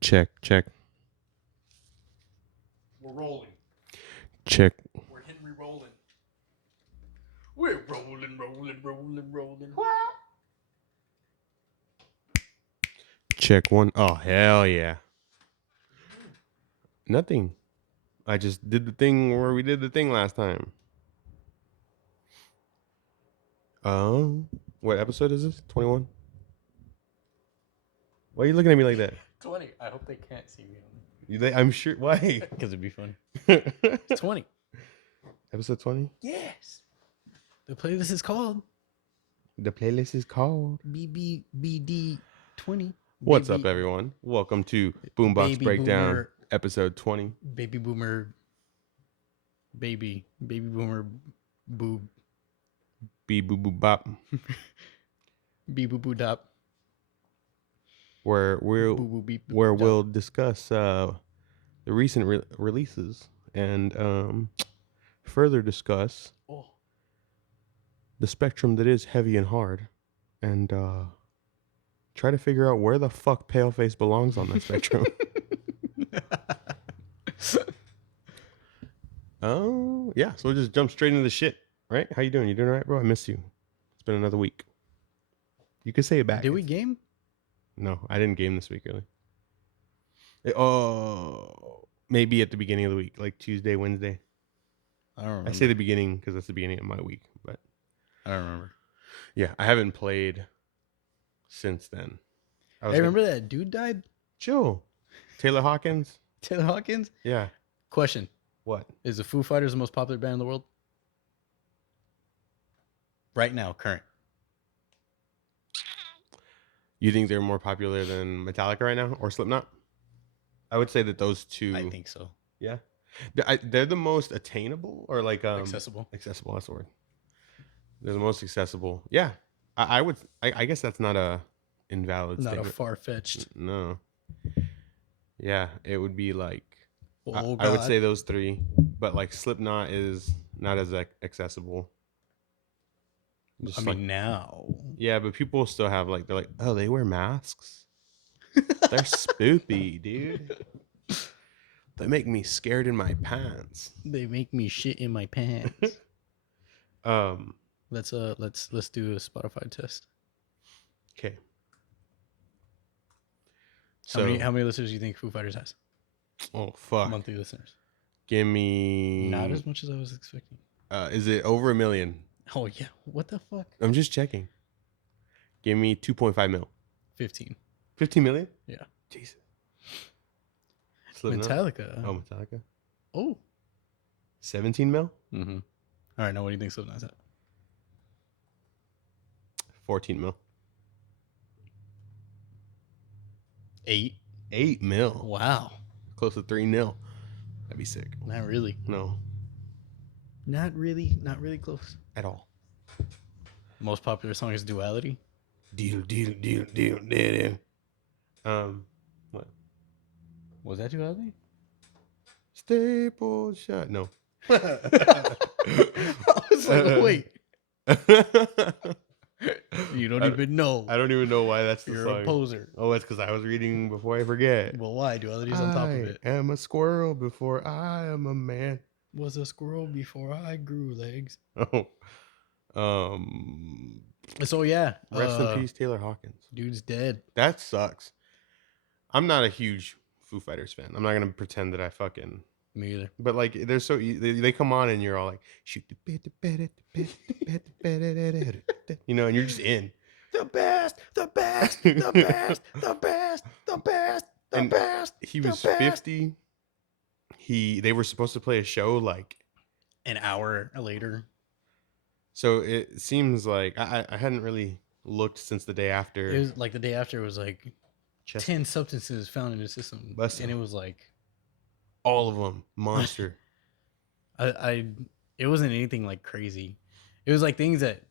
Check. We're rolling. Check. We're Henry rolling. We're rolling. Check one. Oh, hell yeah. Nothing. I just did the thing where we did the thing last time. What episode is this? 21? Why are you looking at me like that? 20. I hope they can't see me. I'm sure. Why? Because it'd be fun. It's 20. Episode 20? Yes. The playlist is called The playlist is called BBBD 20. What's up, everyone? Welcome to BoomBox Baby BreakDown, Boomer. episode 20. Baby boomer. Baby boomer. Boob. Bee boo boo bop. Bee boo boo dop. Where Boo boo beep. we'll discuss the recent releases and further discuss the spectrum that is heavy and hard, and try to figure out where the fuck Paleface belongs on that spectrum. Oh, yeah. So we'll just jump straight into the shit, right? How you doing? You doing all right, bro? I missed you. It's been another week. You could say it back. Did we game? No, I didn't game this week, really. Maybe at the beginning of the week, like Tuesday, Wednesday. I don't remember. I say the beginning because that's the beginning of my week, but I don't remember. yeah, I haven't played since then. Hey, remember that dude died? Chill. Taylor Hawkins? Taylor Hawkins? Yeah. Question. What? Is the Foo Fighters the most popular band in the world? Right now, current. You think they're more popular than Metallica right now or Slipknot? I would say that those two. I think so. Yeah. They're the most attainable or like Accessible. Accessible, that's the word. They're the most accessible. Yeah. I guess that's not a invalid Not statement. a far-fetched. No. Yeah, it would be like Oh, I would God. say those three, but like Slipknot is not as accessible. I mean, now. Yeah, but people still have like, they're like, oh, they wear masks. They're spoopy, dude. They make me scared in my pants. They make me shit in my pants. Let's do a Spotify test. Okay. How many listeners do you think Foo Fighters has? Oh fuck. Monthly listeners. Give me Not as much as I was expecting. Is it over 1 million? Oh yeah. What the fuck? I'm just checking. Give me 2.5 mil. 15. 15 million? Yeah. Jesus. Slipknot? Metallica. Oh, Metallica. Oh. 17 mil? Mm-hmm. All right. Now, what do you think Slipknot's at? 14 mil. 8. 8 mil. Wow. Close to 3-0. That'd be sick. Not really. No. Not really close. At all. Most popular song is Duality. Deal. What? Was that Duality? Staple shot. No. I was like, wait. You don't even know. I don't even know why that's the You're song. a poser. Oh, it's because I was reading before I forget. Well, why? Duality's on top of it. I am a squirrel before I am a man. Was a squirrel before I grew legs. Oh. So yeah. Rest in peace, Taylor Hawkins. Dude's dead. That sucks. I'm not a huge Foo Fighters fan. I'm not gonna pretend that I fucking. Me either. But like, they're so they come on and you're all like, shoot the bit, you know, and you're just in. The best. He was 50. They were supposed to play a show like an hour later. So it seems like I hadn't really looked since the day after. It was like the day after was like 10 substances found in the system. Busted. And it was like all of them monster. It wasn't anything like crazy. It was like things that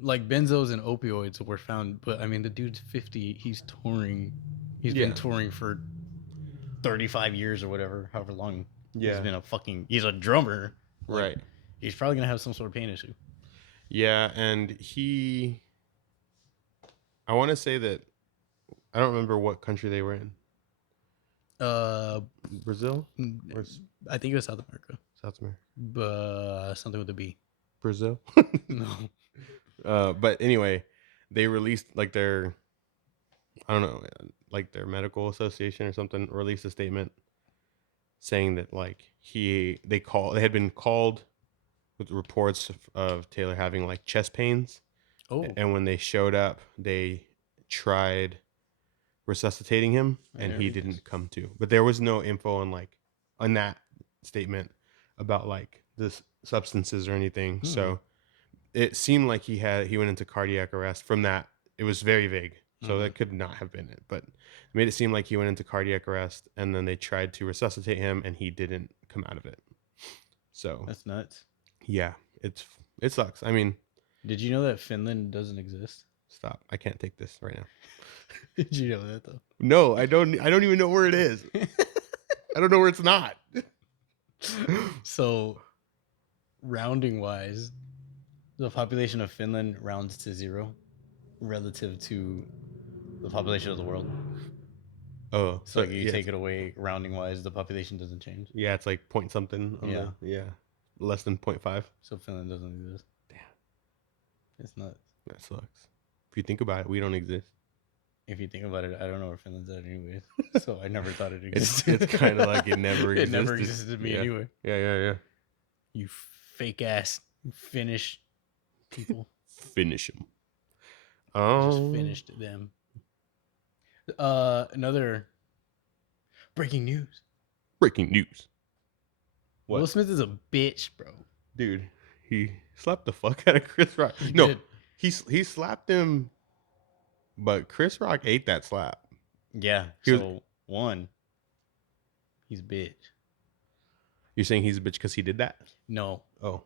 like benzos and opioids were found, but I mean the dude's 50, he's touring. He's been touring for 35 years or whatever, however long. Yeah. He's a drummer. Like, right. He's probably going to have some sort of pain issue. Yeah, and I want to say that I don't remember what country they were in, Brazil? Or I think it was South America. South America? Something with a B. Brazil? No. But anyway, they released like their, I don't know, like their medical association or something released a statement saying that like they had been called with reports of Taylor having like chest pains. Oh. And when they showed up, they tried resuscitating him and he didn't come to. But there was no info on that statement about like the substances or anything. So it seemed like he went into cardiac arrest from that. It was very vague. So that could not have been it. But it made it seem like he went into cardiac arrest and then they tried to resuscitate him and he didn't come out of it. So that's nuts. Yeah, it sucks. I mean, did you know that Finland doesn't exist? Stop. I can't take this right now. Did you know that though? No, I don't even know where it is. I don't know where it's not. So, rounding wise, the population of Finland rounds to 0 relative to the population of the world. Oh, so you take it away rounding wise, the population doesn't change. Yeah, it's like point something. Yeah, less than 0.5. So Finland doesn't exist. Damn, it's nuts. That sucks. If you think about it, we don't exist. If you think about it, I don't know where Finland's at anyways. So I never thought it existed. It's kind of like it never existed. It never existed to me anyway. Yeah. You fake ass Finnish people. Finish them. Just finished them. Another breaking news. Breaking news. What? Will Smith is a bitch, bro. Dude, he slapped the fuck out of Chris Rock. He slapped him, but Chris Rock ate that slap. Yeah. One, he's a bitch. You're saying he's a bitch because he did that? No. Oh.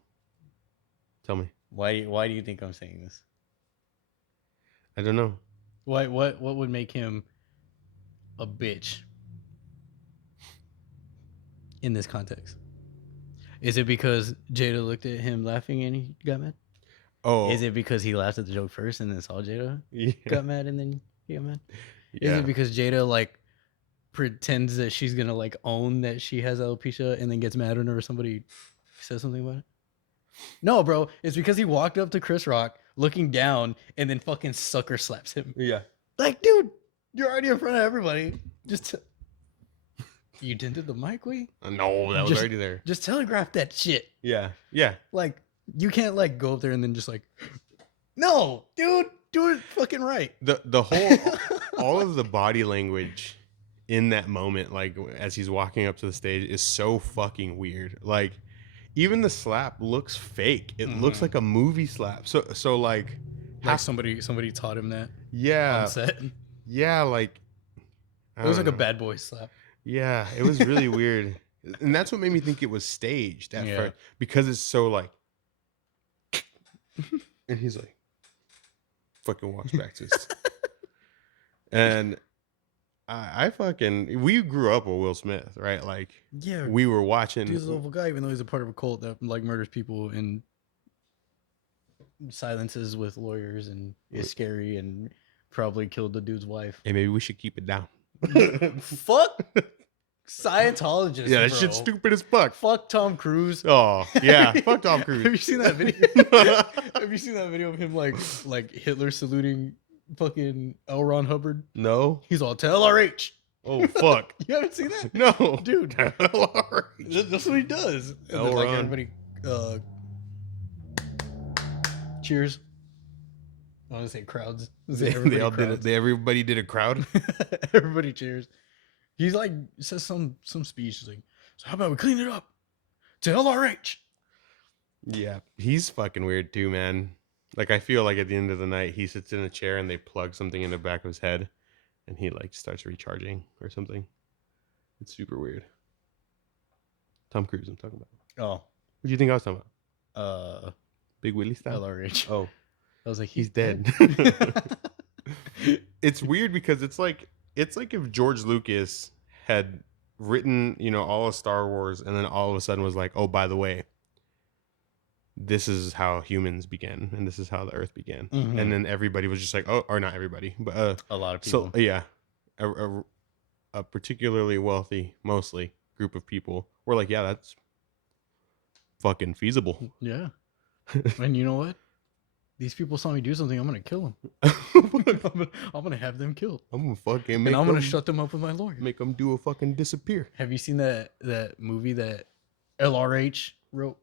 Tell me. Why do you think I'm saying this? I don't know. What would make him a bitch in this context? Is it because Jada looked at him laughing and he got mad? Oh. Is it because he laughed at the joke first and then saw Jada got mad and then he got mad? Yeah. Is it because Jada like pretends that she's gonna like own that she has alopecia and then gets mad whenever somebody says something about it? No, bro. It's because he walked up to Chris Rock looking down and then fucking sucker slaps him. Yeah. Like, dude, you're already in front of everybody. You dented the mic, we? No, that was already there. Just telegraph that shit. Yeah. Like, you can't like go up there and then just like, no, dude, do it fucking right. The whole, all of the body language in that moment, like as he's walking up to the stage, is so fucking weird. Like, even the slap looks fake. It looks like a movie slap. So like somebody taught him that. Yeah. On set. Yeah, like it was like a bad boy slap. Yeah, it was really weird. And that's what made me think it was staged at first, because it's so like and he's like fucking walks back to his and we grew up with Will Smith, right? Like, yeah, we were watching. He's a awful guy, even though he's a part of a cult that like murders people and silences with lawyers and is scary and probably killed the dude's wife. Hey, maybe we should keep it down. Fuck Scientologists. Yeah, that bro. shit's stupid as fuck. Fuck Tom Cruise. Oh yeah, fuck Tom Cruise. Have you seen that video? Have you seen that video of him like Hitler saluting fucking L. Ron Hubbard? No. He's all to LRH. Oh fuck. You haven't seen that? No, dude. LRH. That's what he does. L. Like Ron. everybody, cheers. I want to say crowds. They all did it. Everybody did a crowd. Everybody cheers. He's like says some speech. He's like, so how about we clean it up to LRH? Yeah, he's fucking weird too, man. Like, I feel like at the end of the night, he sits in a chair and they plug something in the back of his head, and he like starts recharging or something. It's super weird. Tom Cruise, I'm talking about. Oh, what do you think I was talking about? Big Willie style. LRH. Oh, I was like, he's dead. It's weird because it's like if George Lucas had written, all of Star Wars, and then all of a sudden was like, oh, by the way, this is how humans began, and this is how the Earth began, and then everybody was just like, oh, or not everybody, but a lot of people. So yeah, a particularly wealthy, mostly group of people were like, yeah, that's fucking feasible. Yeah. And you know what? These people saw me do something. I'm gonna kill them. I'm gonna have them killed. I'm gonna fucking make And I'm them gonna shut them up with my lawyer. make them do a fucking disappear. Have you seen that movie that LRH wrote?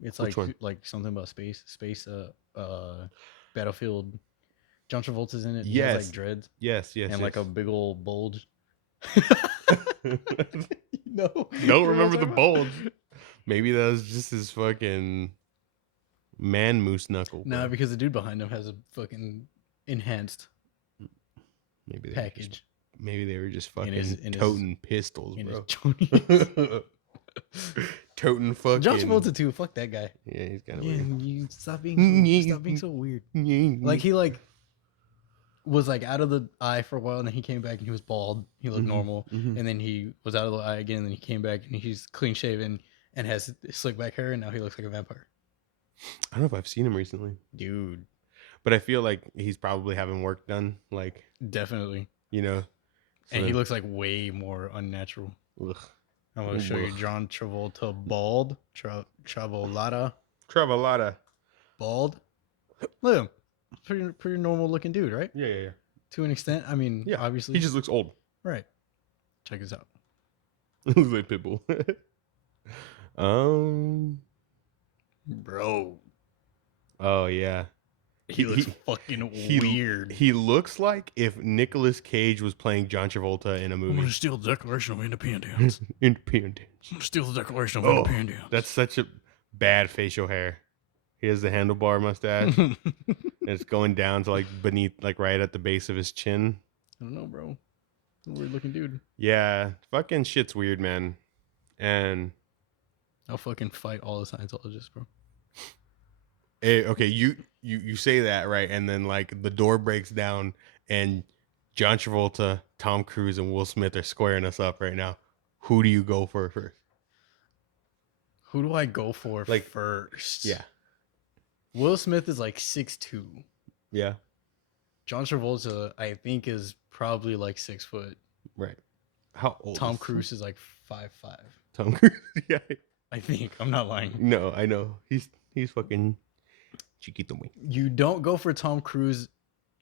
It's Which one? like something about space, battlefield. John Travolta's in it. He Yes. has like dreads Yes. and like a big old bulge. No, Don't remember the bulge. Maybe that was just his fucking man moose knuckle. No, bro. because the dude behind him has a fucking enhanced maybe package maybe they were just fucking in toting pistols, in his bro. chonies. Toting fucking. John Travolta too. Fuck that guy. Yeah, he's kind of Yeah, weird. you stop being so weird. Like he was like out of the eye for a while, and then he came back and he was bald. He looked normal, and then he was out of the eye again, and then he came back and he's clean shaven and has slick back hair, and now he looks like a vampire. I don't know if I've seen him recently, Dude, but I feel like he's probably having work done. Like, definitely. you know, And he looks like way more unnatural. Ugh. I'm gonna show you John Travolta bald. Travolta bald. Look at him. Pretty normal looking dude, right? Yeah. To an extent. I mean, Yeah, obviously. he just looks old. Right. Check this out. Looks like Pitbull. Bro. Oh yeah. He looks fucking weird. He looks like if Nicolas Cage was playing John Travolta in a movie. I'm gonna steal the Declaration of Independence. Independence. I'm gonna steal the Declaration of Independence. That's such a bad facial hair. He has the handlebar mustache. And it's going down to like beneath, like right at the base of his chin. I don't know, bro. Weird looking dude. Yeah, fucking shit's weird, man. And I'll fucking fight all the Scientologists, bro. okay, you say that, right? And then like the door breaks down and John Travolta, Tom Cruise, and Will Smith are squaring us up right now. Who do you go for first? Who do I go for first? Yeah. Will Smith is like 6'2". Yeah. John Travolta, I think, is probably like 6 foot. Right. How old? Tom Cruise is like 5'5". Tom Cruise. Yeah. I think. I'm not lying. No, I know. He's fucking chiquito. You don't go for Tom Cruise.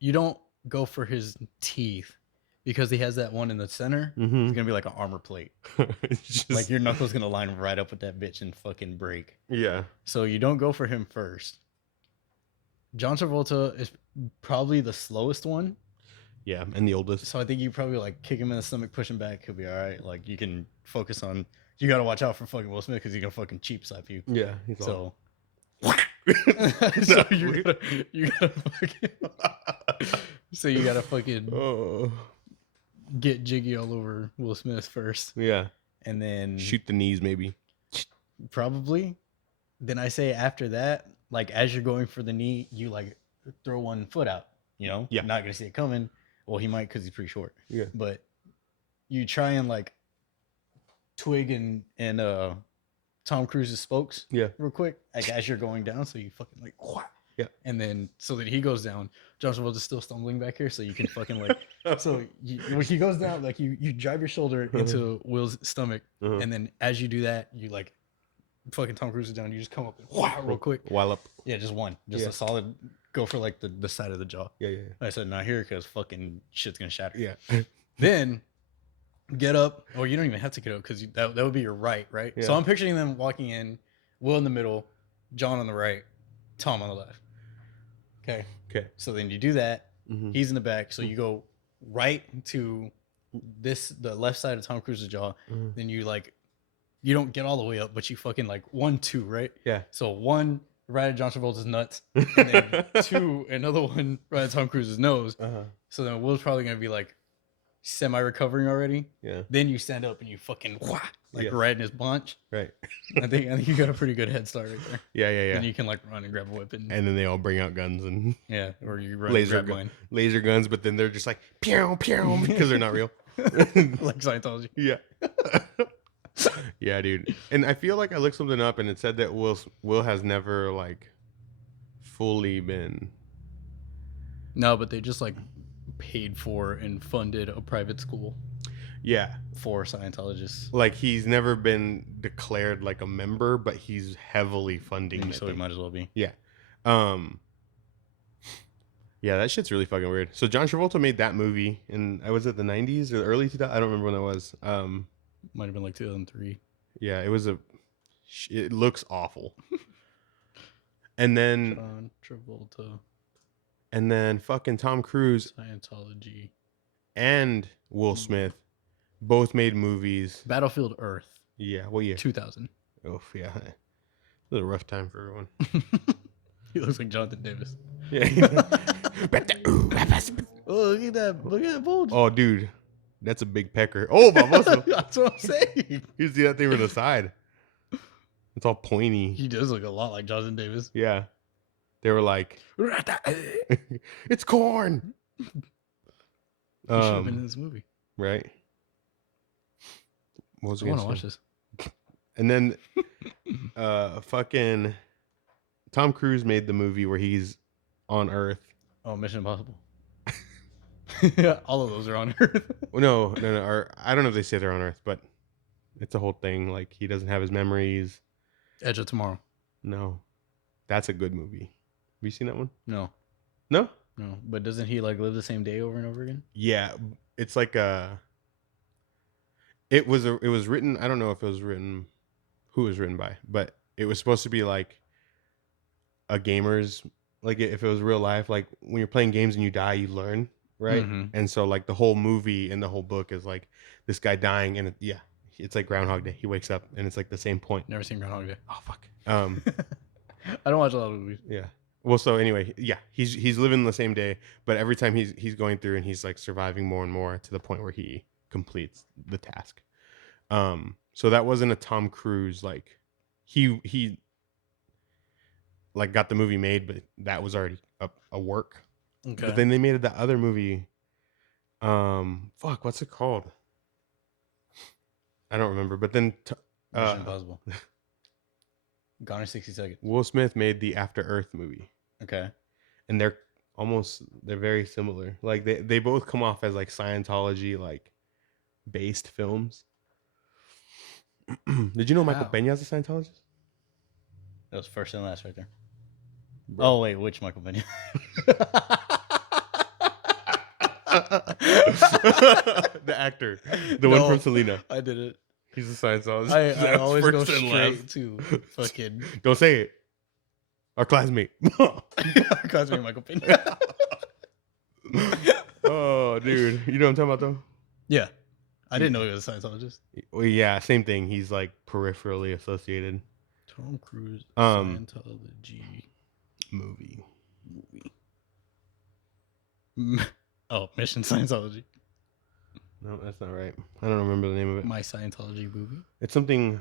You don't go for his teeth because he has that one in the center. Mm-hmm. It's gonna be like an armor plate. Just... Like your knuckles gonna line right up with that bitch and fucking break. Yeah. So you don't go for him first. John Travolta is probably the slowest one. Yeah, and the oldest. So I think you probably like kick him in the stomach, push him back. He'll be all right. Like you can focus on. You gotta watch out for fucking Will Smith because he's gonna fucking cheap slap you. Yeah. He's So. So you gotta fucking. So you gotta fucking get jiggy all over Will Smith first. Yeah. And then shoot the knees, maybe. Probably. Then I say after that, like as you're going for the knee, you like throw one foot out. You know, yeah, not gonna see it coming. Well, he might because he's pretty short. Yeah, but you try and like twig and Tom Cruise's spokes. Yeah, real quick, like as you're going down, so you fucking like yeah, and then so that he goes down. John Travolta's still stumbling back here, so you can fucking like so when he goes down, like you drive your shoulder into Will's stomach, and then as you do that, you like fucking Tom Cruise is down. You just come up and real quick, while up. Yeah, just one, just a solid. Go for like the side of the jaw. Yeah. I said not here because fucking shit's gonna shatter. Yeah. Then get up. Oh, you don't even have to get up because that would be your right? Yeah. So I'm picturing them walking in, Will in the middle, John on the right, Tom on the left. Okay. So then you do that. Mm-hmm. He's in the back. So you go right to the left side of Tom Cruise's jaw. Mm-hmm. Then you don't get all the way up, but you fucking like 1, 2, right? Yeah. So 1. Right at John Travolta's nuts, and then 2, another one right at Tom Cruise's nose. So then Will's probably gonna be like semi-recovering already. Yeah. Then you stand up and you fucking right in his bunch. Right. I think you got a pretty good head start right there. Yeah. And you can like run and grab a weapon. And then they all bring out guns and or you run laser and grab mine. Laser guns, but then they're just like pew pew because they're not real. Like Scientology. Yeah. Yeah, dude. And I feel like I looked something up and it said that Will has never like fully been. No, but they just like paid for and funded a private school. Yeah. for Scientologists. Like, he's never been declared like a member, but he's heavily funding it. So he might as well be. Yeah. Yeah, that shit's really fucking weird. So John Travolta made that movie in, was it the 90s or the early 2000s? I don't remember when that was. Might have been like 2003. Yeah, it looks awful. And then John Travolta. And then fucking Tom Cruise Scientology. and Will Smith both made movies. Battlefield Earth. Yeah, what year? 2000. Oh, yeah. It was a rough time for everyone. He looks like Jonathan Davis. Yeah. Oh, look at that. Look at that bulge. Oh, dude. That's a big pecker. Oh, Barbosa. That's what I'm saying. You see that thing from the side? It's all pointy. He does look a lot like Jonathan Davis. Yeah. They were like, it's corn. He should have been in this movie. Right. What was I want to watch this. And then fucking Tom Cruise made the movie where he's on Earth. Oh, Mission Impossible. All of those are on Earth. No. Or, I don't know if they say they're on Earth, but it's a whole thing. Like, he doesn't have his memories. Edge of Tomorrow. No. That's a good movie. Have you seen that one? No. No? No. But doesn't he like live the same day over and over again? Yeah. It's like it was written, I don't know if it was written, who it was written by, but it was supposed to be like a gamer's, like if it was real life, like when you're playing games and you die, you learn, right? Mm-hmm. And so like the whole movie and the whole book is like this guy dying, and it's like Groundhog Day. He wakes up and it's like the same point. Never seen Groundhog Day. Oh fuck. I don't watch a lot of movies. Yeah. Well, so anyway, yeah, he's living the same day, but every time he's going through and he's like surviving more and more to the point where he completes the task. So that wasn't a Tom Cruise, like he like got the movie made, but that was already a work. Okay. But then they made that other movie. Fuck, what's it called? I don't remember. But then Mission Impossible. Gone in 60 Seconds. Will Smith made the After Earth movie. Okay. And they're very similar. Like they both come off as like Scientology like based films. Did you know Michael Pena's a Scientologist? That was first and last right there. Bro. Oh wait, which Michael Pena? The actor, the one from Selena. I did it. He's a Scientologist. I always go straight to fucking. Don't say it. Our classmate. Our classmate Michael Pena. Oh, dude, you know what I'm talking about though? Yeah, I didn't know he was a Scientologist. Well, yeah, same thing. He's like peripherally associated. Tom Cruise Scientology movie. Oh, Mission Scientology. No, that's not right. I don't remember the name of it. My Scientology movie. It's something.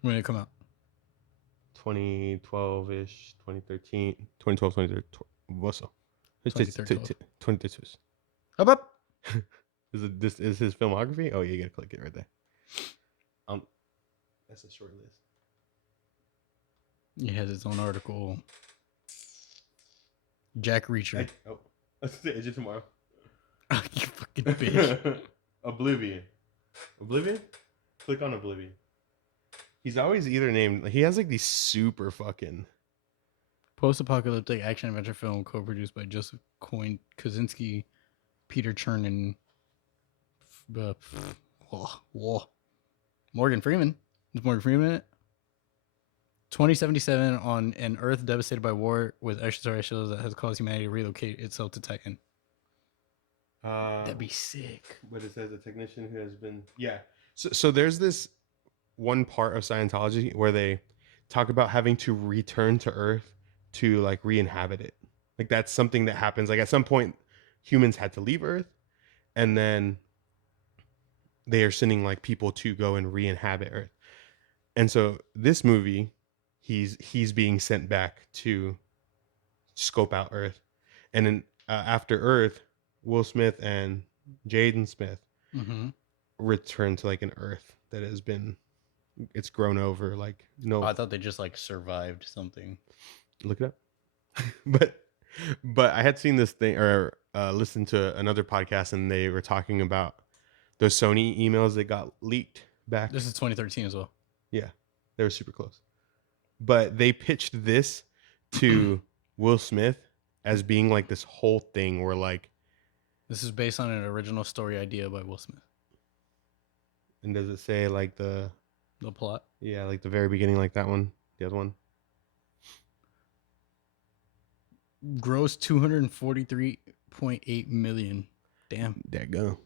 When did it come out? 2012-ish, 2013, 2012, 2013. What's up? 2013. Up. This is his filmography? Oh, yeah, you gotta click it right there. That's a short list. He has his own article. Jack Reacher. That's the Edge of Tomorrow. Oh, you fucking bitch. Oblivion. Click on Oblivion. He's always either named. He has like these super fucking post-apocalyptic action adventure film co-produced by Joseph Cohen, Kaczynski, Peter Chernin, Morgan Freeman. Is Morgan Freeman in it? 2077 on an Earth devastated by war with extraterrestrials that has caused humanity to relocate itself to Titan. That'd be sick. But it says a technician who has been... Yeah. So there's this one part of Scientology where they talk about having to return to Earth to like re-inhabit it. Like that's something that happens. Like at some point, humans had to leave Earth, and then they are sending like people to go and re-inhabit Earth. And so this movie, he's being sent back to scope out Earth, and then after Earth, Will Smith and Jaden Smith return to like an Earth that has been, it's grown over. Like no, I thought they just like survived something. Look it up. But I had seen this thing or listened to another podcast, and they were talking about those Sony emails that got leaked back. This is 2013 as well. Yeah, they were super close. But they pitched this to Will Smith as being like this whole thing where like... This is based on an original story idea by Will Smith. And does it say like the plot? Yeah, like the very beginning, like that one, the other one. Gross 243.8 million. Damn. There you go.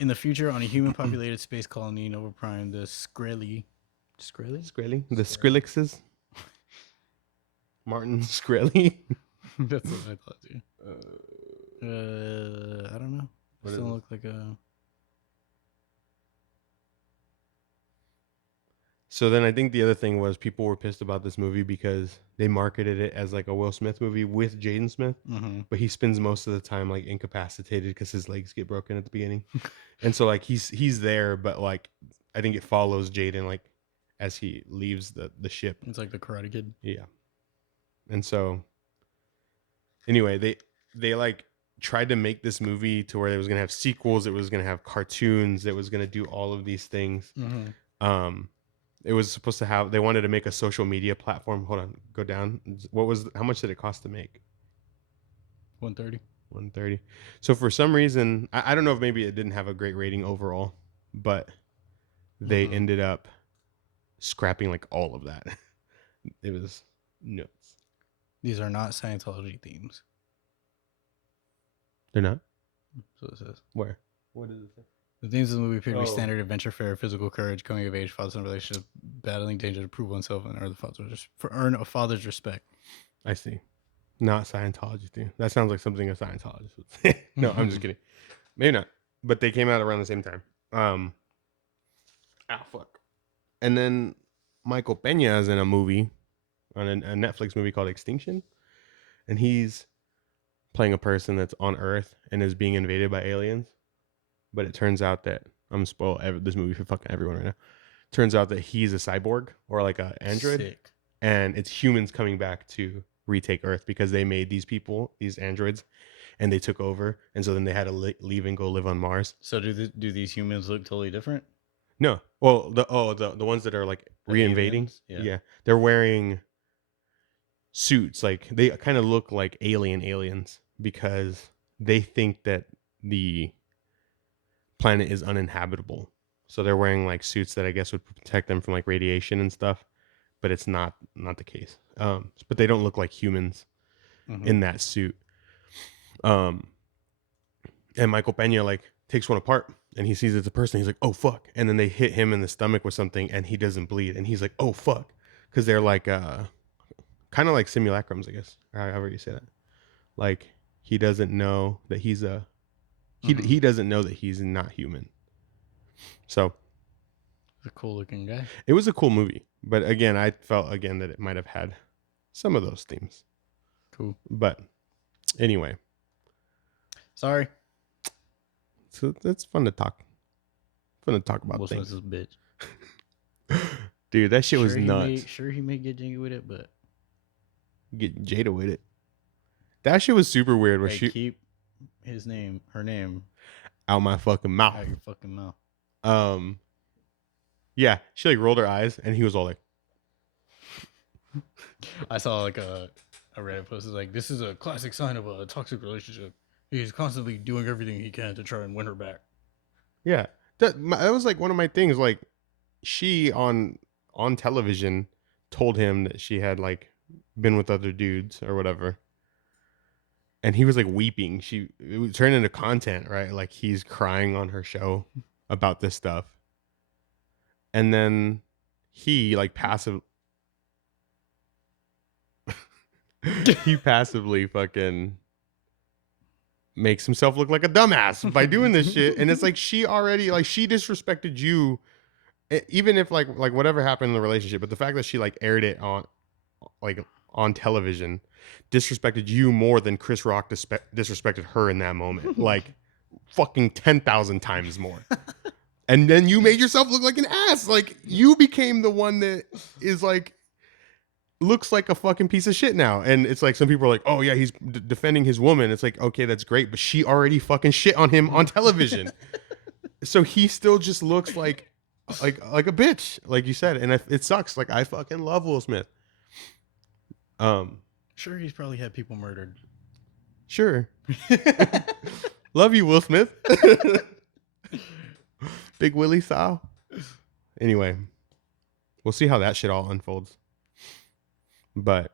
In the future, on a human-populated space colony, Nova Prime, the Skrelly? The Skrillexes? Martin Shkreli? That's what I thought, too. I don't know. It doesn't look like a... So then I think the other thing was people were pissed about this movie because they marketed it as like a Will Smith movie with Jaden Smith, but he spends most of the time like incapacitated because his legs get broken at the beginning. And so like he's there, but like I think it follows Jaden like as he leaves the ship. It's like the Karate Kid. Yeah. And so anyway, they like tried to make this movie to where it was going to have sequels, it was going to have cartoons, it was going to do all of these things. It was supposed to have, they wanted to make a social media platform. Hold on, go down. How much did it cost to make? $130. So for some reason, I don't know if maybe it didn't have a great rating overall, but they ended up scrapping like all of that. It was nuts. These are not Scientology themes. They're not? So it says. Where? What does it say? The themes of the movie appear to be standard adventure fare, physical courage, coming of age, father-son relationship, battling danger to prove oneself, and earn a father's respect. I see. Not Scientology theme. That sounds like something a Scientologist would say. No, I'm just kidding. Maybe not. But they came out around the same time. Fuck. And then Michael Pena is in a movie, on a Netflix movie called Extinction. And he's playing a person that's on Earth and is being invaded by aliens. But it turns out that, I'm going to spoil this movie for fucking everyone right now. Turns out that he's a cyborg or like an android. Sick. And it's humans coming back to retake Earth because they made these people, these androids, and they took over. And so then they had to leave and go live on Mars. So do these humans look totally different? No. Well, the ones that are like reinvading. Yeah. They're wearing suits. Like they kind of look like aliens because they think that the planet is uninhabitable, so they're wearing like suits that I guess would protect them from like radiation and stuff, but it's not the case. But they don't look like humans in that suit. And Michael Pena like takes one apart and he sees it's a person. He's like, oh fuck, and then they hit him in the stomach with something and he doesn't bleed, and he's like, oh fuck, because they're like kind of like simulacrums, I guess, or however you say that. Like he doesn't know that he's a he doesn't know that he's not human. So a cool looking guy. It was a cool movie, but again, I felt again that it might have had some of those themes. Cool. But anyway, sorry. So it's fun to talk. Fun to talk about things. This bitch. Dude, that shit was nuts. He may get jiggy with it, but get Jada with it. That shit was super weird. Where she keep her name out my fucking mouth. Out your fucking mouth. Yeah, she like rolled her eyes and he was all like, I saw like a Reddit post is like, this is a classic sign of a toxic relationship. He's constantly doing everything he can to try and win her back. Yeah, that was like one of my things. Like she on television told him that she had like been with other dudes or whatever. And he was like weeping. It would turn into content, right? Like he's crying on her show about this stuff. And then he like he passively fucking makes himself look like a dumbass by doing this shit. And it's like she already like she disrespected you, even if like whatever happened in the relationship. But the fact that she like aired it on television disrespected you more than Chris Rock disrespected her in that moment, like fucking 10,000 times more. And then you made yourself look like an ass. Like you became the one that is like looks like a fucking piece of shit now. And it's like some people are like, oh yeah, he's defending his woman. It's like, okay, that's great, but she already fucking shit on him on television. So he still just looks like a bitch, like you said, and it sucks. Like I fucking love Will Smith. Sure, he's probably had people murdered. Sure. Love you, Will Smith. Big Willie style. Anyway, we'll see how that shit all unfolds. But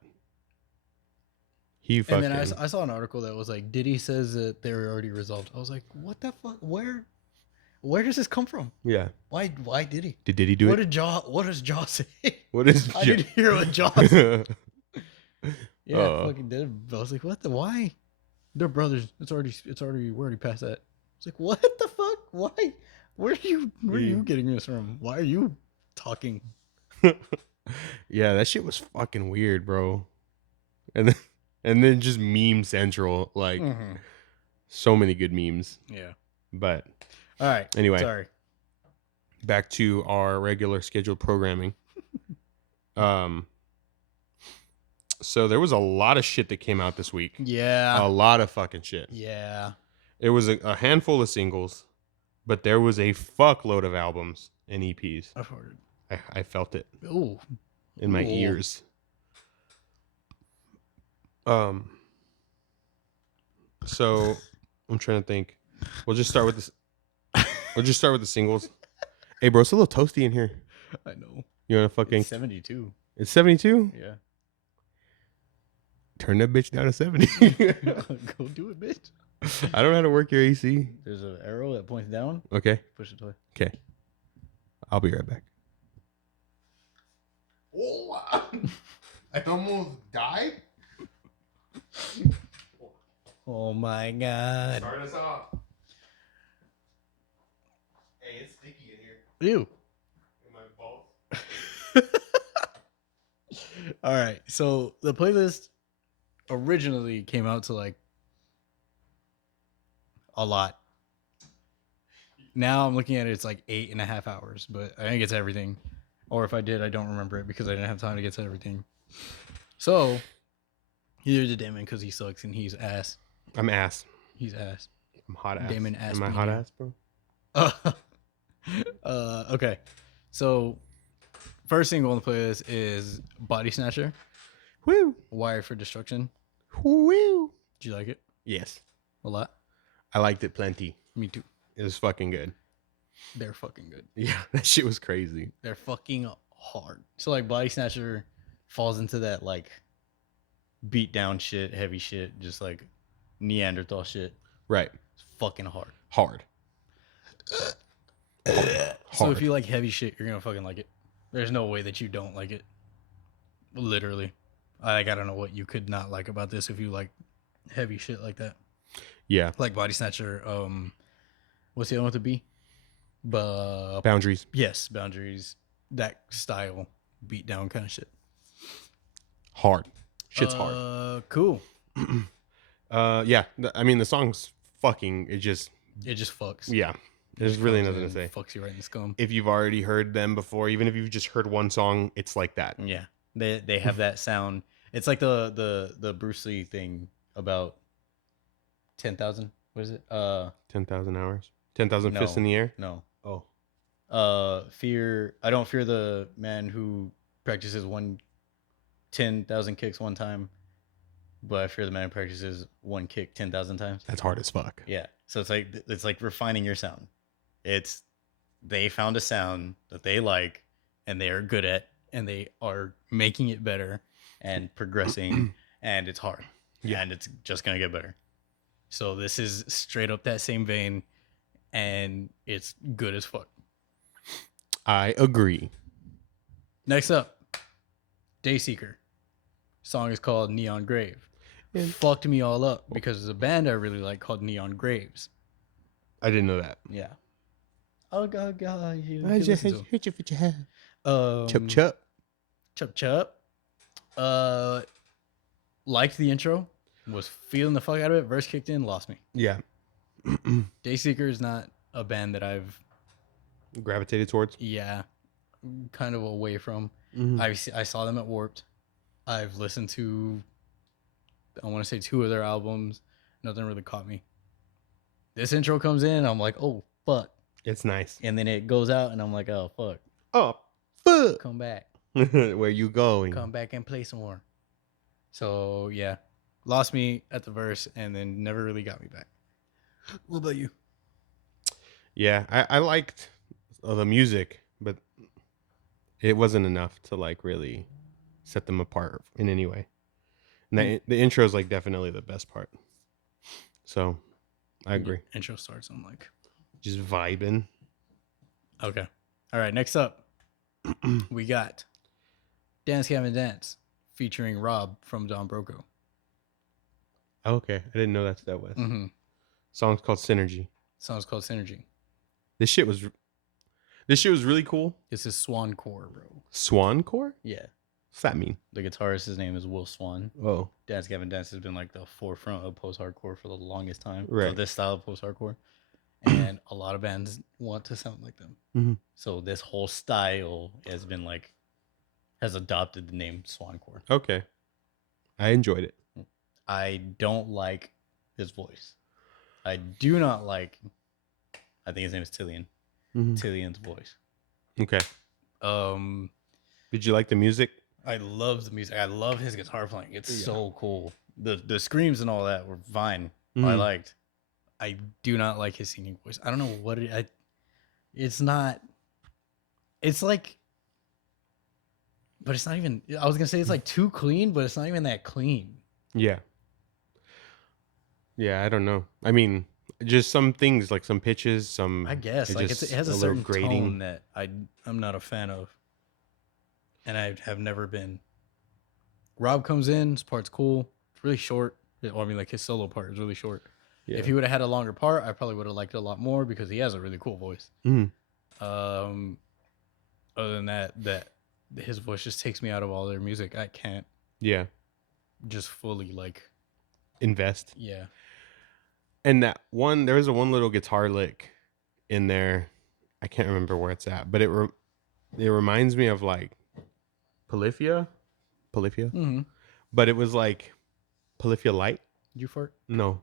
he fucking. And then I saw an article that was like, Diddy says that they were already resolved. I was like, what the fuck? Where does this come from? Yeah. Why did he? Did Diddy do what it? What does Jaw say? What is? I didn't hear what Jaw said. Yeah, fucking did. I was like, what the? Why? They're brothers. It's already. We're already past that. It's like, what the fuck? Why? Where are you getting this from? Why are you talking? Yeah, that shit was fucking weird, bro. And then just meme central, like so many good memes. Yeah. But all right. Anyway, sorry. Back to our regular scheduled programming. So there was a lot of shit that came out this week. Yeah. A lot of fucking shit. Yeah. It was a handful of singles, but there was a fuckload of albums and EPs. I've heard it. I felt it. Ooh. In my ears. So I'm trying to think. We'll just start with this. We'll just start with the singles. Hey, bro, it's a little toasty in here. I know. You want to fucking... It's 72. It's 72? Yeah. Turn that bitch down to 70. Go do it, bitch. I don't know how to work your AC. There's an arrow that points down. Okay. Push it toy. Okay. I'll be right back. Oh, I almost died. Oh my god. Start us off. Hey, it's sticky in here. Ew. In my balls. All right. So the playlist originally came out to like a lot. Now I'm looking at it, it's like 8.5 hours, but I didn't get to everything. Or if I did, I don't remember it because I didn't have time to get to everything. So either the Damon because he sucks and he's ass. I'm ass. He's ass. I'm hot ass. Damon ass. Am I hot ass, bro? Okay. So first single on the playlist is Bodysnatcher. Woo. Wired for Destruction. Woo. Did you like it? Yes. A lot? I liked it plenty. Me too. It was fucking good. They're fucking good. Yeah, that shit was crazy. They're fucking hard. So like Bodysnatcher falls into that like beat down shit, heavy shit, just like Neanderthal shit. Right. It's fucking hard. Hard. So if you like heavy shit, you're gonna fucking like it. There's no way that you don't like it. Literally. I don't know what you could not like about this if you like heavy shit like that. Yeah. Like Bodysnatcher, what's the other one to be? Boundaries. Yes, Boundaries. That style beat down kind of shit. Hard. Shit's hard. Cool. Yeah. I mean the song's fucking it just fucks. Yeah. There's really nothing to say. Fucks you right in the scum. If you've already heard them before, even if you've just heard one song, it's like that. Yeah. They have that sound. It's like the Bruce Lee thing about 10,000. What is it? 10,000 hours. 10,000 fists in the air? No. Oh. I don't fear the man who practices 10,000 kicks one time, but I fear the man who practices one kick 10,000 times. That's hard as fuck. Yeah. So it's like refining your sound. They found a sound that they like and they are good at and they are making it better and progressing and it's hard. Yeah. And it's just going to get better. So this is straight up that same vein and it's good as fuck. I agree. Next up, Dayseeker. Song is called Neon Grave. It fucked me all up because there's a band I really like called Neon Graves. I didn't know that. Yeah. Oh god, I just hit you for your head. Chup chup. Chup chup. Liked the intro. Was feeling the fuck out of it. Verse kicked in, lost me. Yeah. Dayseeker is not a band that I've gravitated towards. Yeah. Kind of away from. Mm-hmm. I saw them at Warped. I've listened to I want to say 2 of their albums. Nothing really caught me. This intro comes in, I'm like, oh fuck. It's nice. And then it goes out, and I'm like, oh fuck, Oh fuck! come back, Where you going? come back and play some more. So yeah, lost me at the verse, and then never really got me back. What about you? Yeah, I liked the music, but it wasn't enough to like really set them apart in any way. And the intro is like definitely the best part. So I agree. Intro starts. I'm like, just vibing. Okay. All right. Next up, we got Dance Gavin Dance featuring Rob from Don Broco. Okay, I didn't know that's that was. Mm-hmm. Song's called Synergy. Song's called Synergy. This shit was really cool. This is Swan Core, bro. Swan Core? Yeah. What's that mean? The guitarist, his name is Will Swan. Oh. Dance Gavin Dance has been like the forefront of post-hardcore for the longest time. Right. Of this style of post-hardcore. And a lot of bands want to sound like them. Mm-hmm. So this whole style has adopted the name Swancore. Okay. I enjoyed it. I don't like his voice. I do not like, I think his name is Tillian. Mm-hmm. Tillian's voice. Okay. Did you like the music? I love the music. I love his guitar playing. It's so cool. The screams and all that were fine. Mm-hmm. I liked. I do not like his singing voice. I don't know what it's not. It's like, but it's not even. I was gonna say it's like too clean, but it's not even that clean. Yeah. Yeah, I don't know. I mean, just some things like some pitches, some. I guess like it has a certain grating tone that I'm not a fan of, and I have never been. Rob comes in. His part's cool. It's really short. Well, I mean, like his solo part is really short. Yeah. If he would have had a longer part, I probably would have liked it a lot more because he has a really cool voice. Mm-hmm. Other than that his voice just takes me out of all their music. I can't. Yeah. Just fully like invest. Yeah. And there was one little guitar lick in there. I can't remember where it's at, but it reminds me of like Paleface. Mm-hmm. But it was like Paleface light. Did you fart? No.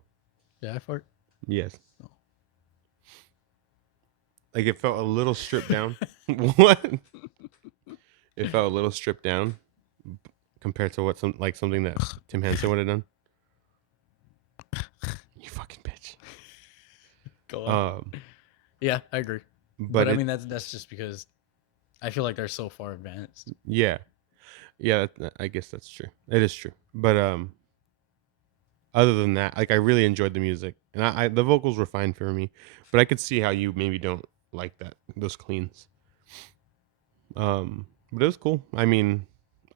Yeah, I fart. Yes. Oh. Like it felt a little stripped down. What? It felt a little stripped down compared to something that Tim Henson would have done. You fucking bitch. Go on. Yeah, I agree. But I mean that's just because I feel like they're so far advanced. Yeah. Yeah, I guess that's true. It is true. But other than that, like I really enjoyed the music, and the vocals were fine for me, but I could see how you maybe don't like those cleans. But it was cool. I mean,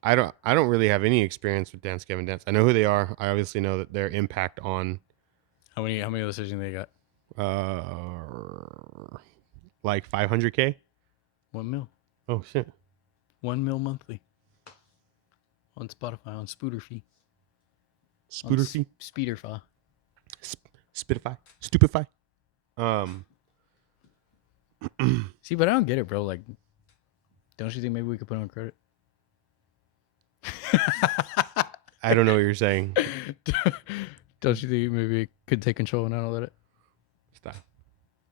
I don't really have any experience with Dance Gavin Dance. I know who they are. I obviously know that their impact on. How many listeners do they got? Like 500K. 1 mil. Oh shit. 1 mil monthly. On Spotify, on Spooderfy. Spooderfy? Speederfy. Spitify. Stupefy. See, but I don't get it, bro. Like, don't you think maybe we could put on credit? I don't know what you're saying. Don't you think maybe we could take control and not let it? Stop.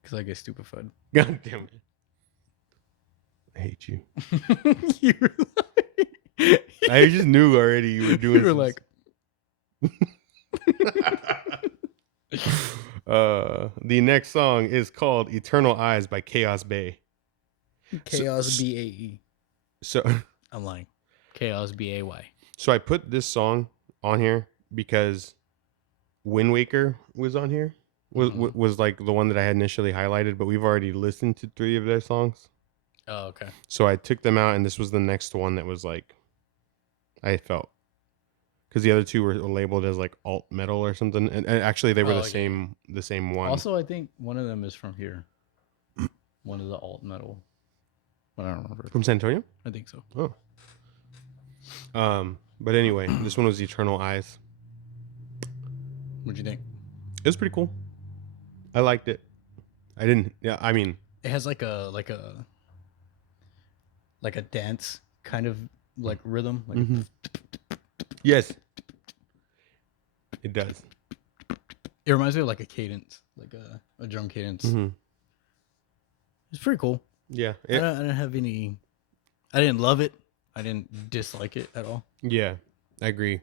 Because I get stupefied. God damn it. I hate you. I just knew already you were doing. You were like. The next song is called "Eternal Eyes" by Chaosbay. Chaosbay. So I'm lying. Chaosbay. So I put this song on here because Wind Waker was on here. Was like the one that I had initially highlighted, but we've already listened to 3 of their songs. Oh, okay. So I took them out, and this was the next one that was like, I felt, because the other 2 were labeled as like alt metal or something, and actually they were the same one. Also, I think one of them is from here. One of the alt metal. I don't remember. From San Antonio? I think so. Oh. But anyway, this one was Eternal Eyes. What'd you think? It was pretty cool. I liked it. I didn't. Yeah, I mean, it has like a dance kind of like rhythm. Like yes, it does. It reminds me of like a cadence, like a drum cadence. It's pretty cool. Yeah. I don't have any. I didn't love it. I didn't dislike it at all. Yeah, I agree.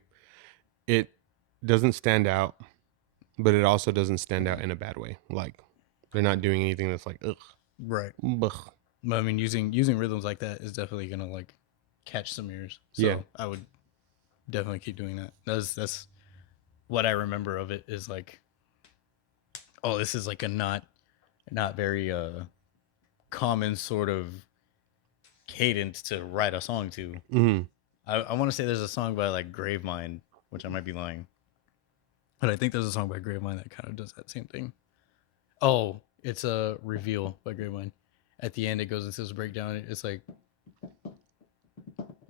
It doesn't stand out, but it also doesn't stand out in a bad way. Like they're not doing anything that's like ugh. Right. Ugh. But I mean, using rhythms like that is definitely gonna like catch some ears. So Yeah. I would definitely keep doing that. That's what I remember of it is like, oh, this is like a not very common sort of cadence to write a song to. Mm-hmm. I want to say there's a song by like Gravemind, which I might be lying, but I think there's a song by Gravemind that kind of does that same thing. Oh, it's a Reveal by Gravemind. At the end, it goes into this breakdown. It's like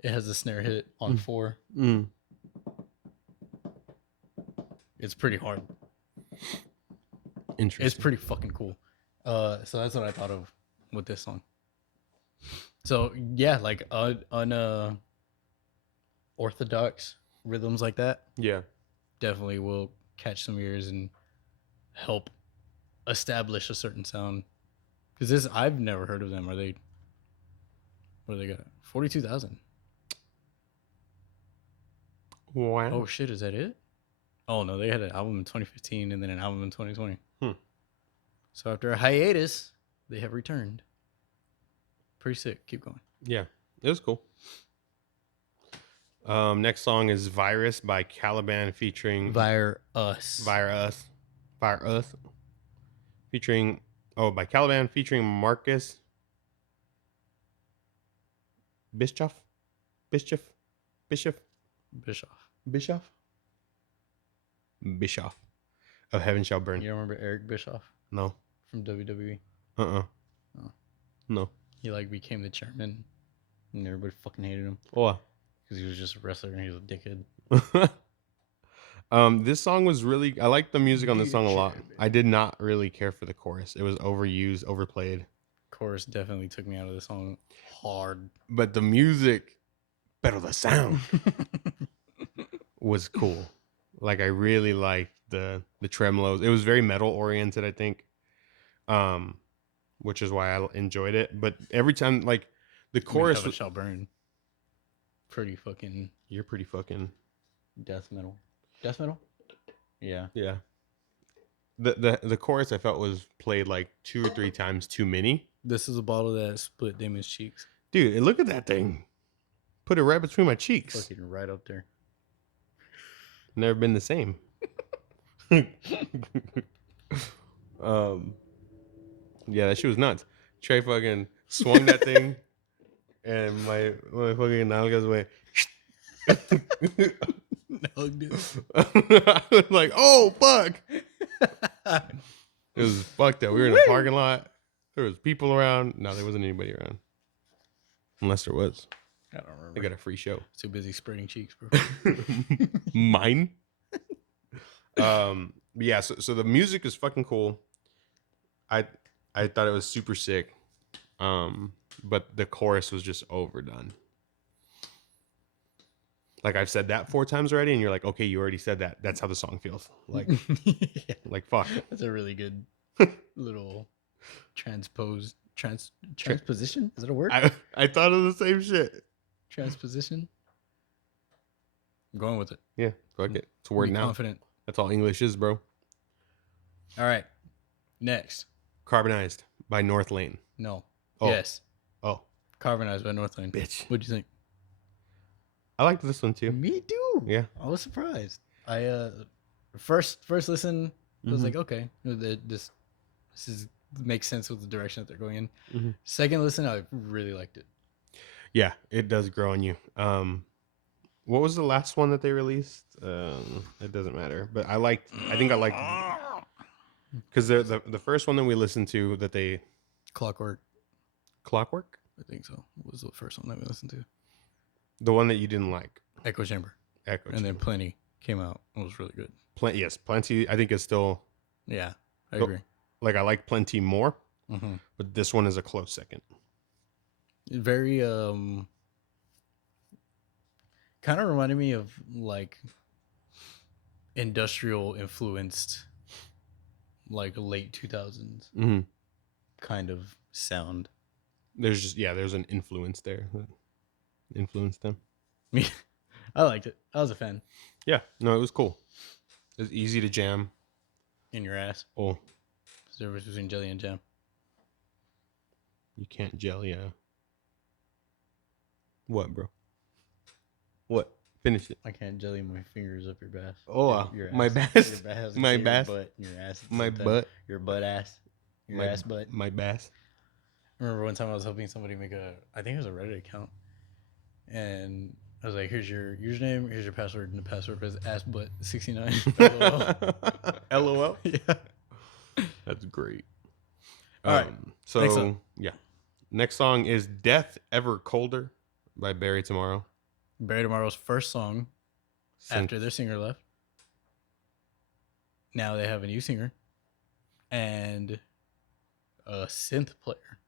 it has a snare hit on 4. Mm. It's pretty hard. Interesting. It's pretty fucking cool. So that's what I thought of with this song. So yeah, like orthodox rhythms like that, Yeah. definitely will catch some ears and help establish a certain sound. Because this, I've never heard of them. What do they got? 42,000. Wow. Oh shit, is that it? Oh no, they had an album in 2015 and then an album in 2020. So after a hiatus, they have returned. Pretty sick. Keep going. Yeah, it was cool. Next song is Virus by Caliban featuring Virus. Featuring by Caliban featuring Marcus Bischoff of Heaven Shall Burn. You remember Eric Bischoff? No. From WWE? Oh. No. He like became the chairman and everybody fucking hated him. Oh. Because he was just a wrestler and he was a dickhead. This song was really, I liked the music on this song a lot. I did not really care for the chorus. It was overused, overplayed. Chorus definitely took me out of the song hard. But the music, better the sound, was cool. Like I really liked the tremolos. It was very metal oriented, I think. Which is why I enjoyed it. But every time, like the chorus shall burn. Pretty fucking. You're pretty fucking. Death metal. Death metal? Yeah. Yeah. The chorus I felt was played like 2 or 3 times too many. This is a bottle that split Damon's cheeks. Dude, look at that thing. Put it right between my cheeks. Fucking right up there. Never been the same. Yeah, that shit was nuts. Trey fucking swung that thing, and my fucking nalgas went. I was like, oh fuck! It was fucked up. We were in a parking lot. There was people around. No, there wasn't anybody around, unless there was. I don't remember. I got a free show. Too busy spreading cheeks, bro. Mine. Yeah. So the music is fucking cool. I thought it was super sick. But the chorus was just overdone. Like I've said that 4 times already, and you're like, okay, you already said that. That's how the song feels. Like, yeah. Like fuck. That's a really good little transposition. Is that a word? I thought of the same shit. Transposition. I'm going with it. Yeah, fuck it. It's a word now. Confident. That's all English is, bro. All right. Next. Carbonized by Northlane. No. Oh. Yes. Oh. Carbonized by Northlane. Bitch. What'd you think? I liked this one too. Me too. Yeah. I was surprised. I first listen, I was like, okay, this makes sense with the direction that they're going in. Mm-hmm. Second listen, I really liked it. Yeah, it does grow on you. What was the last one that they released? It doesn't matter, but I think I liked because the first one that we listened to that they Clockwork. I think so. Was the first one that we listened to. The one that you didn't like. Echo Chamber. And then Plenty came out. It was really good. Yes, Plenty. I think is still. Yeah, I agree. Like I like Plenty more, mm-hmm. but this one is a close second. Very kind of reminded me of like industrial influenced, like late 2000s. Mm-hmm. kind of sound. There's an influence there that influenced them. I liked it. I was a fan. Yeah, no, it was cool. It was easy to jam. In your ass. Oh, There's a difference between jelly and jam. you can't jelly What, bro? What? Finish it. I can't jelly my fingers up your bass. Oh, your my ass. bass. Your bass. My Your bass. butt. Your ass. My butt. Your butt ass. Your ass butt. My bass. I remember one time I was helping somebody make I think it was a Reddit account, and I was like, "Here's your username, here's your password," and the password was assbutt69. LOL. Yeah. That's great. All right. So Next song. yeah, next song is "Death Ever Colder" by Barry Tomorrow. Barry Tomorrow's first song after their singer left. Now they have a new singer and a synth player.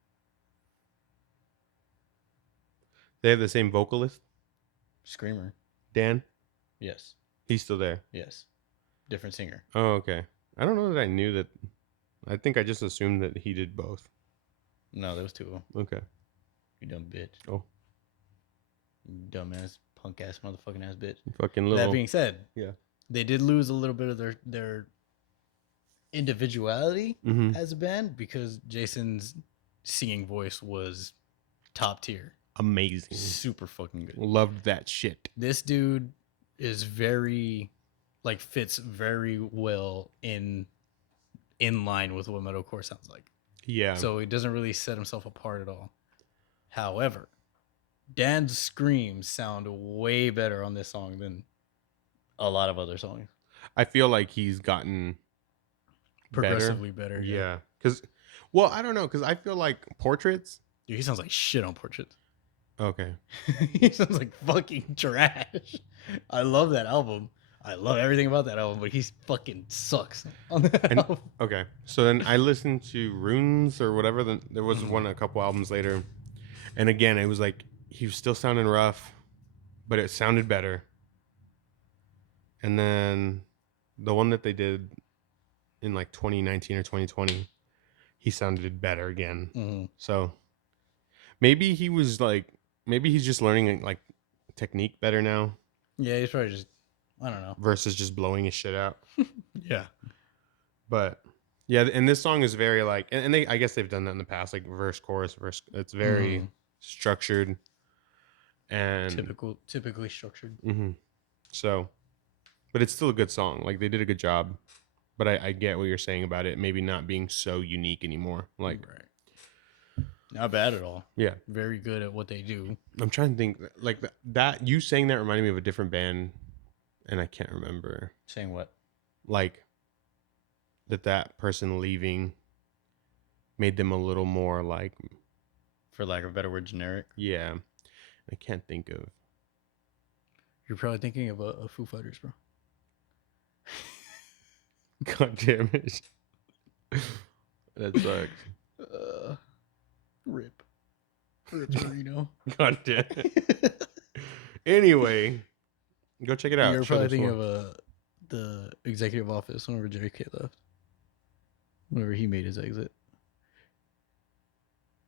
They have the same vocalist, Screamer. Dan. Yes. He's still there. Yes. Different singer. Oh, okay. I don't know that I knew that. I think I just assumed that he did both. No, there was two of them. Okay. You dumb bitch. Oh. You dumbass, punk ass, motherfucking ass bitch. Fucking little. That being said, yeah, they did lose a little bit of their individuality as a band because Jason's singing voice was top tier. Amazing. Super fucking good. Loved that shit. This dude is very, fits very well in line with what metalcore sounds like. Yeah. So he doesn't really set himself apart at all. However, Dan's screams sound way better on this song than a lot of other songs. I feel like he's gotten progressively better. Yeah. Because, well, I don't know. Because I feel like Portraits. Dude, he sounds like shit on Portraits. Okay. He sounds like fucking trash. I love that album. I love everything about that album, but he fucking sucks on that album. Okay. So then I listened to Runes or whatever. There was one a couple albums later. And again, it was like he was still sounding rough, but it sounded better. And then the one that they did in 2019 or 2020, he sounded better again. Mm-hmm. So maybe he was maybe he's just learning technique better now. Yeah, he's probably just, I don't know. Versus just blowing his shit out. Yeah. But yeah, and this song is very and I guess they've done that in the past, verse, chorus, verse. It's very structured and typically structured. Mm-hmm. So, but it's still a good song. They did a good job. But I get what you're saying about it maybe not being so unique anymore. Right. Not bad at all. Yeah. Very good at what they do. I'm trying to think that you saying that reminded me of a different band, and I can't remember. Saying what? That person leaving made them a little more for lack of a better word, generic. Yeah. I can't think of. You're probably thinking of a Foo Fighters, bro. God damn it. That sucks. Rip Reno. God damn it. Anyway, go check it out. You're probably thinking of the executive office whenever JK left. Whenever he made his exit.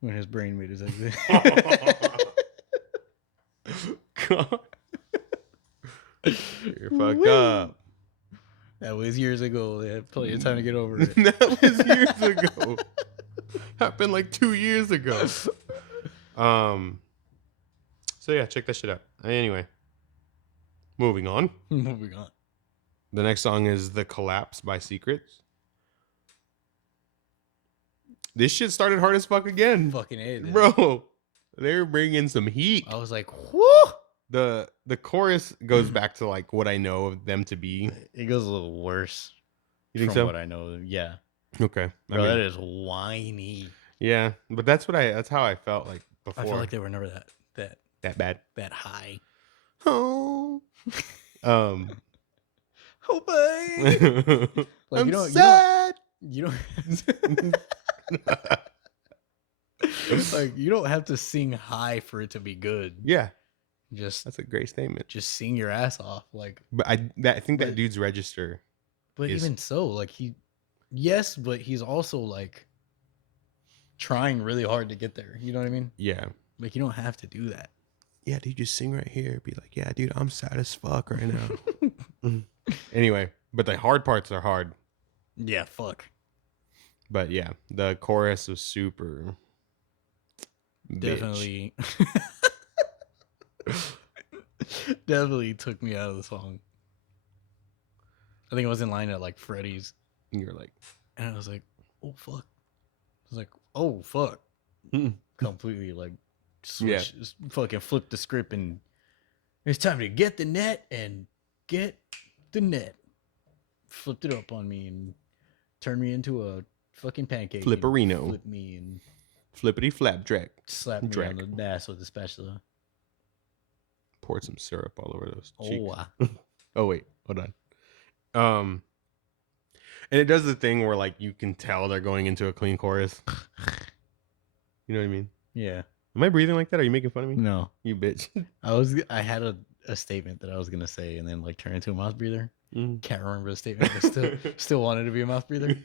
When his brain made his exit. God. You're fucked up. That was years ago. They had plenty of time to get over it. That was years ago. Happened 2 years ago. So yeah, check that shit out. Anyway, moving on. The next song is "The Collapse" by Secrets. This shit started hard as fuck again. Fucking A, bro. They're bringing some heat. I was like, whoo! The chorus goes back to what I know of them to be. It goes a little worse. You think from so? What I know, yeah. Okay, bro, that is whiny. Yeah, but that's how I felt before. I feel like they were never that bad, that high. Oh, oh, babe. I'm sad. You don't. You don't have to sing high for it to be good. Yeah. That's a great statement. Just sing your ass off. But I think that dude's register. But even so, but he's also trying really hard to get there. You know what I mean? Yeah. Like, you don't have to do that. Yeah, dude, just sing right here. Be like, yeah, dude, I'm sad as fuck right now. Anyway, but the hard parts are hard. Yeah, fuck. But yeah, the chorus was super. Definitely. Definitely took me out of the song. I think I was in line at like Freddy's. And you're like, and I was like, oh, fuck. I was like, oh, fuck. Completely like switch, fucking flip the script, and it's time to get the net and get the net. Flipped it up on me and turned me into a fucking pancake. Flipperino. Flipped me and flippity flapjack. Slapped me on the ass with the spatula. Poured some syrup all over those cheeks. Oh, oh wait, hold on. And it does the thing where like you can tell they're going into a clean chorus. You know what I mean? Yeah. Am I breathing like that? Are you making fun of me? No. You bitch. I had a statement that I was gonna say and then like turn into a mouth breather. Can't remember the statement, but still wanted to be a mouth breather.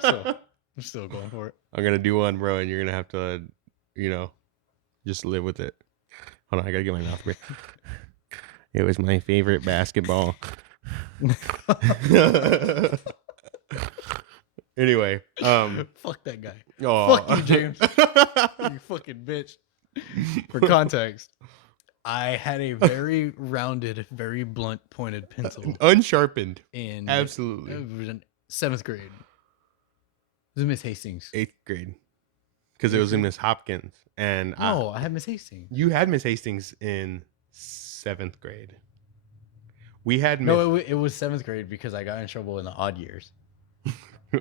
So I'm still going for it. I'm gonna do one, bro, and you're gonna have to, just live with it. Hold on, I gotta get my mouth breathed. It was my favorite basketball. Anyway, fuck that guy. Oh. Fuck you, James. You fucking bitch. For context, I had a very rounded, very blunt pointed pencil. Unsharpened. Absolutely. It was in 7th grade. It was Miss Hastings. 8th grade. Because it was in Miss Hopkins. And I had Miss Hastings. You had Miss Hastings in 7th grade. We had Miss... No, it was 7th grade because I got in trouble in the odd years.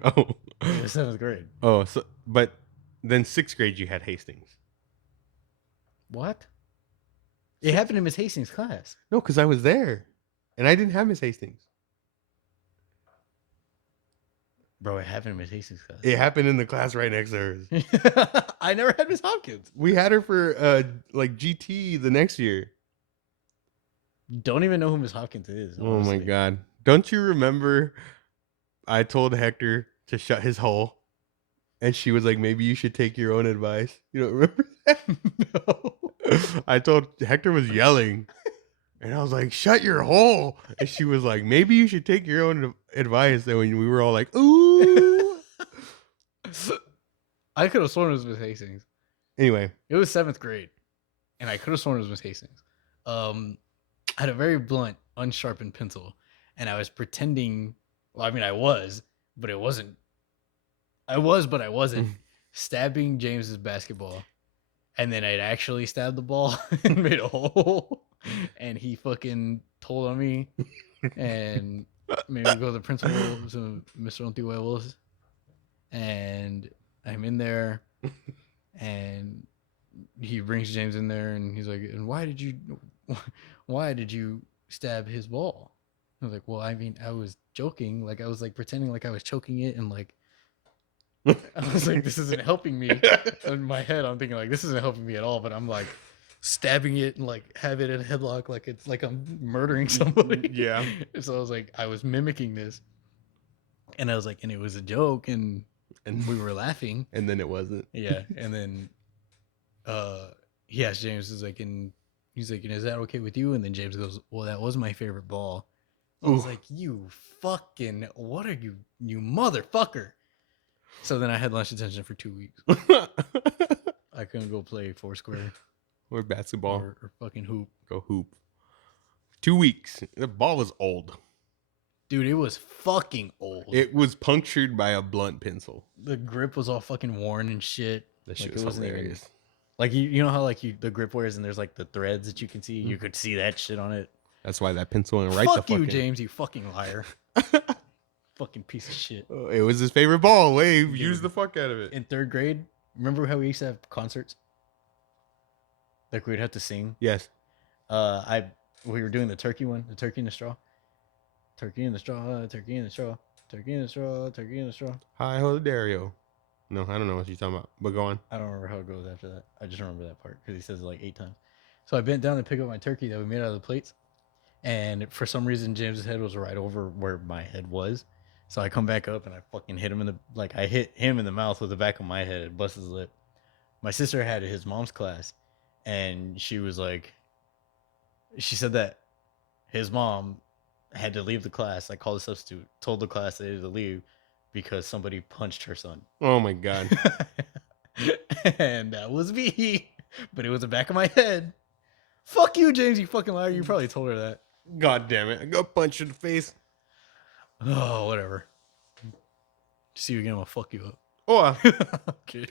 Oh. It was 7th grade. Oh, but then 6th grade you had Hastings. What? It happened in Miss Hastings' class. No, because I was there. And I didn't have Miss Hastings. Bro, it happened in Miss Hastings' class. It happened in the class right next to hers. I never had Miss Hopkins. We had her for GT the next year. Don't even know who Miss Hopkins is. Honestly. Oh my God. Don't you remember I told Hector to shut his hole? And she was like, maybe you should take your own advice. You don't remember that? No. I told Hector was yelling. And I was like, shut your hole. And she was like, maybe you should take your own advice. And when we were all like, ooh. I could have sworn it was Miss Hastings. Anyway. It was 7th grade. And I could have sworn it was Miss Hastings. I had a very blunt, unsharpened pencil. And I was pretending, well, I mean, I was, but it wasn't. I was, but I wasn't stabbing James's basketball. And then I'd actually stabbed the ball and made a hole. And he fucking told on me and made me go to the principal, to Mr. Willis. And I'm in there and he brings James in there and he's like, and why did you stab his ball? I was like, well, I mean, I was joking. Like, I was like pretending like I was choking it and like, I was like, this isn't helping me. In my head, I'm thinking like, this isn't helping me at all. But I'm like stabbing it and like have it in a headlock, like it's like I'm murdering somebody. Yeah. And so I was like, I was mimicking this, and I was like, and it was a joke, and we were laughing, and then it wasn't. Yeah, and then he asked James, he's like, and is that okay with you? And then James goes, well, that was my favorite ball. I was like, you fucking, what are you motherfucker? So then I had lunch detention for 2 weeks. I couldn't go play Foursquare. Or basketball. Or fucking hoop. Go hoop. 2 weeks. The ball was old. Dude, it was fucking old. It was punctured by a blunt pencil. The grip was all fucking worn and shit. That shit was hilarious. Even, like, you know how like the grip wears and there's like the threads that you can see? You could see that shit on it. That's why that pencil went right Fuck the fuck you, in. James, you fucking liar. Fucking piece of shit. It was his favorite ball. Wave, use the fuck out of it. In 3rd grade, remember how we used to have concerts? Like we'd have to sing? Yes. We were doing the turkey one, the turkey in the straw. Turkey in the straw, turkey in the straw, turkey in the straw, turkey in the straw. Hi ho Dario. No, I don't know what you're talking about, but go on. I don't remember how it goes after that. I just remember that part because he says it like 8 times. So I bent down to pick up my turkey that we made out of the plates. And for some reason, James's head was right over where my head was. So I come back up and I fucking hit him I hit him in the mouth with the back of my head. It bust his lip. My sister had his mom's class, and she was like, she said that his mom had to leave the class. Like, called a substitute, told the class they had to leave because somebody punched her son. Oh my god. And that was me, but it was the back of my head. Fuck you, James, you fucking liar. You probably told her that. God damn it. I got punched in the face. Oh, whatever. See you again, I'll fuck you up. Oh. Okay.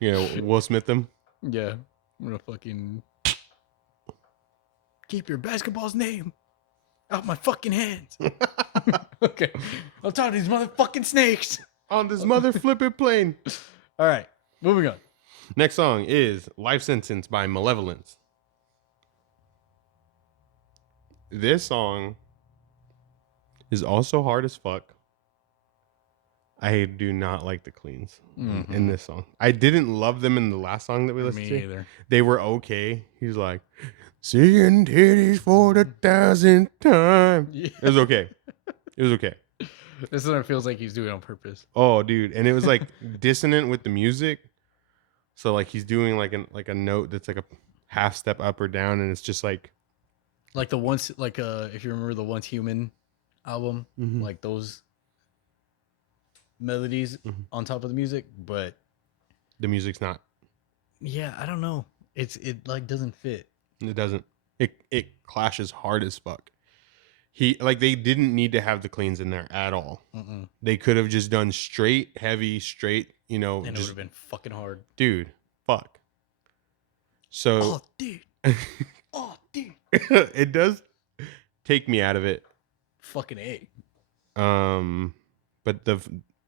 Yeah, Will Smith him. Yeah. I'm gonna fucking keep your basketball's name out my fucking hands. Okay. I'll talk to these motherfucking snakes. On this mother flipping plane. All right. Moving on. Next song is Life Sentence by Malevolence. This song is also hard as fuck. I do not like the cleans in this song. I didn't love them in the last song that we listened to. Me either. They were okay. He's like, seeing titties for the 1,000th time. Yeah. It was okay. It was okay. This one feels like he's doing it on purpose. Oh, dude. And it was like dissonant with the music. So like he's doing like a note that's like a half step up or down, and it's just like the Once, if you remember the Once Human album, like those melodies on top of the music, but the music's not. Yeah, I don't know. It like doesn't fit. It doesn't. It clashes hard as fuck. They didn't need to have the cleans in there at all. They could have just done straight, heavy, straight, and it would have been fucking hard. Dude, fuck. So oh dude. It does take me out of it. Fucking A. But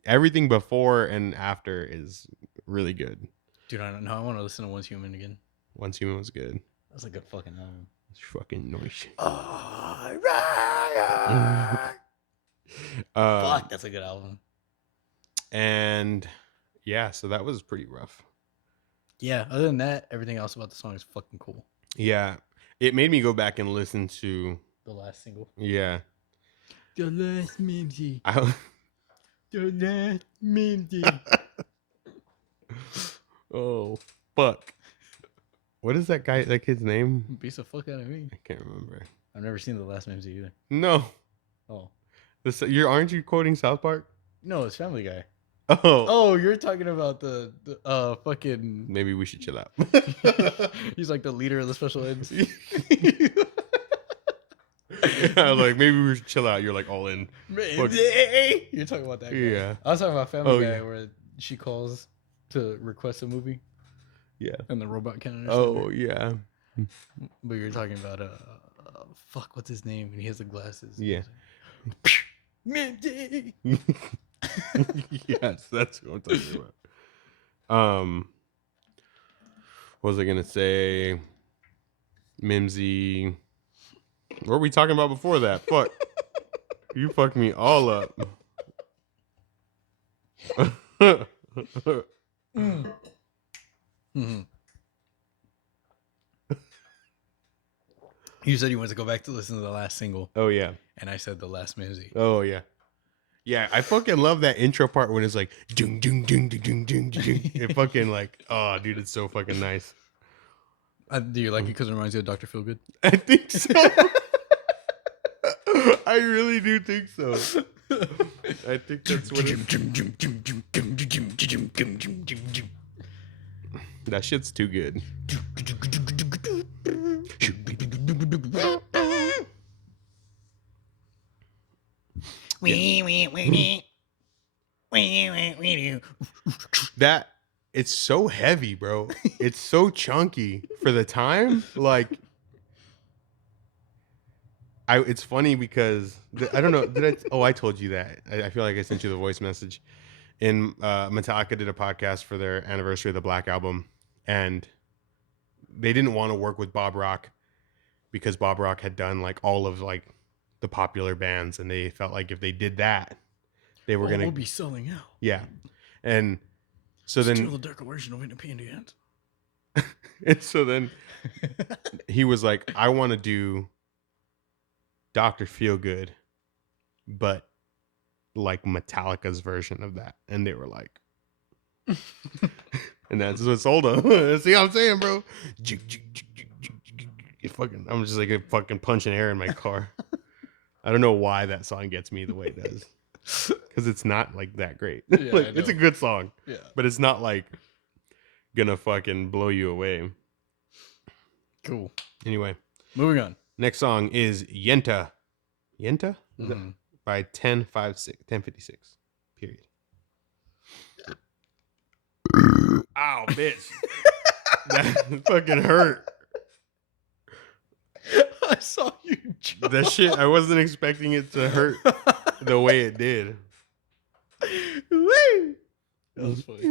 everything before and after is really good. Dude, I don't know. I want to listen to Once Human again. Once Human was good. That's a good fucking album. It's fucking noise. Fuck, that's a good album. And yeah, so that was pretty rough. Yeah, other than that, everything else about the song is fucking cool. Yeah, it made me go back and listen to the last single. Yeah. The last Mimsy. The last Mimsy. Oh, fuck. What is that kid's name? Beats the fuck out of me. I can't remember. I've never seen The Last Mimsy either. No. Oh. Aren't you quoting South Park? No, it's Family Guy. Oh, you're talking about the fucking. Maybe we should chill out. He's like the leader of the special eds. I was like, maybe we should chill out. You're like all in. You're talking about that guy. Yeah. I was talking about Family Guy where she calls to request a movie. Yeah. And the robot cannon. Oh yeah. But you're talking about fuck, what's his name? And he has the glasses. Yeah. Minty. Yes, that's what I'm talking about. What was I gonna say? Mimsy. What were we talking about before that? Fuck. You fucked me all up. You said you wanted to go back to listen to the last single. Oh yeah. And I said The Last Mimsy. Oh yeah. Yeah, I fucking love that intro part when it's like ding ding ding ding ding ding ding. It fucking like, oh dude, it's so fucking nice. Do you like it because it reminds you of Dr. Feelgood? I think so. I really do think so. I think that's what it is. That shit's too good. That it's so heavy, bro. It's so chunky for the time. Like, it's funny because I don't know. I told you that. I feel like I sent you the voice message. Metallica did a podcast for their anniversary of the Black Album, and they didn't want to work with Bob Rock because Bob Rock had done like all of like the popular bands, and they felt like if they did that, they were gonna be selling out. Yeah, and so then still the declaration of independence. And so then he was like, I want to do Dr. Feelgood, but like Metallica's version of that. And they were like, And that's what sold him. See what I'm saying, bro? I'm just like fucking punching air in my car. I don't know why that song gets me the way it does. Because it's not like that great. Yeah, Like, it's a good song. Yeah. But it's not like gonna fucking blow you away. Cool. Anyway. Moving on. Next song is Yenta. Yenta? By 1056. Period. Ow, bitch. That fucking hurt. I saw you jump. That shit, I wasn't expecting it to hurt the way it did. That was funny.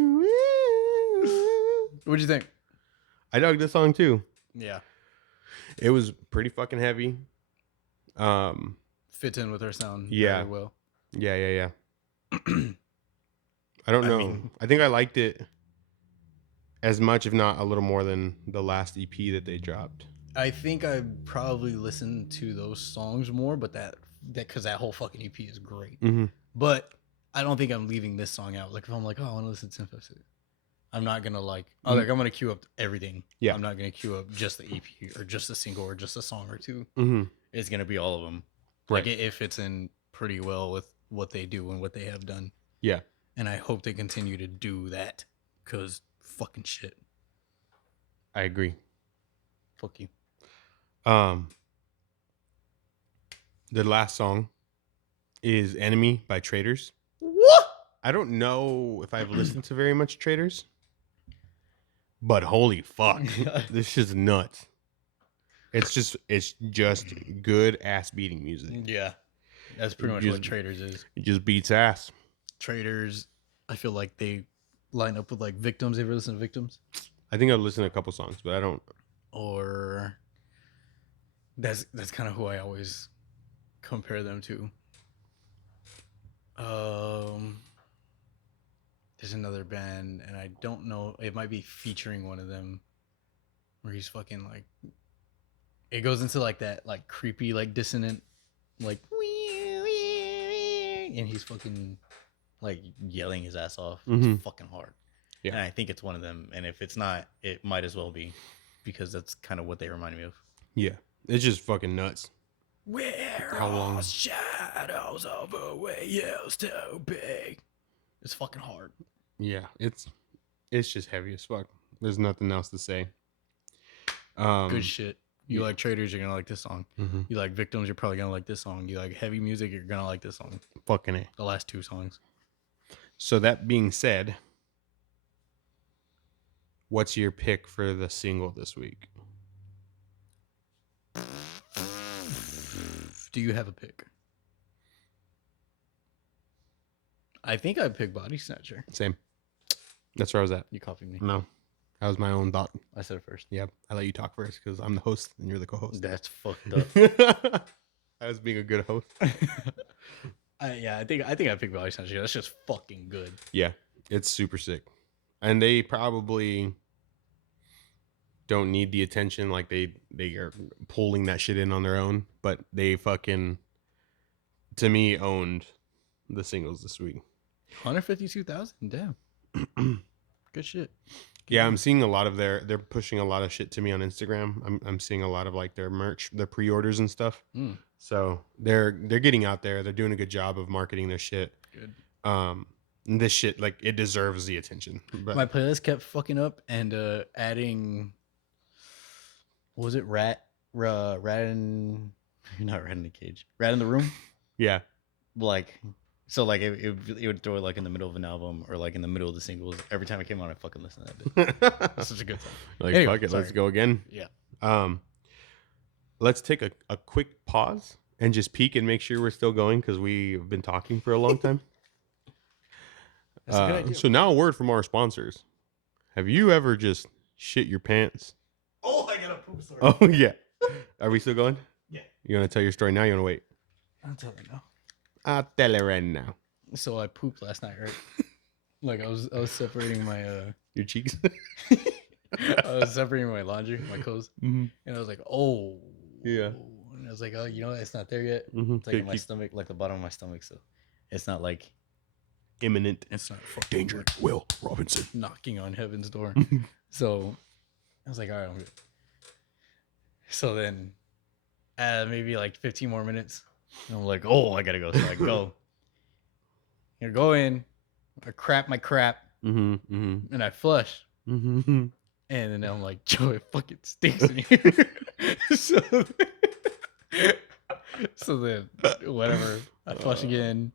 What'd you think? I dug this song too. Yeah. It was pretty fucking heavy. Fits in with her sound yeah. very well. Yeah. I don't know. I think I liked it as much, if not a little more, than the last EP that they dropped. I think I probably listened to those songs more, but that because that whole fucking EP is great. Mm-hmm. But I don't think I'm leaving this song out. Like if I'm like, oh, I want to listen to Synthesis, I'm not gonna like. Oh, like I'm gonna queue up everything. Yeah. I'm not gonna queue up just the EP or just a single or just a song or two. Mm-hmm. It's gonna be all of them. Right. Like it fits in pretty well with what they do and what they have done. Yeah. And I hope they continue to do that because fucking shit. I agree. Fuck you. The last song is Enemy by Traitors. What? I don't know if I've listened to very much Traitors, but holy fuck, this shit's nuts. It's just good ass beating music. Yeah. That's pretty much what Traitors is. It just beats ass. Traitors, I feel like they line up with like Victims. Ever listen to Victims? I think I've listened to a couple songs, but I don't. Or that's kind of who I always compare them to. There's another band, and I don't know. It might be featuring one of them, where he's fucking like. It goes into like that like creepy like dissonant, like, and he's fucking like yelling his ass off. It's fucking hard. Yeah, and I think it's one of them. And if it's not, it might as well be, because that's kind of what they remind me of. Yeah, it's just fucking nuts. Where are shadows of a way used to be? It's fucking hard. Yeah, it's just heavy as fuck. There's nothing else to say. Good shit. You like Traitors, you're gonna like this song. Mm-hmm. You like Victims, you're probably gonna like this song. You like heavy music, you're gonna like this song. Fucking A. The last two songs. So that being said, what's your pick for the single this week? Do you have a pick? I think I picked Bodysnatcher. Same. That's where I was at. You copied me. No. That was my own thought. I said it first. Yeah, I let you talk first because I'm the host and you're the co-host. That's fucked up. I was being a good host. I think I picked Bodysnatcher. That's just fucking good. Yeah, it's super sick. And they probably don't need the attention, like they are pulling that shit in on their own, but they fucking, to me, owned the singles this week. 152,000? Damn. Good shit. Yeah, I'm seeing a lot of they're pushing a lot of shit to me on Instagram. I'm seeing a lot of like their merch, their pre-orders and stuff. So they're getting out there. They're doing a good job of marketing their shit. Good. This shit, like, it deserves the attention. But my playlist kept fucking up and adding, what was it? Rat in not Rat in the Cage. Rat in the Room? Yeah. Like, so like it would throw it like in the middle of an album or like in the middle of the singles. Every time it came on, I fucking listened to that bit. That's such a good song. Like, anyway, fuck it, let's go again. Yeah. Let's take a quick pause and just peek and make sure we're still going, because we've been talking for a long time. That's a good idea. So now a word from our sponsors. Have you ever just shit your pants? Oh, I got a poop story. Oh, yeah. Are we still going? Yeah. You want to tell your story now? You want to wait? I'll tell you now. I'll tell it right now. So I pooped last night, right? Like I was separating my your cheeks. I was separating my laundry, my clothes, and I was like, oh, yeah. And I was like, oh, you know, it's not there yet. Mm-hmm. It's like in my stomach, like the bottom of my stomach, so it's not like imminent. It's not fucking Danger, Will Robinson. knocking on heaven's door. So I was like, all right, I'm good. So then maybe like 15 more minutes. And I'm like, oh, I gotta go. So I go. I go in, I crap my crap, and I flush. And then I'm like, Joe, it fucking stinks in here. so then, whatever. I flush again,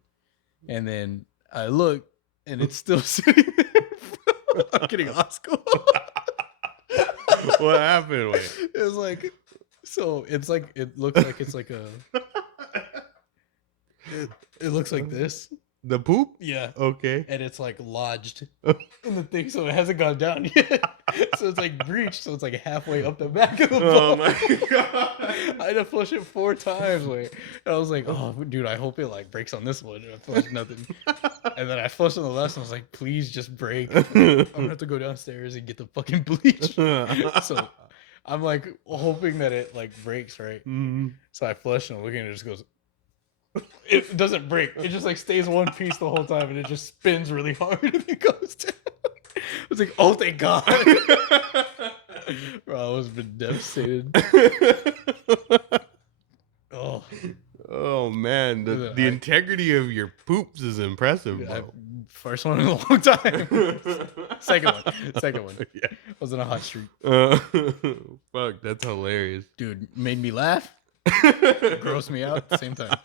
and then I look, and it's still sitting there. I'm kidding, Oscar. What happened? Wait. It was like, so it's like, it looks like it's like a. It looks like this. The poop? Yeah. Okay. And it's like lodged in the thing, so it hasn't gone down yet. So it's like breached, so it's like halfway up the back of the bowl. Oh my god. I had to flush it 4 times. Like, and I was like, oh, dude, I hope it like breaks on this one. And I flushed nothing. And then I flushed on the last one. I was like, please just break. I'm gonna have to go downstairs and get the fucking bleach. So I'm like hoping that it like breaks, right? So I flush and I'm looking and it just goes. It doesn't break. It just like stays one piece the whole time, and it just spins really hard and it goes down. I was like, "Oh, thank God!" Bro, I was been devastated. Oh man, the integrity of your poops is impressive, bro. First one in a long time. Second one. Yeah, I was on a hot streak. Fuck, that's hilarious, dude. Made me laugh. Gross me out at the same time.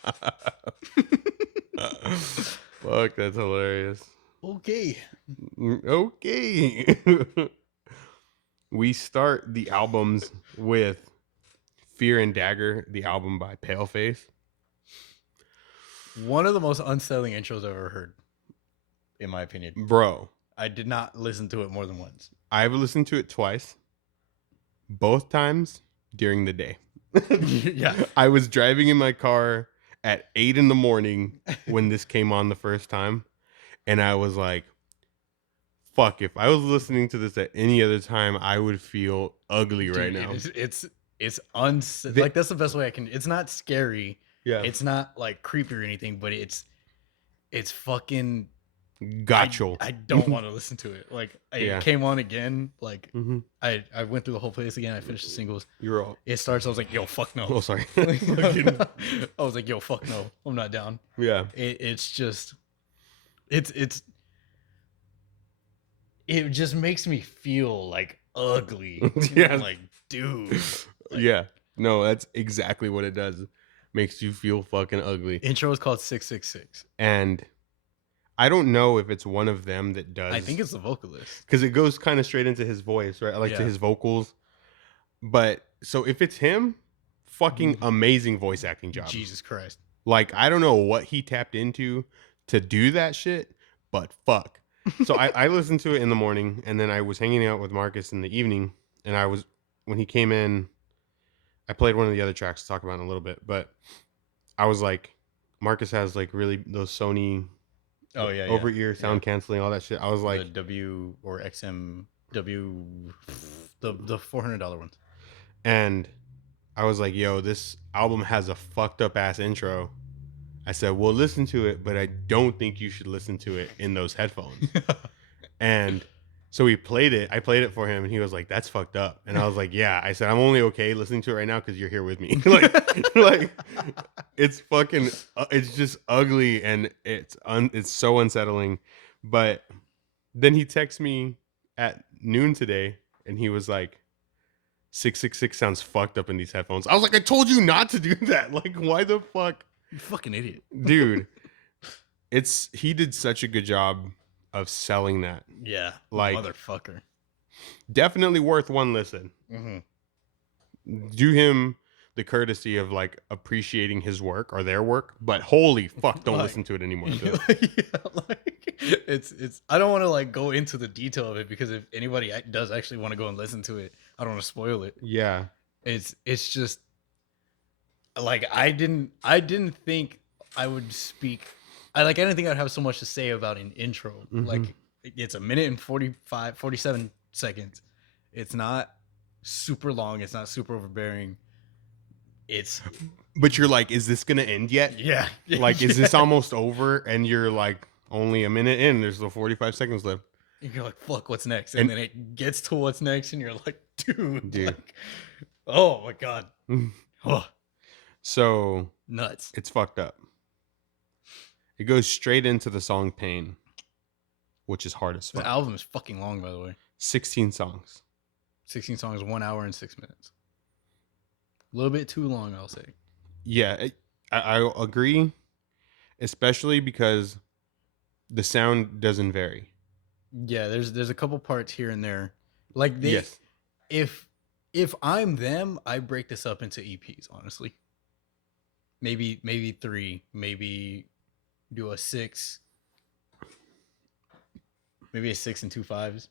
Fuck, that's hilarious. Okay. We start the albums with Fear and Dagger, the album by Paleface. One of the most unsettling intros I've ever heard, in my opinion. Bro, I did not listen to it more than once. I've listened to it twice. Both times during the day. Yeah. I was driving in my car at 8 a.m. when this came on the first time. And I was like, fuck, if I was listening to this at any other time, I would feel ugly right now. It's like, that's the best way I can. It's not scary. Yeah. It's not like creepy or anything, but it's fucking gotcha. I don't want to listen to it. Like it came on again. Like I went through the whole playlist again. I finished the singles. You're all. It starts. I was like, yo, fuck no. Oh, sorry. I was like, yo, fuck no. I'm not down. Yeah. It's just, it just makes me feel like ugly. Yeah. Like, dude. Like, yeah. No, that's exactly what it does. Makes you feel fucking ugly. Intro is called 666. And I don't know if it's one of them that does. I think it's the vocalist. Because it goes kind of straight into his voice, right? Like to his vocals. But so if it's him, fucking amazing voice acting job. Jesus Christ. Like, I don't know what he tapped into to do that shit, but fuck. So I listened to it in the morning, and then I was hanging out with Marcus in the evening, and when he came in, I played one of the other tracks to talk about in a little bit, but I was like, Marcus has like really those Sony over-ear sound canceling, all that shit. I was like, the W or XM W, the $400 ones. And I was like, yo, this album has a fucked up ass intro. I said, well, listen to it, but I don't think you should listen to it in those headphones. And so we played it. I played it for him, and he was like, that's fucked up. And I was like, yeah. I said, I'm only okay listening to it right now because you're here with me. like it's fucking, it's just ugly, and it's so unsettling. But then he texted me at noon today, and he was like, 666 sounds fucked up in these headphones. I was like, I told you not to do that. Like, why the fuck? You fucking idiot. Dude, he did such a good job of selling that. Yeah. Like, motherfucker. Definitely worth one listen. Do him the courtesy of like appreciating his work or their work, but holy fuck, don't listen to it anymore. It's I don't want to like go into the detail of it, because if anybody does actually want to go and listen to it, I don't want to spoil it. Yeah. It's just like I didn't think I would speak. I didn't think I'd have so much to say about an intro. Like, it's a minute and 47 seconds. It's not super long. It's not super overbearing. But you're like, is this gonna end yet? Yeah. Like, is this almost over? And you're like, only a minute in. There's still 45 seconds left. And you're like, fuck, what's next? And then it gets to what's next, and you're like, dude. Like, oh my god. Oh, so nuts. It's fucked up. It goes straight into the song Pain, which is hard as fuck. The album is fucking long, by the way. 16 songs. 16 songs, 1 hour and 6 minutes. A little bit too long, I'll say. Yeah, I agree, especially because the sound doesn't vary. Yeah, there's a couple parts here and there. Like yes. If I'm them, I break this up into EPs, honestly. Maybe 3, maybe do a 6. Maybe a 6 and 2 5s.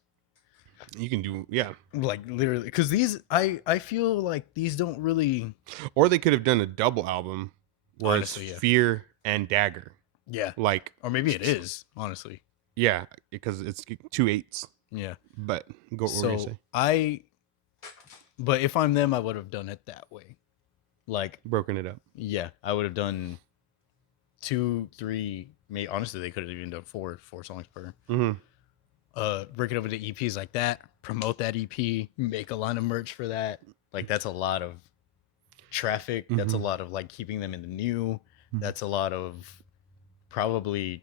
You can do, yeah. Like literally, because these, I feel like these don't really. Or they could have done a double album where Honestly, it's yeah. Fear and Dagger. Yeah. Like. Or maybe it is, honestly. Yeah, because it's 2 8s. Yeah. But go what were you say? But if I'm them, I would have done it that way. Like. Broken it up. Yeah. I would have done 2, 3. Maybe, honestly, they could have even done 4 songs per. Mm-hmm. Break it over to EPs like that, promote that EP, make a line of merch for that. Like, that's a lot of traffic. That's a lot of like keeping them in the new. That's a lot of probably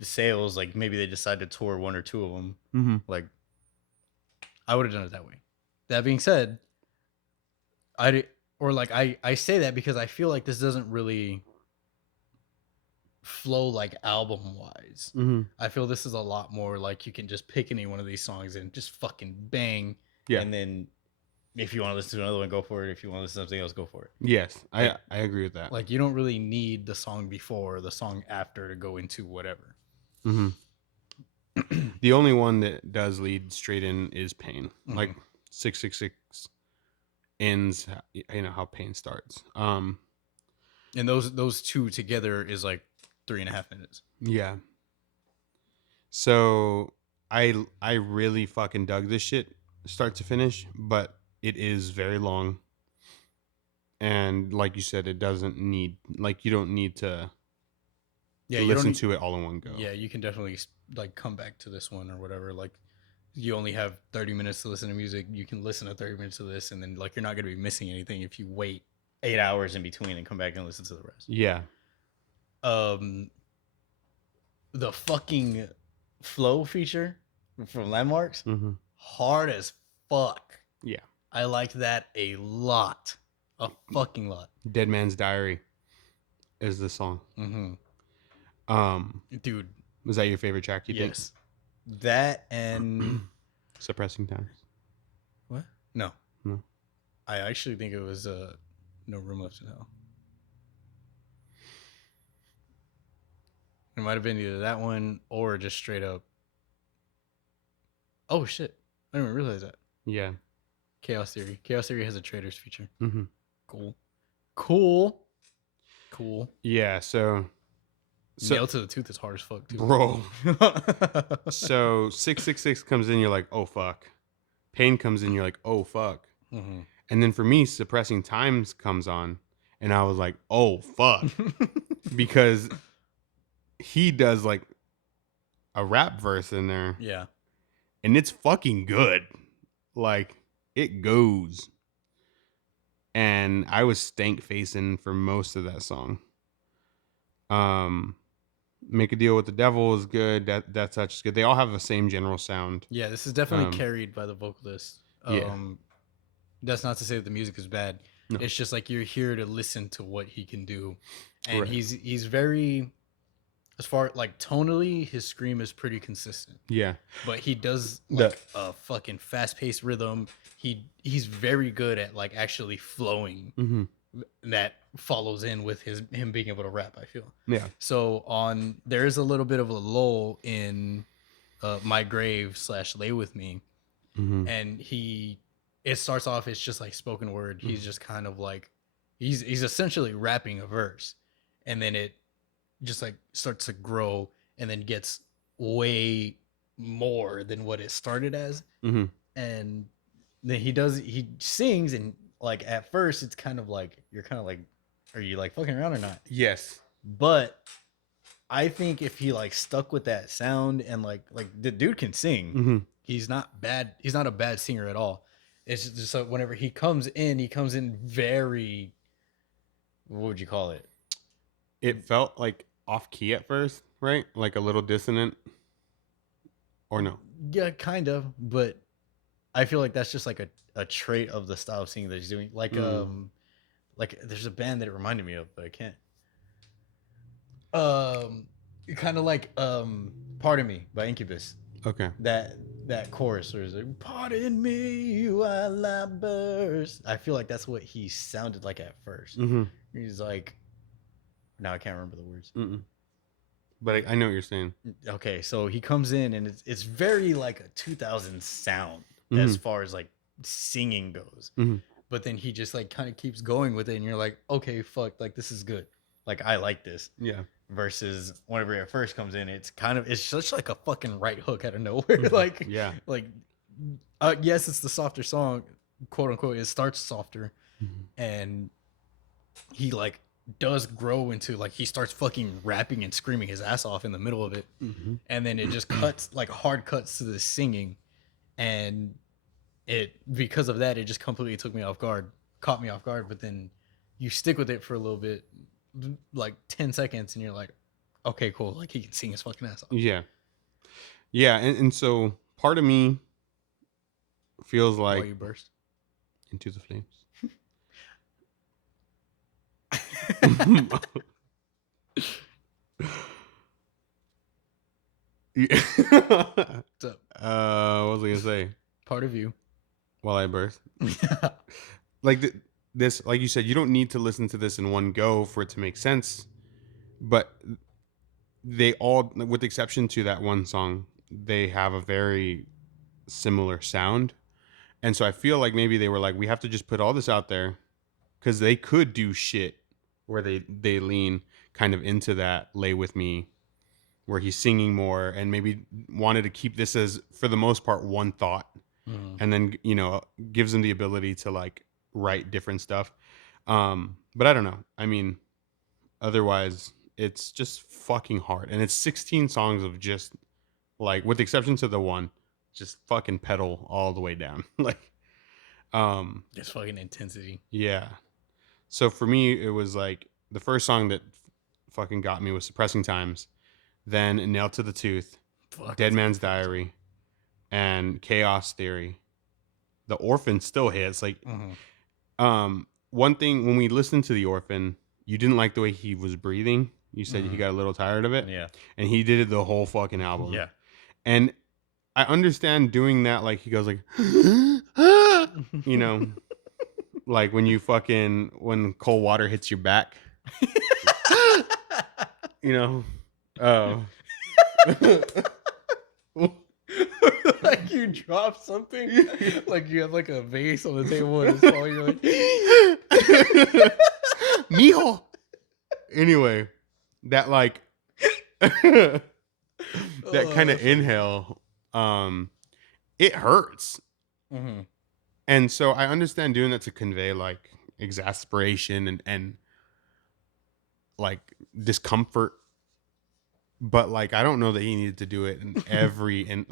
sales. Like, maybe they decide to tour 1 or 2 of them. Like, I would have done it that way. That being said, I say that because I feel like this doesn't really flow like album wise. I feel this is a lot more like you can just pick any one of these songs and just fucking bang. Yeah. And then if you want to listen to another one, go for it. If you want to listen to something else, go for it. Yes, I agree with that. Like, you don't really need the song before or the song after to go into whatever. The only one that does lead straight in is Pain. Like 666 ends, you know, how Pain starts. And those 2 together is like 3.5 minutes. Yeah. So I really fucking dug this shit start to finish, but it is very long. And like you said, it doesn't need, like, you don't need to listen to it all in one go. Yeah, you can definitely like come back to this one or whatever. Like, you only have 30 minutes to listen to music. You can listen to 30 minutes of this, and then like you're not going to be missing anything if you wait 8 hours in between and come back and listen to the rest. Yeah. The fucking flow feature from Landmarks, hard as fuck. Yeah. I like that a lot. A fucking lot. Dead Man's Diary is the song. Dude. Was that your favorite track, you think? Yes. That and Suppressing Times. What? No. No. I actually think it was No Room Left in Hell. It might have been either that one or just straight up. Oh shit! I didn't even realize that. Yeah. Chaos Theory. Chaos Theory has a Traitors feature. Cool. Yeah. So Nail to the Tooth is hard as fuck too, bro. So 666 comes in, you're like, oh fuck. Pain comes in, you're like, oh fuck. And then for me, Suppressing Times comes on, and I was like, oh fuck, because he does like a rap verse in there. Yeah. And it's fucking good. Like, it goes. And I was stank facing for most of that song. Make a Deal with the Devil is good. That Touch is good. They all have the same general sound. Yeah, this is definitely carried by the vocalist. That's not to say that the music is bad. No. It's just like you're here to listen to what he can do. And he's very, as far like tonally, his scream is pretty consistent. Yeah. But he does like a fucking fast-paced rhythm. He's very good at like actually flowing. That follows in with him being able to rap, I feel. Yeah. So there is a little bit of a lull in My Grave / Lay With Me. And it starts off, it's just like spoken word. He's just kind of like, he's essentially rapping a verse. And then it just like starts to grow and then gets way more than what it started as. And then he sings, and like at first it's kind of like, you're kind of like, are you like fucking around or not? Yes. But I think if he like stuck with that sound and like the dude can sing. Mm-hmm. He's not bad. He's not a bad singer at all. It's just so whenever he comes in very, what would you call it? It felt like off key at first, right? Like a little dissonant, or no? Yeah, kind of. But I feel like that's just like a trait of the style of singing that he's doing. Like there's a band that it reminded me of, but I can't. Kind of like "Pardon Me" by Incubus. Okay. That chorus where it's like, "Pardon me while I burst." I feel like that's what he sounded like at first. Mm-hmm. He's like, now I can't remember the words. Mm-mm. But I know what you're saying. Okay, so he comes in and it's very like a 2000 sound Mm-hmm. as far as like singing goes. Mm-hmm. But then he just like kind of keeps going with it, and you're like, okay, fuck, like this is good. Like I like this. Yeah. Versus whenever it first comes in, it's such like a fucking right hook out of nowhere. Like Yeah. like yes, it's the softer song, quote unquote. It starts softer, and he like does grow into like he starts fucking rapping and screaming his ass off in the middle of it, and then it just cuts like hard cuts to the singing, and it because of that it just completely caught me off guard. But then you stick with it for a little bit, like 10 seconds, and you're like, okay, cool, like he can sing his fucking ass off. Yeah, and so part of me feels like While you burst into the flames. Yeah. What's up? What was I gonna say? Part of you. While I burst. Like this, like you said, you don't need to listen to this in one go for it to make sense. But they all, with the exception to that one song, they have a very similar sound. And so I feel like maybe they were like, we have to just put all this out there, because they could do shit where they lean kind of into that "Lay With Me," where he's singing more, and maybe wanted to keep this as, for the most part, one thought, and then gives them the ability to like write different stuff. But I don't know. I mean, otherwise it's just fucking hard, and it's 16 songs of just like, with the exception to the one, just fucking pedal all the way down. Like just fucking intensity. Yeah. So for me, it was like the first song that fucking got me was "Suppressing Times," then "Nailed to the Tooth," "Dead Man's Diary," and "Chaos Theory." The Orphan still hits. Like, one thing, when we listened to The Orphan, you didn't like the way he was breathing. You said he got a little tired of it. Yeah. And he did it the whole fucking album. Yeah. And I understand doing that. Like, he goes like, like when cold water hits your back. Oh. Like you drop something, like you have like a vase on the table and it's falling. You're like, mijo. Anyway, that like that kind of inhale, it hurts. And so I understand doing that to convey like exasperation and like discomfort. But like, I don't know that he needed to do it in every, and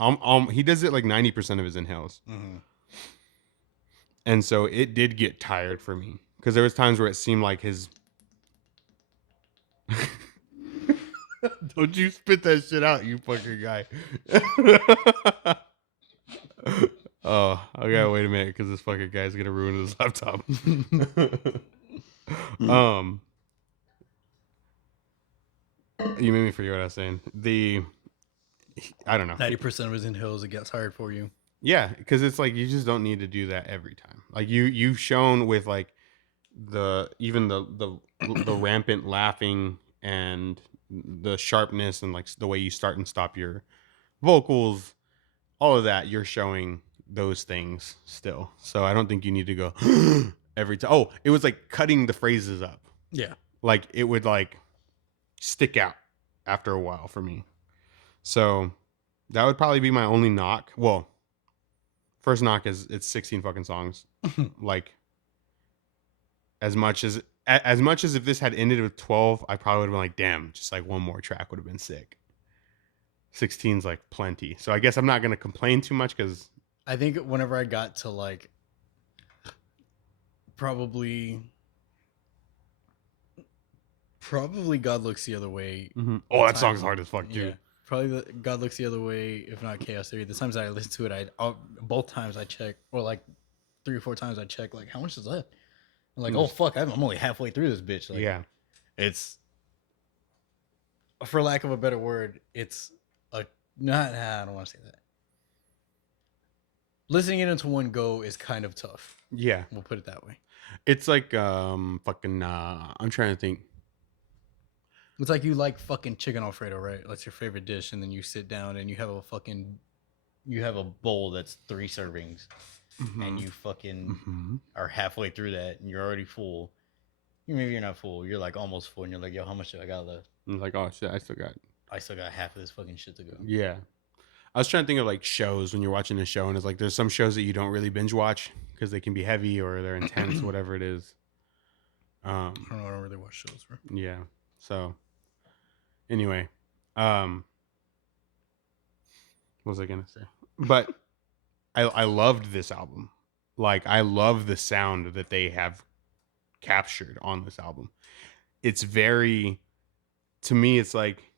he does it like 90% of his inhales. And so it did get tired for me, because there was times where it seemed like his don't you spit that shit out, you fucking guy. Oh, I gotta wait a minute, because this fucking guy's gonna ruin his laptop. You made me forget what I was saying. I don't know. 90% of his inhales, it gets hard for you. Yeah, because it's like, you just don't need to do that every time. Like you've shown with like the rampant laughing and the sharpness and like the way you start and stop your vocals, all of that, you're showing those things still. So I don't think you need to go every time. Oh, it was like cutting the phrases up. Yeah. Like it would like stick out after a while for me. So that would probably be my only knock. Well, first knock is it's 16 fucking songs. Like, as much as as much as if this had ended with 12, I probably would have been like, damn, just like one more track would have been sick. 16's like plenty. So I guess I'm not gonna complain too much because I think whenever I got to like probably God Looks the Other Way. Mm-hmm. Oh, that song's hard as fuck too. Yeah, probably God Looks the Other Way. If not Chaos Theory, the times I listened to it, both times I check, or like 3 or 4 times I check, like how much is left. I'm like, oh fuck, I'm only halfway through this bitch. Like, yeah, it's, for lack of a better word, it's a not. I don't want to say that. Listening it into one go is kind of tough. Yeah, we'll put it that way. It's like fucking. I'm trying to think. It's like you like fucking chicken Alfredo, right? That's your favorite dish, and then you sit down and you have a bowl that's 3 servings, and you fucking are halfway through that, and you're already full. Maybe you're not full. You're like almost full, and you're like, yo, how much do I got left? I'm like, oh shit, I still got half of this fucking shit to go. Yeah. I was trying to think of like shows when you're watching a show, and it's like there's some shows that you don't really binge watch because they can be heavy or they're intense, whatever it is. I don't know. I don't really watch shows, bro. Yeah. So anyway, what was I gonna say? But I loved this album. Like, I love the sound that they have captured on this album. It's very, to me, it's like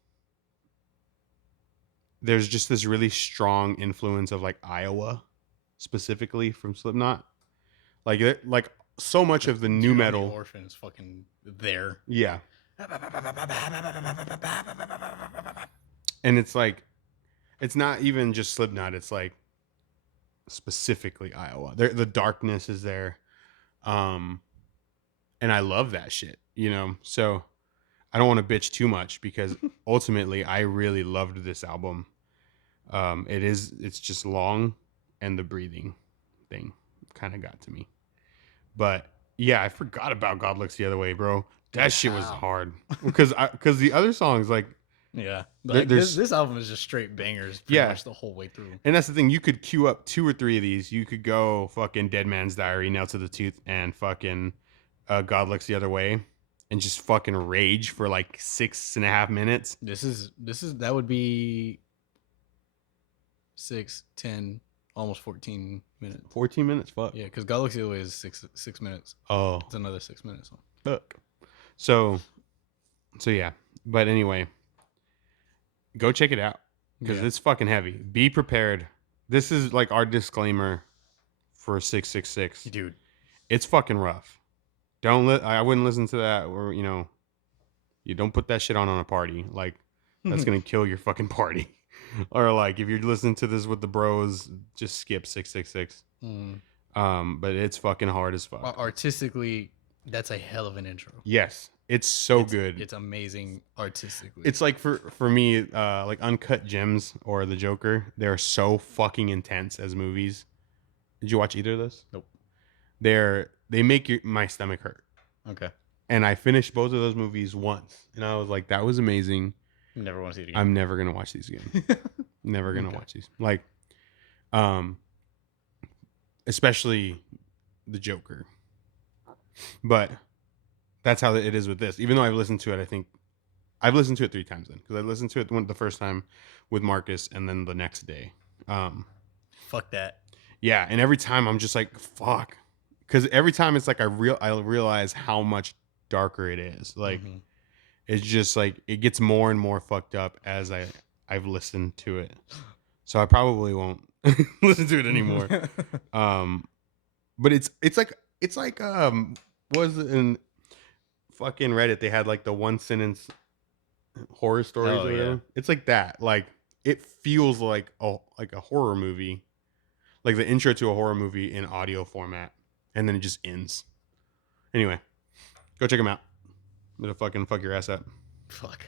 there's just this really strong influence of like Iowa, specifically from Slipknot. Like so much of the new metal. Orphan is fucking there. Yeah. And it's like, it's not even just Slipknot. It's like specifically Iowa. The darkness is there. And I love that shit, you know? So I don't want to bitch too much because ultimately I really loved this album. It's just long, and the breathing thing kind of got to me. But yeah, I forgot about God Looks the Other Way, bro. That shit was hard because the other songs, like, yeah, like this album is just straight bangers pretty much the whole way through. And that's the thing, you could queue up 2 or 3 of these. You could go fucking Dead Man's Diary, Nailed to the Tooth, and fucking God Looks the Other Way, and just fucking rage for like 6.5 minutes. That would be 6, 10, almost 14 minutes. 14 minutes? Fuck. Yeah, because God Looks the Other Way is 6 minutes. Oh. It's another 6 minutes. Fuck. So yeah. But anyway, go check it out because it's fucking heavy. Be prepared. This is like our disclaimer for 666. Dude. It's fucking rough. I wouldn't listen to that, or, you know, you don't put that shit on a party. Like, that's going to kill your fucking party. Or like, if you're listening to this with the bros, just skip 666. But it's fucking hard as fuck. Artistically, that's a hell of an intro. Yes, it's good. It's amazing artistically. It's like for me, like Uncut Gems or The Joker, they're so fucking intense as movies. Did you watch either of those? Nope. They make my stomach hurt. Okay. And I finished both of those movies once, and I was like, that was amazing. Never want to see it again. I'm never gonna watch these again. Never gonna watch these. Like, especially The Joker. But that's how it is with this. Even though I've listened to it, I think I've listened to it 3 times then, because I listened to it the first time with Marcus, and then the next day. Fuck that. Yeah, and every time I'm just like, fuck, because every time it's like I realize how much darker it is. Like, it's just like it gets more and more fucked up as I've listened to it. So I probably won't listen to it anymore. But it's like was it in fucking Reddit, they had like the 1 sentence horror stories or whatever. Yeah. It's like that. Like, it feels like a horror movie. Like the intro to a horror movie in audio format, and then it just ends. Anyway, go check them out. It'll fucking fuck your ass up. Fuck.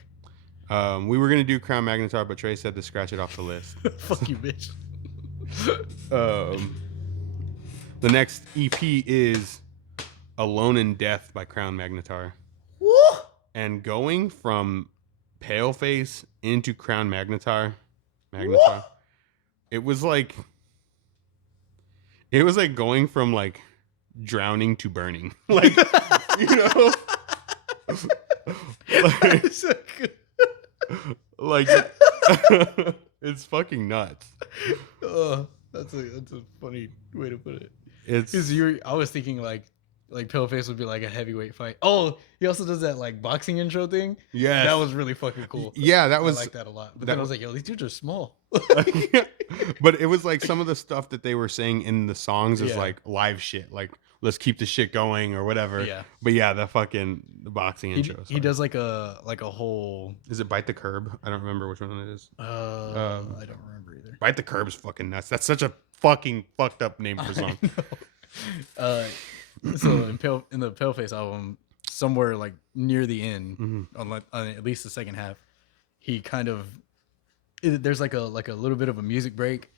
We were gonna do Crown Magnetar, but Trey said to scratch it off the list. Fuck you, bitch. The next EP is Alone in Death by Crown Magnetar. Woo! And going from Paleface into Crown Magnetar, it was like going from like drowning to burning. Like, You know, like, So good. like it's fucking nuts. Oh, that's a funny way to put it. It's Because I was thinking like Paleface would be like a heavyweight fight. Oh, he also does that like boxing intro thing. yes, That was really fucking cool. Yeah, that was I like that a lot. But that then I was like, yo, these dudes are small. But it was like some of the stuff that they were saying in the songs is Yeah. like live shit, like let's keep the shit going or whatever. Yeah. But yeah, the boxing He intro. he does like a whole. Is it Bite the Curb? I don't remember which one it is. I don't remember either. Bite the Curb is fucking nuts. That's such a fucking fucked up name for a song. So in the Paleface album, somewhere like near the end, Mm-hmm. on at least the second half, he kind of there's like a little bit of a music break,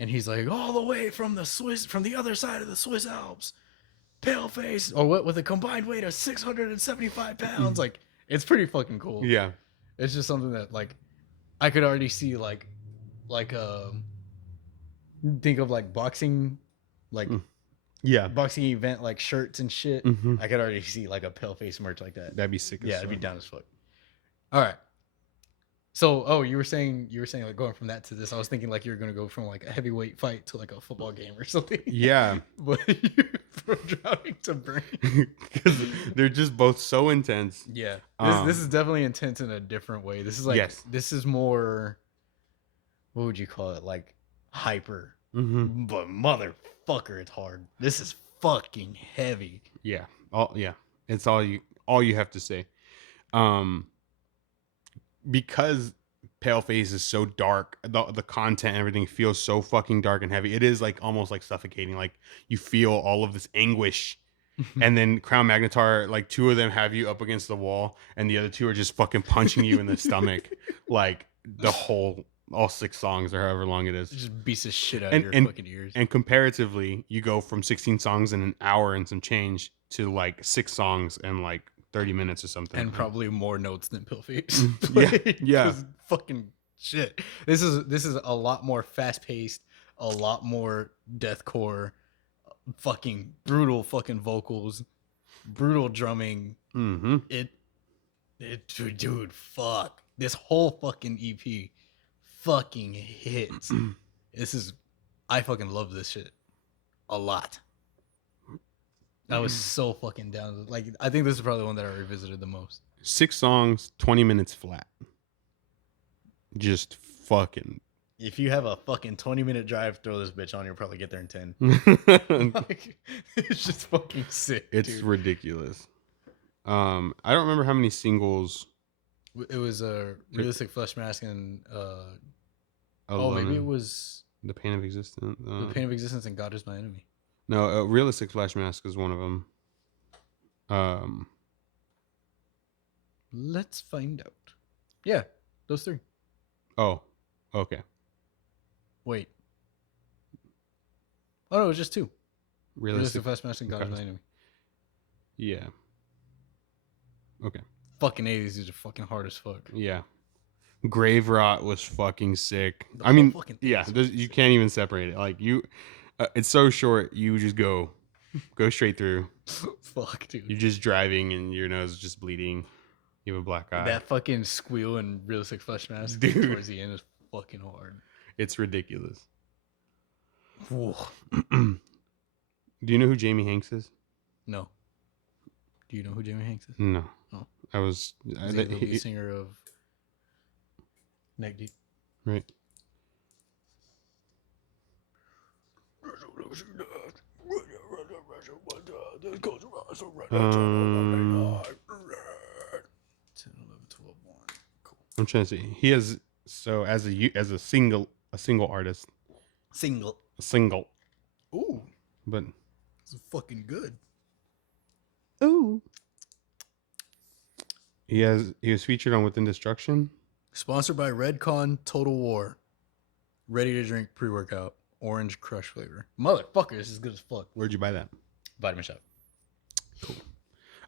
and he's like, all the way from the other side of the Swiss Alps, Paleface, or what, with a combined weight of 675 pounds. Like, it's pretty fucking cool. Yeah. It's just something that like I could already see think of like boxing, like Yeah. boxing event like shirts and shit. Mm-hmm. I could already see like a Paleface merch like that. That'd be sick. Yeah, it'd be down as fuck. All right. So, you were saying like going from that to this. I was thinking like you were gonna go from like a heavyweight fight to like a football game or something. Yeah. But you from drowning to burning. Because they're just both so intense. Yeah. This is definitely intense in a different way. This is like Yes. this is more, what would you call it? Like hyper. Mm-hmm. But motherfucker, it's hard. This is fucking heavy. Yeah. It's all you have to say. Because Paleface is so dark, the content and everything feels so fucking dark and heavy. It is like almost like suffocating. Like you feel all of this anguish. And then Crown Magnetar, like two of them have you up against the wall, and the other two are just fucking punching you in the stomach. Like all 6 songs or however long it is. It just beats the shit out of your fucking ears. And comparatively, you go from 16 songs in an hour and some change to like 6 songs and like 30 minutes or something. And probably more notes than Paleface. Yeah. Fucking shit. This is a lot more fast paced, a lot more deathcore, fucking brutal fucking vocals, brutal drumming. Mm-hmm. Dude, fuck. This whole fucking EP fucking hits. I fucking love this shit a lot. I was so fucking down. Like, I think this is probably the one that I revisited the most. 6 songs, 20 minutes flat. Just fucking. If you have a fucking 20-minute drive, throw this bitch on. You'll probably get there in 10. Like, it's just fucking sick. It's dude. ridiculous. I don't remember how many singles. It was a Realistic Flesh Mask and Alone, maybe it was The Pain of Existence. The Pain of Existence and God Is My Enemy. No, Realistic Flash Mask is one of them. Let's find out. Yeah, those 3. Oh, okay. Wait. Oh no, it was just 2. Realistic. Realistic Flesh Mask and God Is My Enemy. Yeah. Okay. Fucking 80s, these are fucking hard as fuck. Yeah. Grave Rot was fucking sick. The I whole mean, fucking thing yeah, is you can't even separate it. Like it's so short. You just go straight through. Fuck, dude. You're just driving and your nose is just bleeding. You have a black eye. That fucking squeal and Realistic Flesh Mask Dude. towards the end is fucking hard. It's ridiculous. Whoa. Do you know who Jamie Hanks is? No. Do you know who Jamie Hanks is? No. Oh. Is He's the lead singer of Neck Deep. Right. Cool. I'm trying to see. He has as a single artist. Single. Ooh, But this is fucking good. ooh. He was featured on Within Destruction. Sponsored by Redcon Total War. Ready to drink pre-workout. Orange Crush flavor. Motherfucker, this is good as fuck. Where'd you buy that? Vitamin Shop. Cool.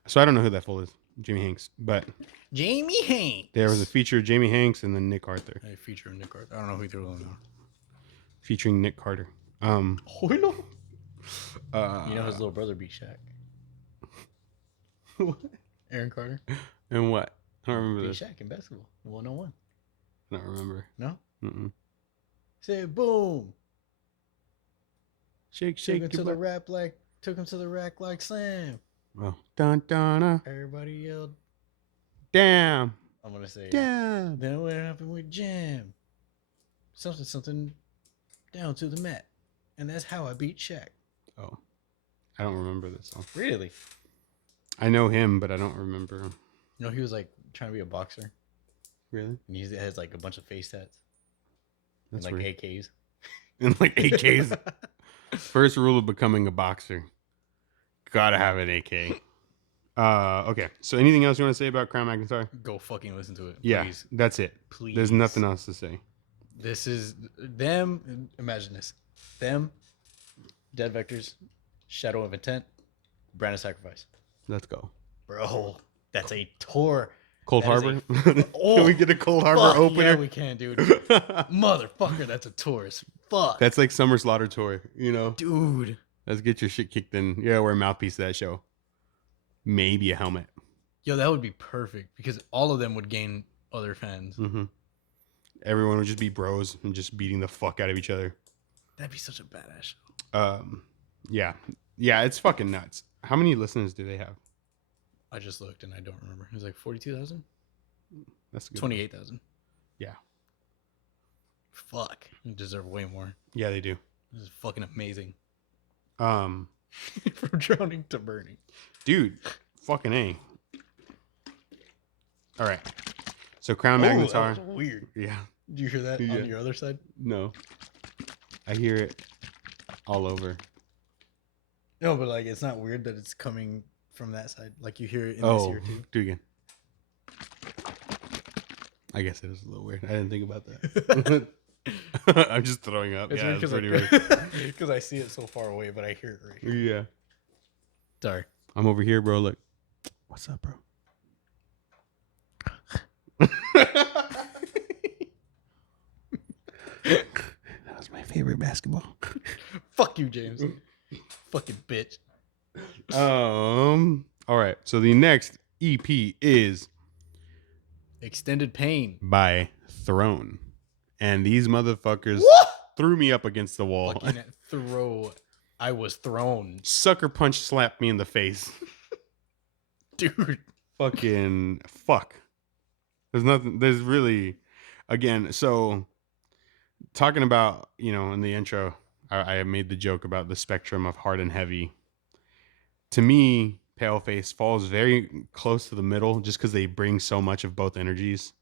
So I don't know who that fool is, Jamie Hanks, but Jamie Hanks. there was a feature of Jamie Hanks and then Nick Arthur, I feature Nick Carter. I don't know who either of them are. featuring Nick Carter. Oh, no. Uh, You know his little brother beat Shaq. Aaron Carter. And what? I don't remember Beat this. Shaq in basketball. 101. I don't remember. No? Mm-mm. Say boom. Shake, Took shake him to your the butt. rack like slam. Oh. Dun, dun, Everybody yelled. damn. I'm gonna say. Damn. Then what happened with Jam? Something down to the mat, and that's how I beat Shaq. Oh. I don't remember this song. Really? I know him, but I don't remember him. You know, he was like trying to be a boxer, Really? and he has like a bunch of face tats That's and like weird. AKs. And like AKs. First rule of becoming a boxer. Gotta have an AK. Okay. So anything else you want to say about Crown Magnetar? Go fucking listen to it. Yeah, Please. that's it. Please. There's nothing else to say. This is them. Imagine this. Them, Dead Vectors, Shadow of Intent, Brand of Sacrifice. Let's go. Bro, that's a tour. Cold That is Harbor? Oh, Can we get a Cold Harbor Fuck opener? yeah, we can, dude. Motherfucker, that's a tour as fuck. That's like Summer Slaughter tour, you know? Dude. Let's get your shit kicked in. Yeah, wear a mouthpiece to that show. Maybe a helmet. Yo, that would be perfect because all of them would gain other fans. Mm-hmm. Everyone would just be bros and just beating the fuck out of each other. That'd be such a badass show. Yeah. Yeah, it's fucking nuts. How many listeners do they have? I just looked and I don't remember. It was like 42,000? That's good. 28,000. Yeah. Fuck. You deserve way more. Yeah, they do. This is fucking amazing. From From drowning to burning. dude, fucking A. All right. So Crown Oh, Magnetar. that was weird. Yeah. Did you hear that Yeah. on your other side? No. I hear it all over. No, but like it's not weird that it's coming from that side. Like you hear it in this Oh, ear too. do it again. I guess it is a little weird. I didn't think about that. I'm just throwing up. It's Yeah, weird it's pretty because I see it so far away, but I hear it right here. weird. Yeah. Sorry. I'm over here, bro. Look. What's up, bro? That was my favorite basketball. Fuck you, James. Fucking bitch. All right. So the next EP is Extended Pain. by Throne. And these motherfuckers threw me up against the wall. Fucking throw. I was thrown. Sucker punch slapped me in the face. Dude. Fucking fuck. There's nothing. There's really, again, so talking about, you know, in the intro, I made the joke about the spectrum of hard and heavy. To me, Paleface falls very close to the middle just because they bring so much of both energies.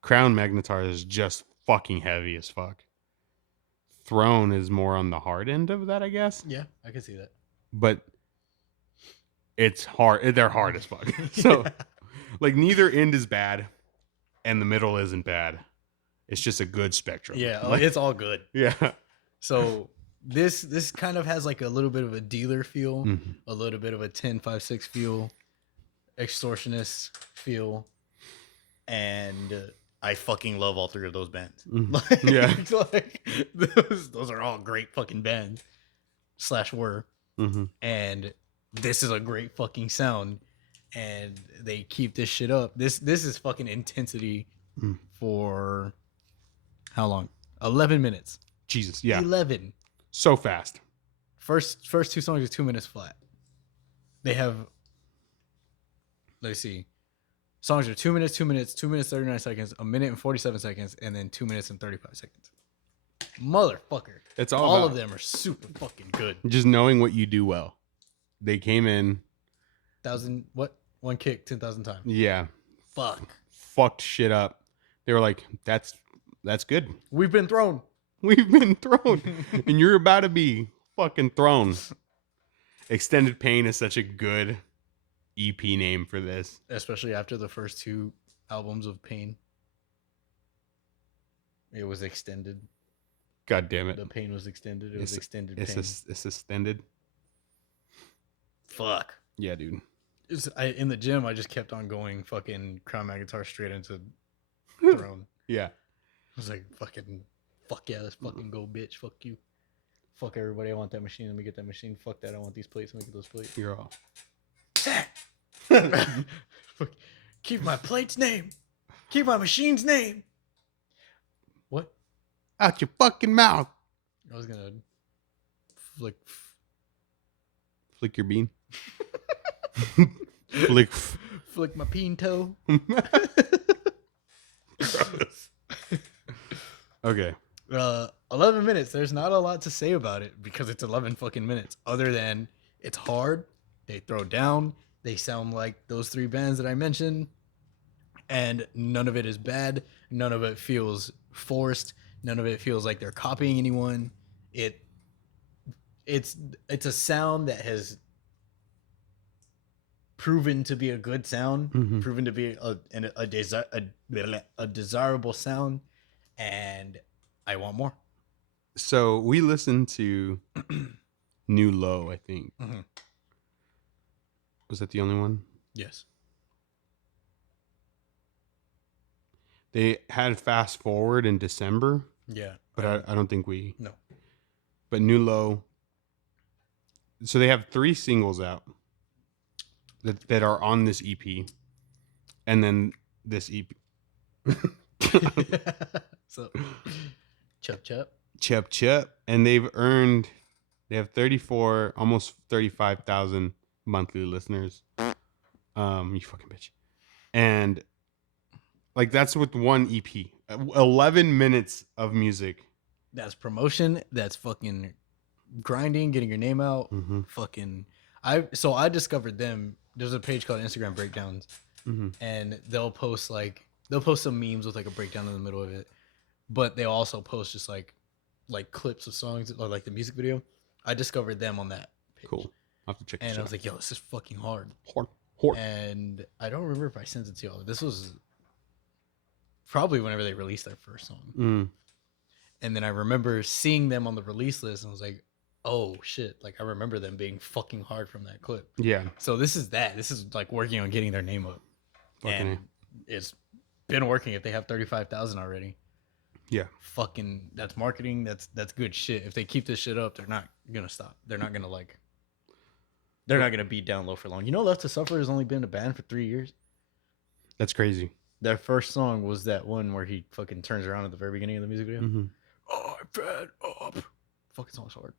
Crown Magnetar is just fucking heavy as fuck. Throne is more on the hard end of that, I guess. Yeah, I can see that. But it's hard. They're hard as fuck. So, Yeah. like, neither end is bad, and the middle isn't bad. It's just a good spectrum. Yeah, Like, it's all good. yeah. So this kind of has like a little bit of a dealer feel, Mhm. a little bit of a 10-5-6 feel, extortionist feel, and I fucking love all three of those bands. Mhm. Like, Yeah. like those are all great fucking bands. /were. Mhm. And this is a great fucking sound, and they keep this shit up. This is fucking intensity Mm. for how long? 11 minutes. Jesus. Yeah. 11. So fast. First two songs are 2 minutes flat. They have, let's see, songs are 2 minutes, 2 minutes, 2 minutes 39 seconds, a minute and 47 seconds, and then 2 minutes and 35 seconds. Motherfucker. It's all All about of them are super fucking good. just knowing what you do well. They came in, 1,000, what? One kick, 10,000 times. yeah, Fuck. fucked shit up. They were like, that's good. We've been thrown. We've been thrown, and you're about to be fucking thrown. Extended Pain is such a good EP name for this. Especially after the first two albums of Pain. It was extended. God damn it. The pain was extended. It was extended It's pain. it's extended. Fuck. Yeah, dude. In the gym, I just kept on going fucking Crown Magnetar straight into Throne. Yeah. I was like, fuck yeah, let's fucking go, bitch. Fuck you. Fuck everybody. I want that machine. Let me get that machine. Fuck that. I want these plates. Let me get those plates. You're all. Keep my plate's name. Keep my machine's name. What? Out your fucking mouth. I was gonna flick Flick your bean. Flick. my peen toe. Okay. 11 minutes. There's not a lot to say about it because it's 11 fucking minutes. Other than it's hard. They throw down. They sound like those 3 bands that I mentioned. And none of it is bad. None of it feels forced. None of it feels like they're copying anyone. It's a sound that has proven to be a good sound, proven to be a desirable sound, and I want more. So we listened to New Low, I think. Was that the only one? Yes. They had Fast Forward in December. Yeah. But I don't think we... No. But New Low... So they have 3 singles out that are on this EP. And then this EP... So, chup. Chup chup. And they have 34, almost 35,000 monthly listeners. You fucking bitch. And like that's with one EP. 11 minutes of music. That's promotion. That's fucking grinding, getting your name out. Fucking I discovered them. There's a page called Instagram Breakdowns. And they'll post some memes with like a breakdown in the middle of it. But they also post just like clips of songs or like the music video. I discovered them on that page. Cool. I'll have to check And I was like, yo, this is fucking hard. And I don't remember if I sent it to y'all. This was probably whenever they released their first song. And then I remember seeing them on the release list and I was like, oh shit. Like I remember them being fucking hard from that clip. Yeah. So this is like working on getting their name up. And it's been working if they have 35,000 already. Yeah. Fucking that's marketing. That's good shit. If they keep this shit up, they're not gonna stop. They're not gonna be down low for long. You know, Left to Suffer has only been a band for 3 years. That's crazy. Their first song was that one where he fucking turns around at the very beginning of the music video. Oh, I'm fed up. Fucking song's hard.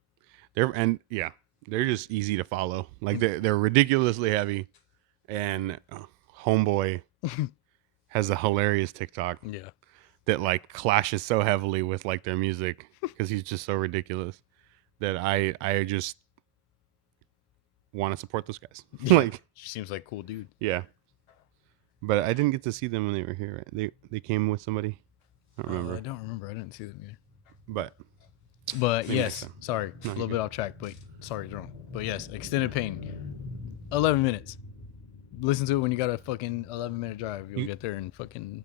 They're just easy to follow. Like they're ridiculously heavy, and Homeboy has a hilarious TikTok. Yeah. That like clashes so heavily with like their music because he's just so ridiculous that I just want to support those guys. Like she seems like a cool dude. Yeah. But I didn't get to see them when they were here. Right? They came with somebody. I don't remember. I don't remember. I didn't see them either. But yes, sorry, a little bit off track. But sorry, Jerome. But yes, Extended Pain, 11 minutes. Listen to it when you got a fucking 11-minute drive. You'll get there in fucking.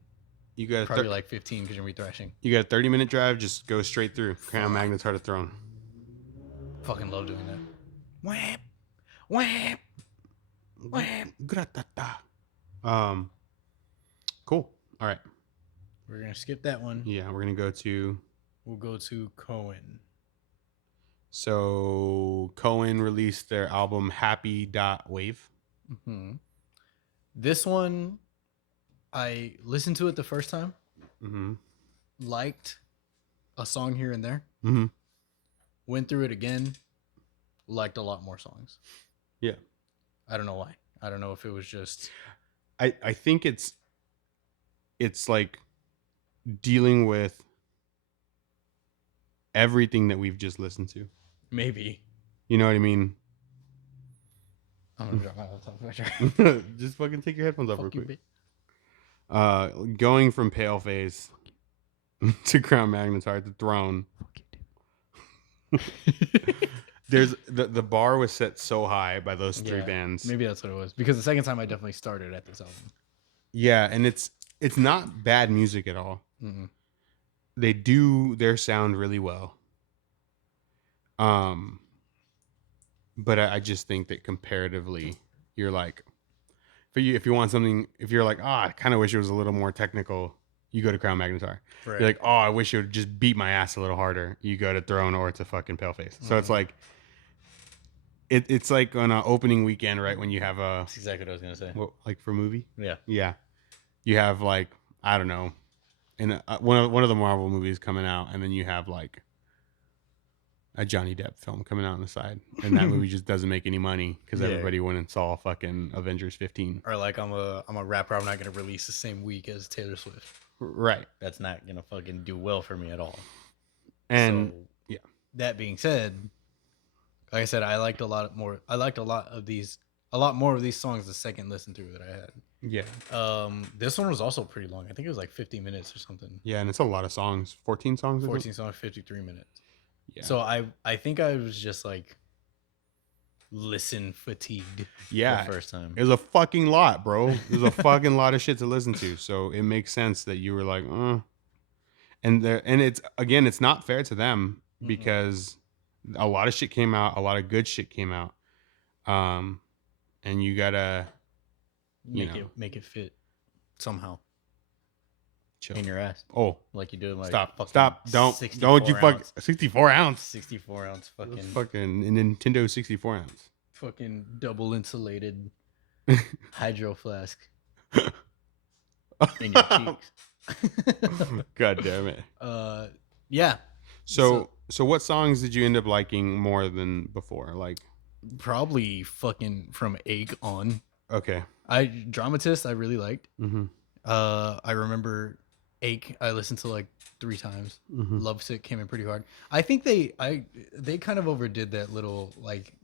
You got probably like 15 because you're gonna be thrashing. You got a 30-minute drive. Just go straight through. Crown Magnetar to Throne. Fucking love doing that. Whap, whap, whap. Gratata. Cool. All right. We're gonna skip that one. Yeah, we're gonna go to. We'll go to Cohen. So Cohen released their album Happy.Wave. This one, I listened to it the first time. Liked a song here and there. Went through it again. Liked a lot more songs. Yeah. I don't know why. I don't know if it was just. I think it's like dealing with everything that we've just listened to. Maybe. You know what I mean? I'm gonna drop my laptop. Just fucking take your headphones off real quick. Going from Paleface to Crown Magnetar to Throne. There's the bar was set so high by those 3 bands. Maybe that's what it was. Because the second time I definitely started at this album. Yeah, and it's not bad music at all. They do their sound really well. But I just think that comparatively, you're like, if you want something, if you're like, I kind of wish it was a little more technical, you go to Crown Magnetar. Right. You're like, I wish it would just beat my ass a little harder. You go to Throne or to fucking Paleface. So it's like, it's like on an opening weekend, right? When you have a That's exactly what I was gonna say. like for a movie. Yeah. Yeah, you have like I don't know, in one of the Marvel movies coming out, and then you have like a Johnny Depp film coming out on the side, and that movie just doesn't make any money because everybody went and saw fucking Avengers 15. Or like I'm a rapper, I'm not gonna release the same week as Taylor Swift. Right. That's not gonna fucking do well for me at all. And so, yeah. That being said, like I said, I liked a lot more of these songs the second listen through that I had. Yeah. This one was also pretty long. I think it was like 50 minutes or something. Yeah, and it's a lot of songs. 14 songs. 14 songs, 53 minutes. Yeah. So I think I was just like listen fatigued. Yeah. The first time. It was a fucking lot, bro. It was a fucking lot of shit to listen to. So it makes sense that you were like, and it's not fair to them because a lot of shit came out, a lot of good shit came out. And you gotta make it fit somehow. Chill. In your ass. Oh, like you do like stop. Don't you fuck 64 ounce. 64 ounce fucking Nintendo 64 ounce. Fucking double insulated hydro flask in your cheeks. God damn it. Yeah. So what songs did you end up liking more than before? Like probably fucking from Ache on. Okay. Dramatist I really liked. Mm-hmm. I remember Ache I listened to like 3 times. Lovesick came in pretty hard. I think they kind of overdid that little like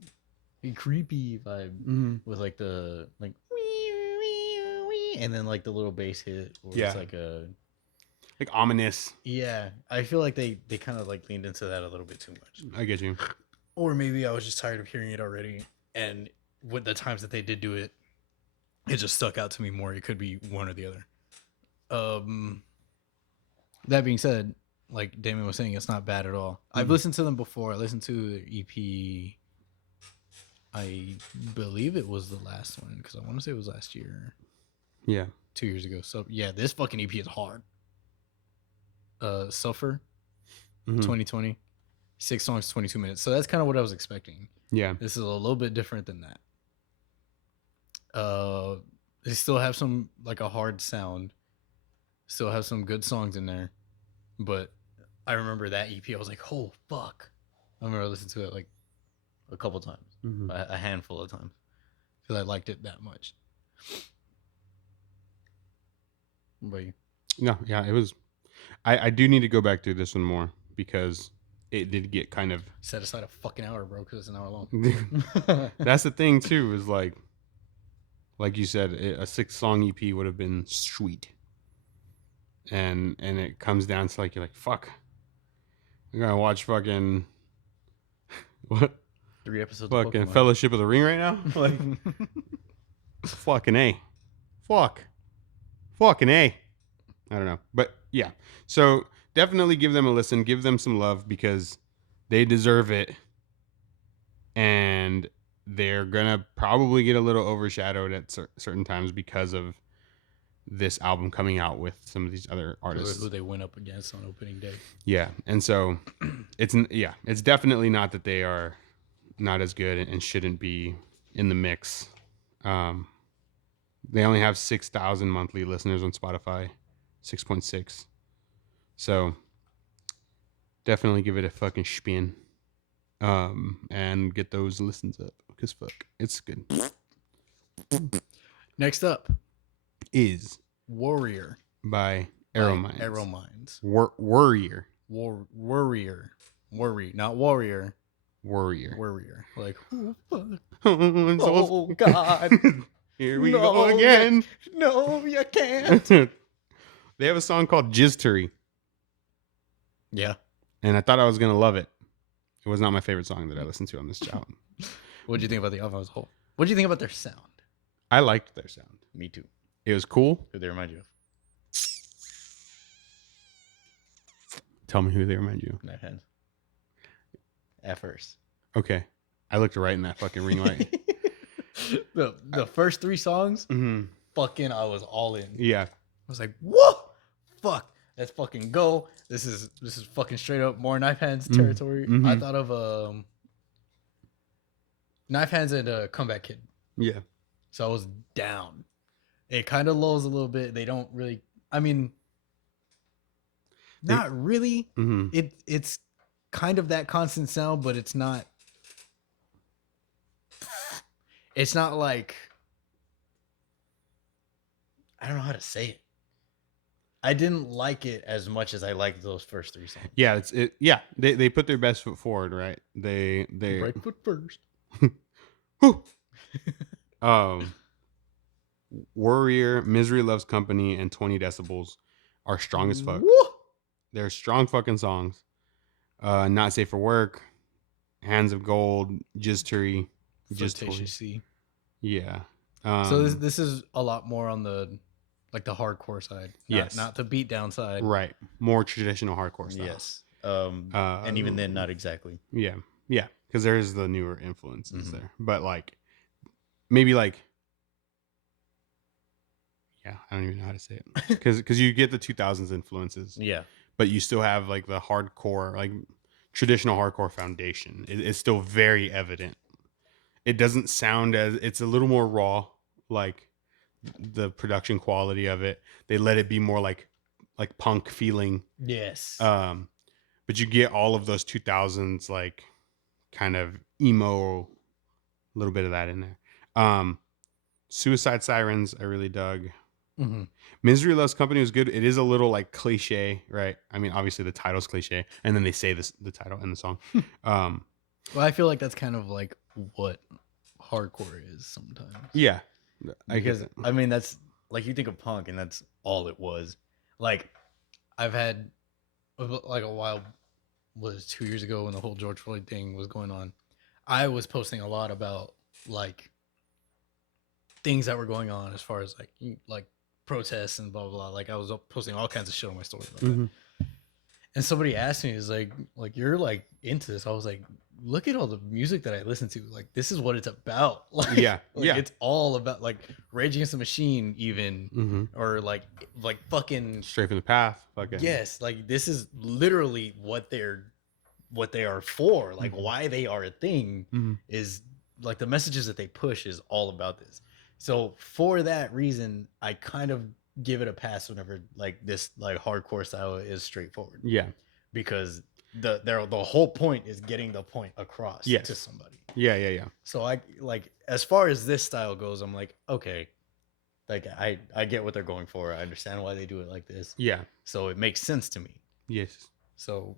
creepy vibe with like the like and then like the little bass hit or it's like a like ominous. Yeah, I feel like they kind of like leaned into that a little bit too much. I get you. Or maybe I was just tired of hearing it already, and with the times that they did do it, it just stuck out to me more. It could be one or the other. That being said, like Damon was saying, it's not bad at all. I've listened to them before. I listened to their EP. I believe it was the last one because I want to say it was last year. Yeah. 2 years ago. So yeah, this fucking EP is hard. Suffer 2020, 6 songs, 22 minutes. So that's kind of what I was expecting. Yeah. This is a little bit different than that. They still have some like a hard sound. Still have some good songs in there. But I remember that EP, I was like, oh fuck. I remember I listened to it like a couple times. A handful of times. Because I liked it that much. What about you? No, yeah, it was I do need to go back to this one more because it did get kind of set aside a fucking hour, bro, because it's an hour long. That's the thing too, is like you said, a 6-song EP would have been sweet. And it comes down to like you're like, fuck. I'm gonna watch fucking what? 3 episodes fucking of Pokemon. Fellowship of the Ring right now? Like fucking A. Fucking A. I don't know. But yeah. So definitely give them a listen. Give them some love because they deserve it. And they're going to probably get a little overshadowed at certain times because of this album coming out with some of these other artists. Who they went up against on opening day. Yeah. And so it's definitely not that they are not as good and shouldn't be in the mix. They only have 6,000 monthly listeners on Spotify. 6.6. So definitely give it a fucking spin. And get those listens up. Because fuck, it's good. Next up is Warrior by Aerominds. Aerominds. Warrior. Warrior. Not warrior. Warrior. Like, oh fuck. Oh God. Here we go again. No, you can't. They have a song called Jiztery. Yeah. And I thought I was going to love it. It was not my favorite song that I listened to on this album. What did you think about the album as a whole? What did you think about their sound? I liked their sound. Me too. It was cool. Who they remind you of? Tell me who they remind you of. Knife Hands. At first. Okay. I looked right in that fucking ring light. the first 3 songs, fucking I was all in. Yeah. I was like, whoa, fuck, let's fucking go. This is fucking straight up more Knife Hands territory. I thought of Knife Hands and Comeback Kid. Yeah. So I was down. It kind of lulls a little bit. They don't really. I mean, not really. Mm-hmm. It's kind of that constant sound, but it's not. It's not like. I don't know how to say it. I didn't like it as much as I liked those first 3 songs. Yeah, yeah, they put their best foot forward, right? They Right foot first. Warrior, Misery Loves Company, and 20 Decibels are strong as fuck. Woo! They're strong fucking songs. Not Safe for Work, Hands of Gold, Jiztory, Flirtatiousy. Yeah. So this is a lot more on the like the hardcore side. Yes. Not the beatdown side. Right. More traditional hardcore style. Yes. And even then, not exactly. Yeah. Yeah. Because there's the newer influences there. But like, maybe like, yeah, I don't even know how to say it. Because you get the 2000s influences. Yeah. But you still have like the hardcore, like traditional hardcore foundation. It's still very evident. It doesn't sound as, it's a little more raw, like the production quality of it. They let it be more like punk feeling. Yes. But you get all of those 2000s like kind of emo, a little bit of that in there. Suicide Sirens, I really dug. Mm-hmm. Misery Loves Company was good. It is a little like cliche, right? I mean, obviously the title's cliche, and then they say the title in the song. Well, I feel like that's kind of like what hardcore is sometimes. Yeah, because I mean that's like you think of punk and that's all it was. Like I've had like a while, was 2 years ago when the whole George Floyd thing was going on. I was posting a lot about like things that were going on as far as like protests and blah blah blah. Like I was posting all kinds of shit on my story about that. And somebody asked me, is like you're like into this. I was like, look at all the music that I listen to. Like this is what it's about. Like yeah, it's all about like Rage Against the Machine, even or like fucking Straight from the Path. Fucking yes, like this is literally what they are for. Like why they are a thing is like the messages that they push is all about this. So for that reason, I kind of give it a pass whenever like this like hardcore style is straightforward. Yeah, because the whole point is getting the point across to somebody. Yeah. So I like as far as this style goes, I'm like, okay, like I get what they're going for. I understand why they do it like this. Yeah. So it makes sense to me. Yes. So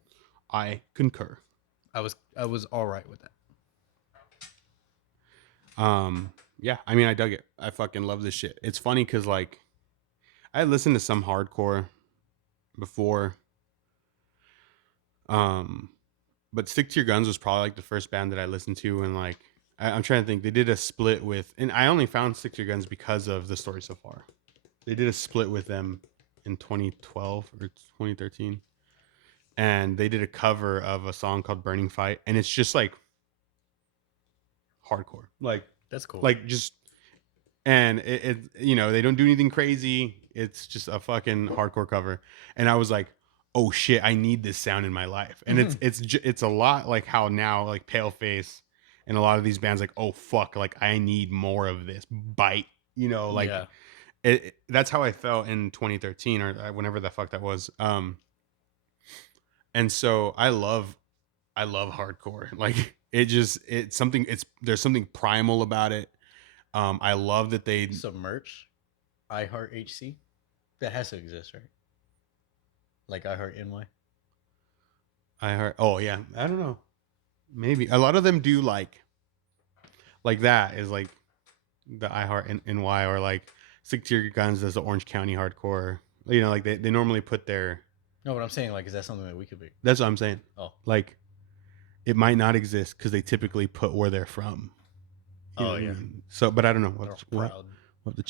I concur. I was all right with that. Yeah, I mean, I dug it. I fucking love this shit. It's funny because like I listened to some hardcore before. But Stick to Your Guns was probably like the first band that I listened to, and like I'm trying to think. They did a split with, and I only found Stick to Your Guns because of The Story So Far. They did a split with them in 2012 or 2013, and they did a cover of a song called Burning Fight, and it's just like hardcore, like that's cool, like just, and it you know, they don't do anything crazy. It's just a fucking hardcore cover, and I was like, oh shit, I need this sound in my life. And it's a lot like how now like Paleface and a lot of these bands like, oh fuck, like I need more of this bite, you know, like that's how I felt in 2013 or whenever the fuck that was. And so I love hardcore. Like there's something primal about it. I love that they some merch. I Heart HC that has to exist, right? Like I Heart NY. Oh yeah, I don't know. Maybe a lot of them do like that is like the I Heart NY, or like Stick to Your Guns does the Orange County hardcore. You know, like they normally put their. No, what I'm saying, like, is that something that we could be? That's what I'm saying. Oh, like it might not exist because they typically put where they're from. Oh yeah. So, but I don't know They're all proud.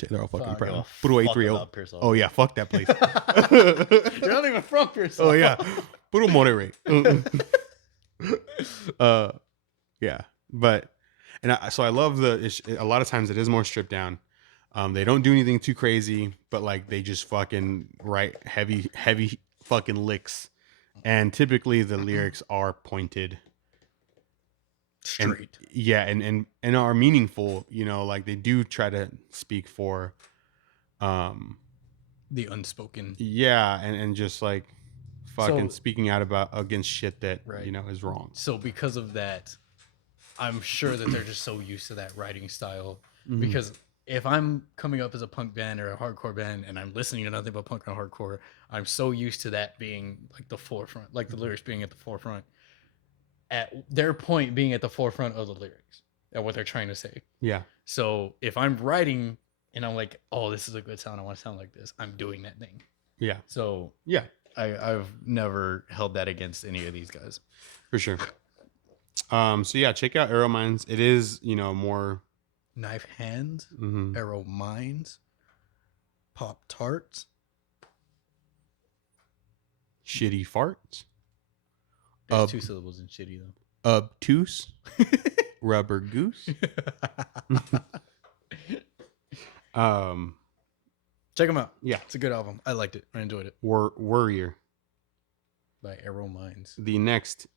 They're all fucking proud. Puro 830. Oh yeah, fuck that place. You're not even from Pearsall. Oh yeah, Puro Monterrey. Yeah, but so I love a lot of times it is more stripped down. They don't do anything too crazy, but like they just fucking write heavy fucking licks, and typically the lyrics are pointed. straight. And are meaningful, you know, like they do try to speak for the unspoken. Yeah, and just like fucking So- speaking out about against shit that Right. you know is wrong. So because of that, I'm sure that they're just so used to that writing style. Mhm. Because if I'm coming up as a punk band or a hardcore band and I'm listening to nothing but punk and hardcore, I'm so used to that being like the forefront, like the lyrics being at the forefront, at their point being at the forefront of the lyrics and what they're trying to say. Yeah. So if I'm writing and I'm like, oh, this is a good sound, I want to sound like this, I'm doing that thing. Yeah. So Yeah. I've never held that against any of these guys. For sure. So yeah, check out Arrow Mines. It is, you know, more Knife Hands, mhm. Arrow Mines, Pop Tarts, Shitty farts. There's 2 syllables in shitty Obtuse. Rubber goose. though. Check them out. Yeah. It's a good album. I liked it. I enjoyed it. Warrior. By Arrow Mines. The next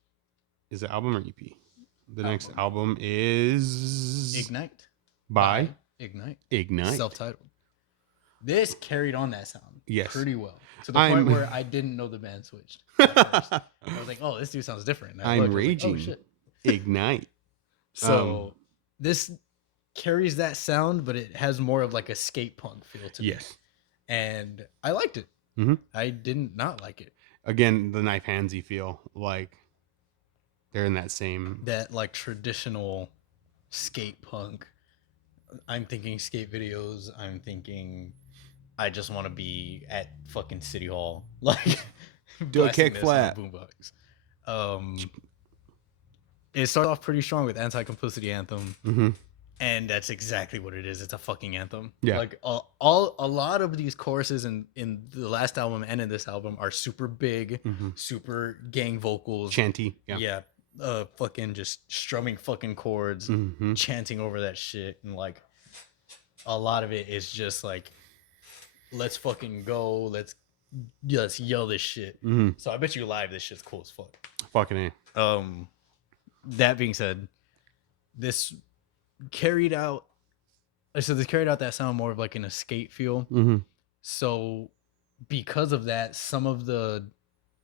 is it album or EP? The next album is Ignite. by Ignite. Self-titled. This carried on that sound Yes. pretty well. To the point where I didn't know the band switched. at first. I was like, oh, this dude sounds different. And I I'm looked, I was like, raging. oh, shit. Ignite. So this carries that sound, but it has more of like a skate punk feel to it. Yes. And I liked it. Mhm. I didn't not like it. Again, the knife handsy feel, like they're in that same. That like traditional skate punk. I'm thinking skate videos. I'm thinking I just want to be at fucking City Hall. Like Do a blasting kick this on flap. BoomBox. It started off pretty strong with Anti-Complicity Anthem. Mm-hmm. And that's exactly what it is. It's a fucking anthem. Yeah. Like a lot of these choruses in the last album and in this album are super big, super gang vocals. Chanty. Yeah. Fucking just strumming fucking chords, chanting over that shit. And like a lot of it is just like, let's fucking go. Let's yell this shit. So I bet you live this shit's cool as fuck. Fucking A. That being said, this carried out that sound more of like an skate feel. So because of that, some of the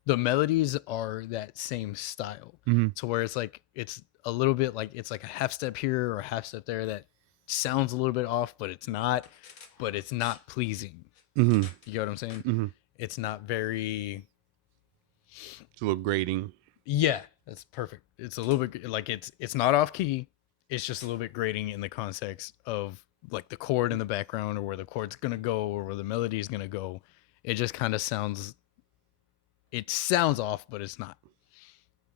melodies are that same style, to where it's like it's a little bit like it's like a half step here or a half step there that sounds a little bit off, but it's not pleasing. You get what I'm saying? It's not very. It's a little grating. Yeah, that's perfect. It's a little bit like it's not off key. It's just a little bit grating in the context of like the chord in the background or where the chord's gonna go or where the melody is gonna go. It just kind of sounds. It sounds off, but it's not.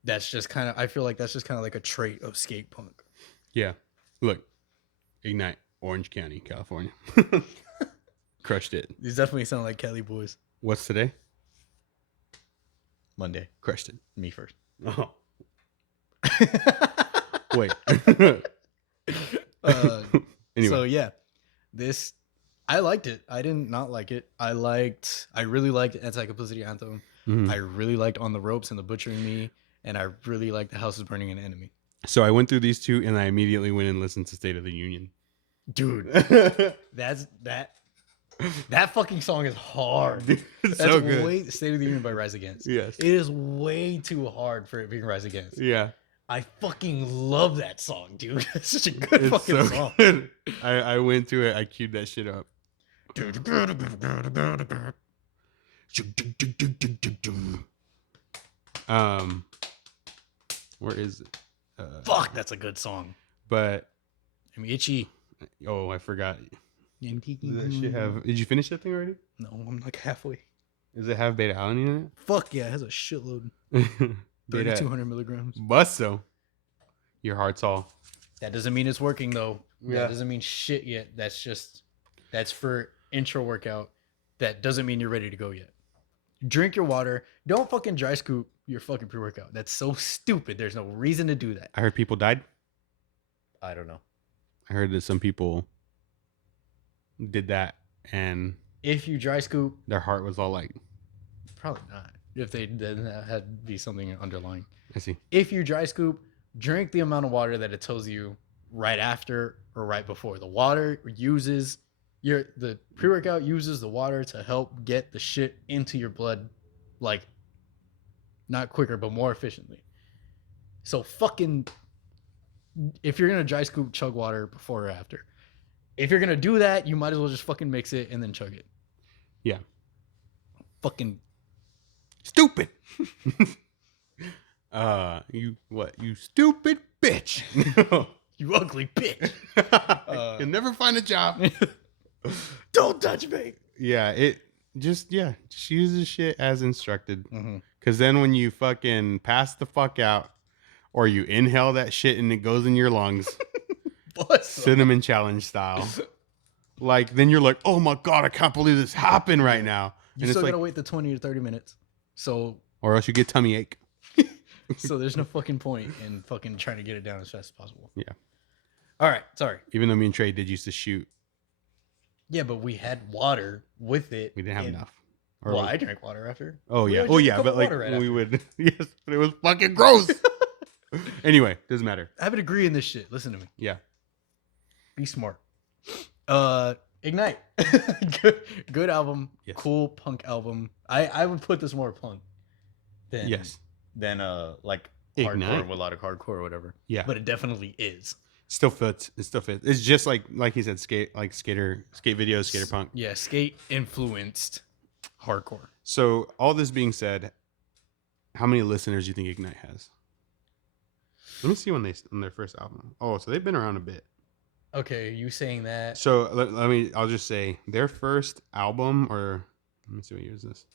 That's just kind of. I feel like that's just kind of like a trait of skate punk. Yeah. Look, Ignite, Orange County, California. Crushed it. These definitely sound like Cali boys. What's today? Monday. Crushed it. Me first. Oh. Wait. Anyway. So yeah, this I liked it. I didn't not like it. I really liked Anti-Complicity Anthem. I really liked On the Ropes and The Butchering Me, and I really liked The House is Burning an Enemy. So I went through these two and I immediately went and listened to State of the Union. Dude, that fucking song is hard. Dude, it's That's so good. State of the Union by Rise Against. Yes. It is way too hard for it being Rise Against. Yeah. I fucking love that song, dude. It's such a good It's fucking so song. good. I went to it. I queued that shit up. Where is it? Fuck, that's a good song. But I'm itchy. oh, I forgot. Does that No, shit have? Did you finish that thing already? I'm like halfway. Does it have beta alanine Fuck yeah, it has a shitload. in it? Beta 3,200 milligrams. Busso. Your heart's all. That doesn't mean it's working though. Yeah. That doesn't mean shit yet. That's for intro workout. That doesn't mean you're ready to go yet. Drink your water. Don't fucking dry scoop your fucking pre-workout. That's so stupid. There's no reason to do that. I heard people died. I don't know. I heard that some people did that and If you dry scoop, their heart was all like, probably not. If they then that had to be something underlying. I see. If you dry scoop, drink the amount of water that it tells you right after or right before. The water uses the pre-workout uses the water to help get the shit into your blood, like not quicker but more efficiently. So fucking, if you're gonna dry scoop, chug water before or after. If you're gonna do that, you might as well just fucking mix it and then chug it. Yeah. Fucking stupid. You stupid bitch. you ugly bitch. You'll never find a job. Don't touch me. Yeah, just use the shit as instructed. Mm-hmm. Because then when you fucking pass the fuck out, or you inhale that shit and it goes in your lungs, cinnamon challenge style, like then you're like, oh my god, I can't believe this happened right now. You still gotta wait the 20 to 30 minutes. So, or else you get tummy ache. So there's no fucking point in fucking trying to get it down as fast as possible. Yeah. All right. Sorry. Even though me and Trey did used to shoot. Yeah, but we had water with it. We didn't have enough. Well, I drank water after. Oh yeah. Oh yeah. But like we would. Yes, but it was fucking gross. Anyway, doesn't matter. I have a degree in this shit. Listen to me. Yeah. Be smart. Ignite. Good album. Yes. Cool punk album. I would put this more punk than like Ignite. Hardcore with a lot of hardcore or whatever. Yeah. But it definitely is. Still fits. It still fits. It's just like he said, skate videos, skater punk. Yeah, skate influenced hardcore. So all this being said, how many listeners do you think Ignite has? Let me see on their first album. Oh, so they've been around a bit. Okay, you saying that? So I'll just say their first album, or let me see what year is this?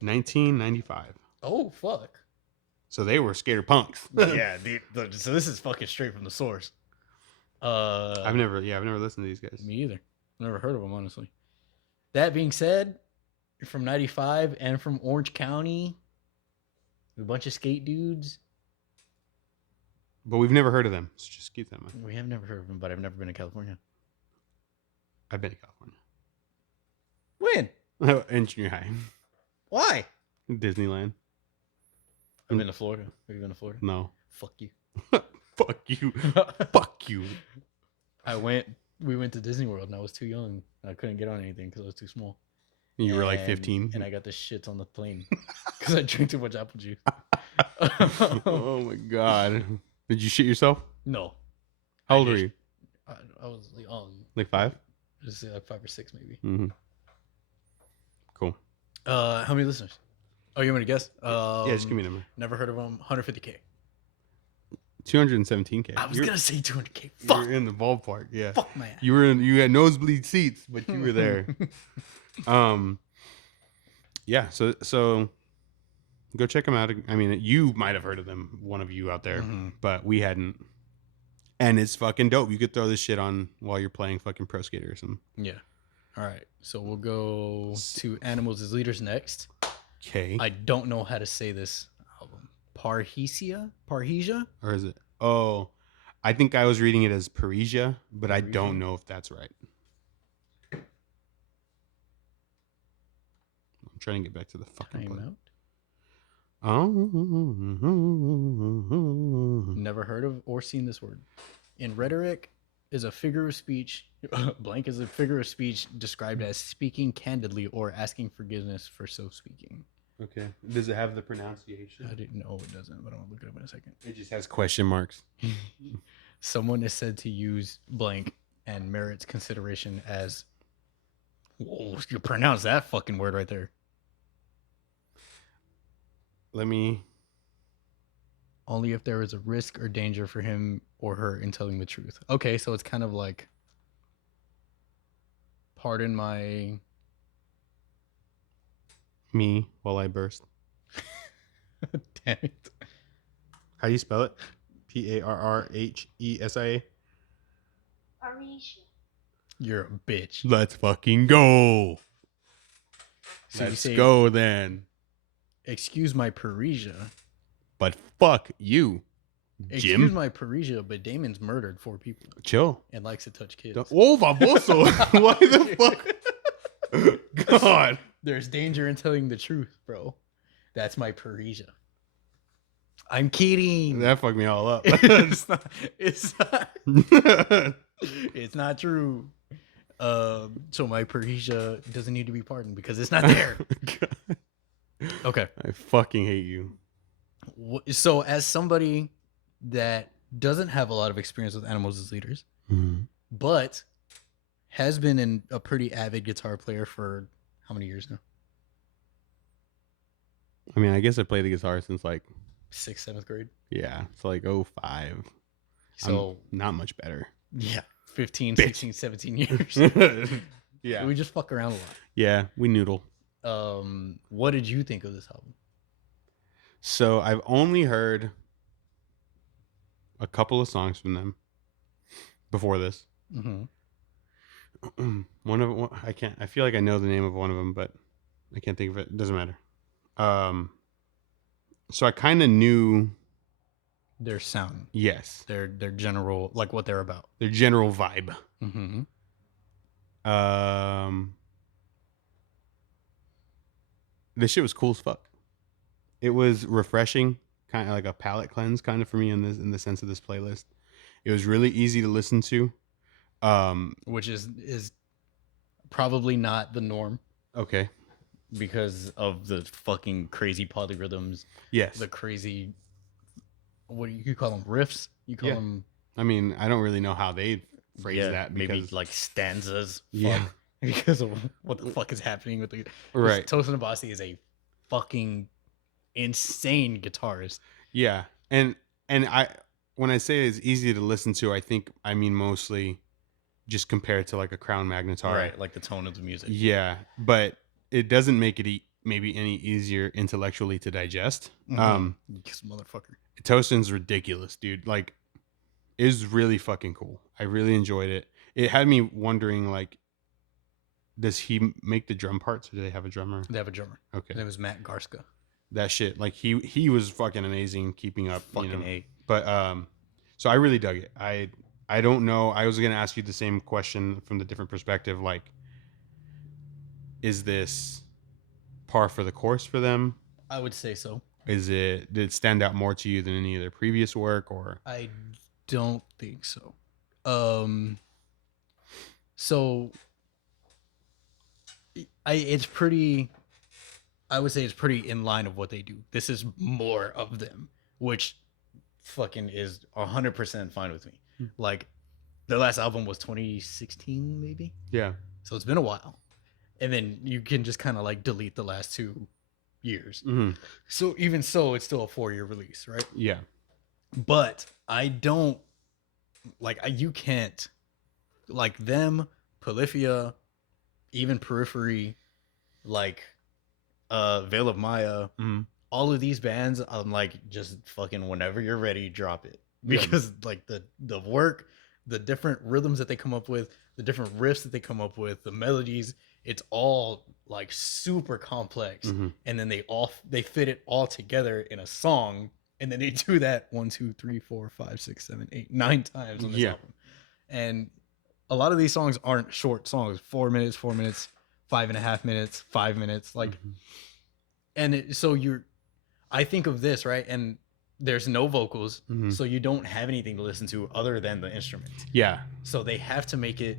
1995. Oh fuck. So they were skater punks. Yeah, so this is fucking straight from the source. I've never listened to these guys. Me either. Never heard of them, honestly. That being said, you're from 95 and from Orange County, a bunch of skate dudes. But we've never heard of them, so just keep that in mind. We have never heard of them, but I've never been to California. I've been to California. When? In junior high. Why? Disneyland. I've been to Florida. Have you been to Florida? No. Fuck you. Fuck you. Fuck you. We went to Disney World and I was too young. I couldn't get on anything because I was too small. You were like 15. And I got the shits on the plane because I drank too much apple juice. Oh my god. Did you shit yourself? No. How old were you? I was like 5? Just say like 5 or 6 maybe. Mm-hmm. Cool. How many listeners? Oh, you want me to guess? Yeah, just give me a number. Never heard of them. 150K. 217K. I was gonna say 200K. Fuck. You're in the ballpark. Yeah. Fuck my ass. You had nosebleed seats, but you were there. Yeah. So go check them out. I mean, you might have heard of them, one of you out there, but we hadn't. And it's fucking dope. You could throw this shit on while you're playing fucking Pro Skater or something. Yeah. All right. So we'll go to Animals as Leaders next. Okay. I don't know how to say this album. Parrhesia? Or is it? Oh, I think I was reading it as Parrhesia, but I don't know if that's right. I'm trying to get back to the fucking play. Oh. Never heard of or seen this word. In rhetoric is a figure of speech. Blank is a figure of speech described as speaking candidly or asking forgiveness for so speaking. Okay. Does it have the pronunciation? I didn't know it doesn't, but I'll look it up in a second. It just has question marks. Someone is said to use blank and merits consideration as. Whoa, you pronounce that fucking word right there. Let me. Only if there is a risk or danger for him or her in telling the truth. Okay, so it's kind of like. Pardon my. Me while I burst. Damn it. How do you spell it? Parrhesia. You're a bitch. Let's fucking go. So Let's go then. Excuse my Parrhesia. But fuck you, Jim. Excuse my Parrhesia, but Damon's murdered 4 people. Chill. And likes to touch kids. Oh, baboso. Why the fuck? God. There's danger in telling the truth, bro. That's my Parrhesia. I'm kidding. That fucked me all up. it's not. It's not true. So my Persia doesn't need to be pardoned because it's not there. Okay. I fucking hate you. So as somebody that doesn't have a lot of experience with animals as leaders, but has been a pretty avid guitar player for how many years now? I mean, I guess I played the guitar since like 6th, 7th grade. Yeah, it's like 05. So I'm not much better. Yeah, 15, 16, 17 years. Yeah, we just fuck around a lot. Yeah, we noodle. What did you think of this album? So I've only heard a couple of songs from them before this. One of them, I feel like I know the name of one of them, but I can't think of it. It doesn't matter. So I kind of knew their sound. Yes. Their general, like what they're about. Their general vibe. This shit was cool as fuck. It was refreshing, kind of like a palate cleanse, kind of for me in the sense of this playlist. It was really easy to listen to, which is probably not the norm. Okay. Because of the fucking crazy polyrhythms. Yes. The crazy, what do you call them? Riffs? You call them? I mean, I don't really know how they phrase that. Because, maybe like stanzas. Yeah. Because of what the fuck is happening with the... Right. Tosin Abasi is a fucking insane guitarist. Yeah. And when I say it's easy to listen to, I think I mean mostly just compared to like a Crown Magnetar. Right. Like the tone of the music. Yeah. But it doesn't make it maybe any easier intellectually to digest. This motherfucker. Tosin's ridiculous, dude. Like, it was really fucking cool. I really enjoyed it. It had me wondering, like, does he make the drum parts, or do they have a drummer? They have a drummer. Okay. His name was Matt Garska. That shit, like he was fucking amazing keeping up. Fucking A. But so I really dug it. I don't know. I was gonna ask you the same question from the different perspective. Like, is this par for the course for them? I would say so. Did it stand out more to you than any of their previous work, or? I don't think so. So it's pretty, I would say it's pretty in line of what they do. This is more of them, which fucking is 100% fine with me. Like, their last album was 2016, maybe? Yeah. So it's been a while. And then you can just kind of like delete the last 2 years. So even so, it's still a 4-year release, right? Yeah. But I don't, like, you can't, like them, Polyphia, even Periphery, like Veil of Maya, all of these bands, I'm like, just fucking whenever you're ready, drop it. Because like the work, the different rhythms that they come up with, the different riffs that they come up with, the melodies, it's all like super complex. And then they fit it all together in a song. And then they do that 1, 2, 3, 4, 5, 6, 7, 8, 9 times on this album. And a lot of these songs aren't short songs. 4 minutes, 4 minutes, 5.5 minutes, 5 minutes. Like, and so I think of this, right? And there's no vocals. So you don't have anything to listen to other than the instruments. Yeah. So they have to make it,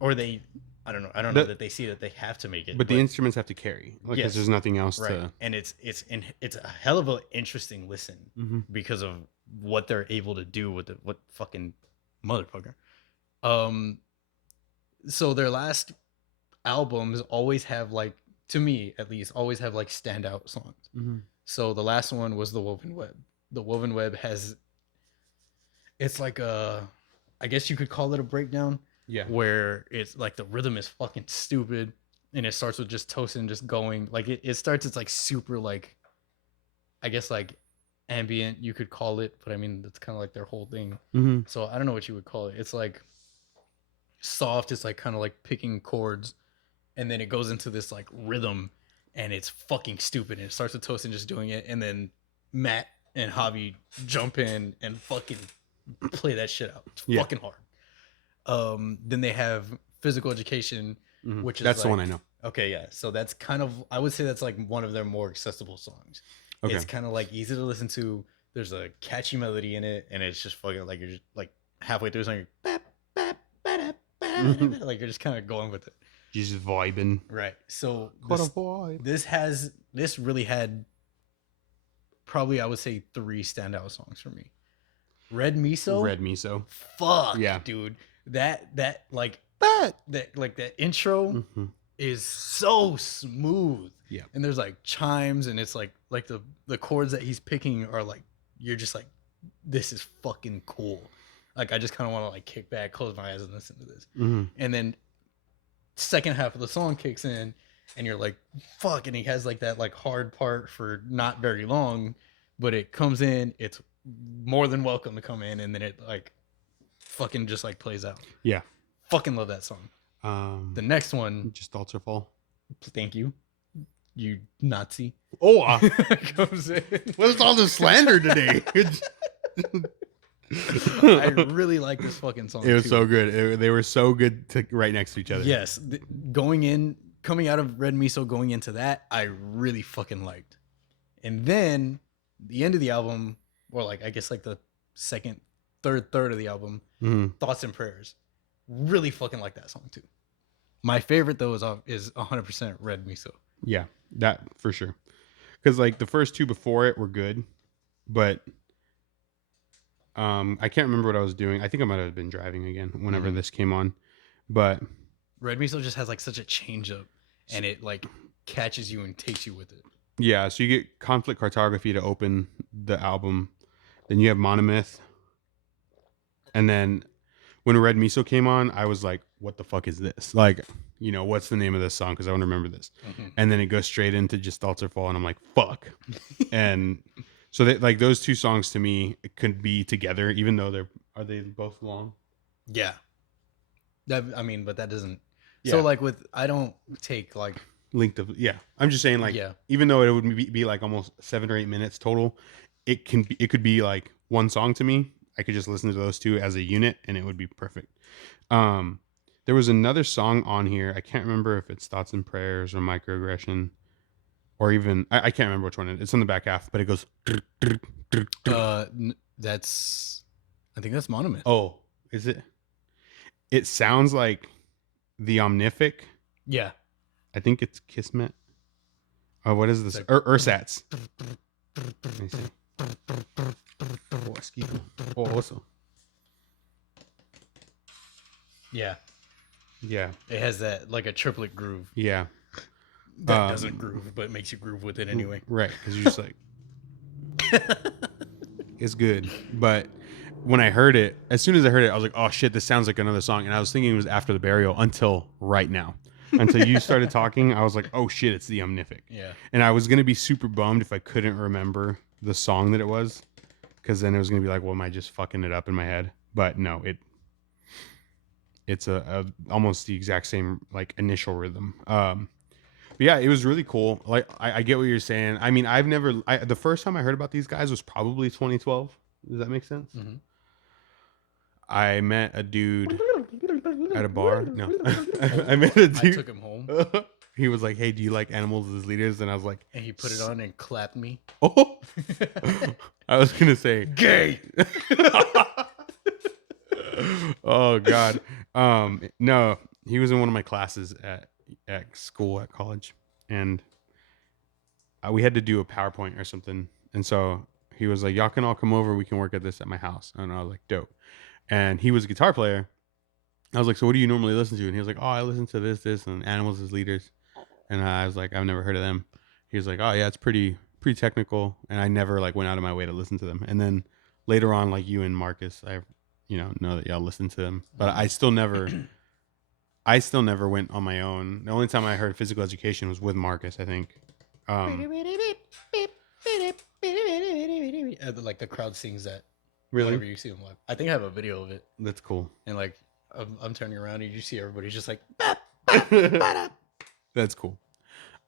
or I don't know that they see that they have to make it. But the instruments have to carry. Like, because there's nothing else to. And it's a hell of an interesting listen because of what they're able to do with what fucking motherfucker. So their last albums always have, like, to me at least, always have like standout songs. So the last one was The Woven Web. The Woven Web it's like I guess you could call it a breakdown. Yeah. Where it's like the rhythm is fucking stupid, and it starts with just Tosin just going, like, it starts, it's like super, like, I guess like ambient you could call it, but I mean that's kind of like their whole thing. So I don't know what you would call it. It's like soft, it's like kind of like picking chords, and then it goes into this like rhythm, and it's fucking stupid, and it starts with Tosin just doing it, and then Matt and Javi jump in and fucking play that shit out. It's fucking hard. Then they have Physical Education, which is that's like, the one I know. Okay, yeah. So that's kind of, I would say that's like one of their more accessible songs. Okay. It's kind of like easy to listen to, there's a catchy melody in it, and it's just fucking like you're just like halfway through the song, like you're just kind of going with it, just vibing. right? So What a vibe. this really had probably, I would say, 3 standout songs for me. Red Miso. Fuck, yeah, dude. That intro is so smooth. Yeah. And there's like chimes, and it's like the chords that he's picking are like, you're just like, this is fucking cool. Like, I just kind of want to like kick back, close my eyes, and listen to this. And then second half of the song kicks in, and you're like, fuck, and he has like that like hard part for not very long, but it comes in, it's more than welcome to come in, and then it like fucking just like plays out. Yeah. Fucking love that song. The next one, Just Altar Fall. Thank you, you Nazi. Oh, comes in. what's all this slander today? I really like this fucking song. It was too. so good. They were so good to right next to each other. Yes, coming out of Red Miso, going into that, I really fucking liked. And then the end of the album, or like I guess like the third of the album, Thoughts and Prayers, really fucking like that song too. My favorite though is 100% Red Miso. Yeah, that for sure. Because like the first 2 before it were good, but I can't remember what I was doing. I think I might have been driving again whenever this came on, but Red Miso just has like such a change up, and it like catches you and takes you with it. yeah. So you get Conflict Cartography to open the album, then you have Monomyth, and then when Red Miso came on, I was like, what the fuck is this? Like, you know, what's the name of this song? Because I want to remember this. And then it goes straight into Just Altar Fall, and I'm like, fuck. And so like those 2 songs to me could be together, even though are they both long? Yeah. But that doesn't. Yeah. So like I don't take like length of, yeah. I'm just saying, like, even though it would be like almost 7 or 8 minutes total, it could be like one song to me. I could just listen to those 2 as a unit, and it would be perfect. There was another song on here. I can't remember if it's Thoughts and Prayers or Microaggression, or even I can't remember which one it's on the back half, but it goes. I think that's Monomyth. Oh, is it? It sounds like the Omnific. Yeah, I think it's Kismet. Oh, what is this? Ursats. Let me see. Oh, excuse me. Oh, also. Yeah. Yeah. It has that like a triplet groove. Yeah. That doesn't groove, but it makes you groove with it anyway. Right, because you're just like, it's good. But when I heard it, as soon as I heard it, I was like, oh shit, this sounds like another song. And I was thinking it was After the Burial until right now. Until you started talking, I was like, oh shit, it's the Omnific. Yeah. And I was going to be super bummed if I couldn't remember the song that it was. Because then it was going to be like, well, am I just fucking it up in my head? But no, it's a almost the exact same like initial rhythm. But yeah, it was really cool. Like I get what you're saying. I mean, the first time I heard about these guys was probably 2012. Does that make sense? Mm-hmm. I met a dude at a bar. No, I met a dude. I took him home. He was like, "Hey, do you like animals as leaders?" And I was like, and he put it on and clapped me. "Oh, I was gonna say gay." Oh God, no, he was in one of my classes at school at college, and we had to do a PowerPoint or something, and so he was like, "Y'all can all come over. We can work at this at my house." And I was like, "Dope." And he was a guitar player. I was like, "So what do you normally listen to?" And he was like, "Oh, I listen to this, and Animals as Leaders." And I was like, "I've never heard of them." He was like, "Oh yeah, it's pretty technical." And I never like went out of my way to listen to them. And then later on, like you and Marcus, I know that y'all listen to them, but I still never went on my own. The only time I heard Physical Education was with Marcus, I think. Like the crowd sings that. Really? Whenever you see them live. I think I have a video of it. That's cool. And like I'm turning around and you see everybody's just like That's cool.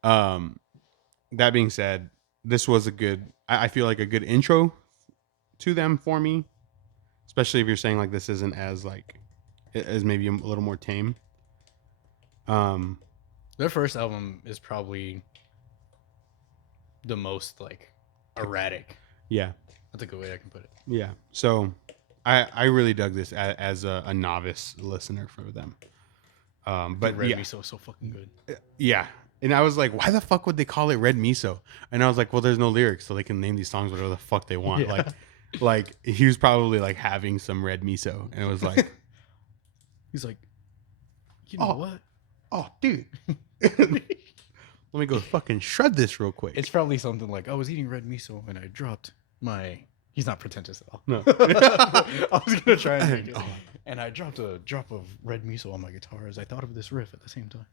That being said, this was I feel like a good intro to them for me, especially if you're saying like this isn't as maybe a little more tame. Their first album is probably the most like erratic. Yeah. That's a good way I can put it. Yeah. So I really dug this as a novice listener for them. But Red yeah, miso is so fucking good. yeah. And I was like, why the fuck would they call it red miso? And I was like, well, there's no lyrics, so they can name these songs whatever the fuck they want. Yeah. Like he was probably like having some red miso, and it was like, he's like, you know what? oh, dude, let me go fucking shred this real quick. It's probably something like, I was eating red miso and I dropped my. He's not pretentious at all. No. I was gonna try and make it. And I dropped a drop of red miso on my guitar as I thought of this riff at the same time.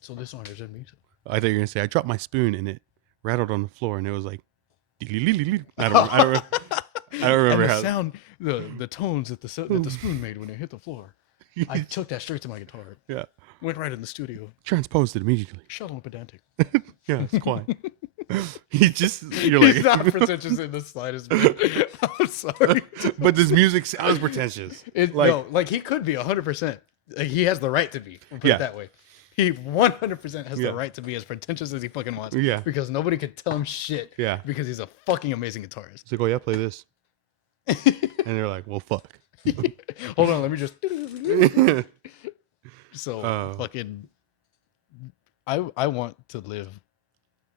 So this song is red miso. I thought you were gonna say I dropped my spoon and it rattled on the floor, and it was like, I don't remember and the how. sound, the tones that the spoon made when it hit the floor. I took that straight to my guitar. Yeah. Went right in the studio. Transposed it immediately. Shut up, pedantic. Yeah, it's quiet. You're like, He's not pretentious in the slightest bit. I'm sorry. but this music sounds pretentious. Like he could be 100%. Like he has the right to be. We'll put it that way. He 100% has the right to be as pretentious as he fucking wants. Yeah. Because nobody could tell him shit. Yeah. Because he's a fucking amazing guitarist. It's like, oh yeah, play this. And they're like, well, fuck. Hold on, let me just. So fucking. I want to live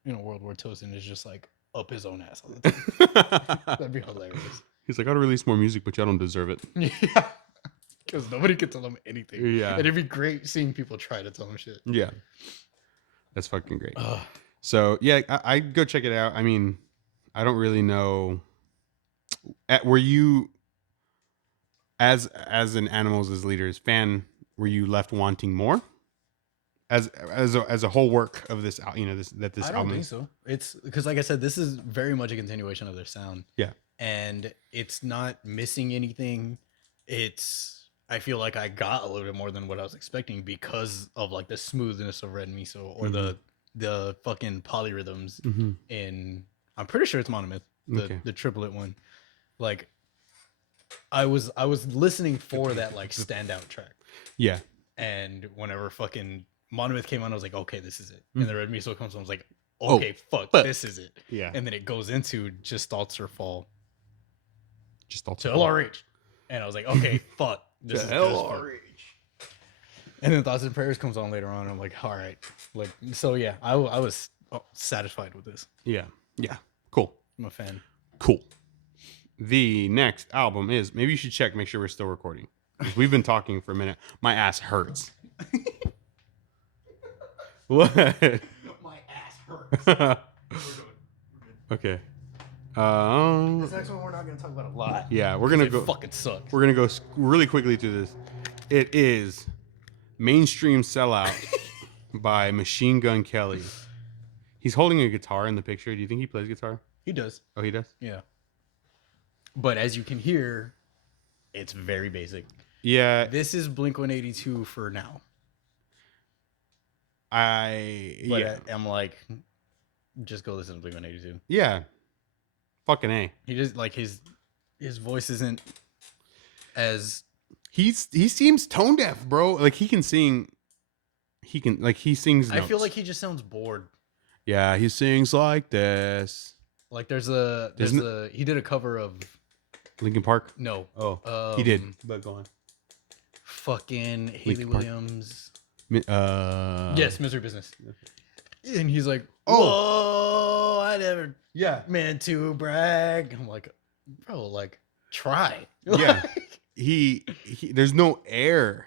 in a world where Tosin is just like up his own ass all the time. That'd be hilarious. He's like, I'll release more music, but y'all don't deserve it. Yeah. Because nobody can tell him anything. Yeah. And it'd be great seeing people try to tell him shit. Yeah. That's fucking great. So yeah, I'd go check it out. I mean, I don't really know. Were you, as an Animals as Leaders fan, were you left wanting more? As a whole work of this, this I don't album think is? so. It's because, like I said, this is very much a continuation of their sound. Yeah. And it's not missing anything. I feel like I got a little bit more than what I was expecting because of like the smoothness of Red Miso or the fucking polyrhythms in, I'm pretty sure it's Monomyth, the triplet one. Like I was listening for that like standout track. Yeah. And whenever fucking Monomyth came on, I was like, okay, this is it. And the Red Miso comes on, I was like, okay, this is it. Yeah. And then it goes into Just Thoughts Or Fall. Just all To LRH. And I was like, okay, fuck. This is LRH. And then Thoughts and Prayers comes on later on. I'm like, all right. Like, so yeah, I was satisfied with this. Yeah. Yeah. Cool. I'm a fan. Cool. The next album is, maybe you should check, make sure we're still recording. We've been talking for a minute. My ass hurts. What? My ass hurts. We're good. Okay. This next one we're not gonna talk about a lot. Yeah, we're gonna go. Fucking sucks. We're gonna go really quickly through this. It is Mainstream Sellout by Machine Gun Kelly. He's holding a guitar in the picture. Do you think he plays guitar? He does. Oh, he does? Yeah. But as you can hear, it's very basic. Yeah. This is Blink-182 for now. I'm like, just go listen to Blink-182. Yeah. Fucking A. He just like his voice isn't as he seems tone deaf, bro. Like he can sing. He sings notes. I feel like he just sounds bored. Yeah, he sings like this. Like he did a cover of Linkin Park. No. Oh, he did. But go on. Fucking Haley Williams. Yes, Misery Business. And he's like, "Oh, I never meant to brag." I'm like, bro, like try. Yeah. he there's no air.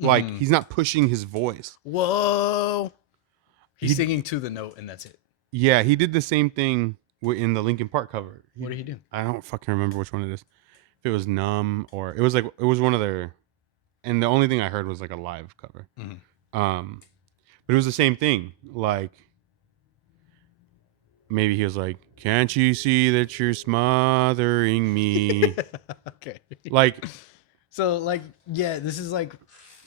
Like he's not pushing his voice. Whoa. He's singing to the note and that's it. Yeah, he did the same thing in the Linkin Park cover. What did he do? I don't fucking remember which one it is. If it was Numb or it was one of their, and the only thing I heard was like a live cover. But it was the same thing. Like maybe he was like, "Can't you see that you're smothering me?" Okay. Like, so like, yeah, this is like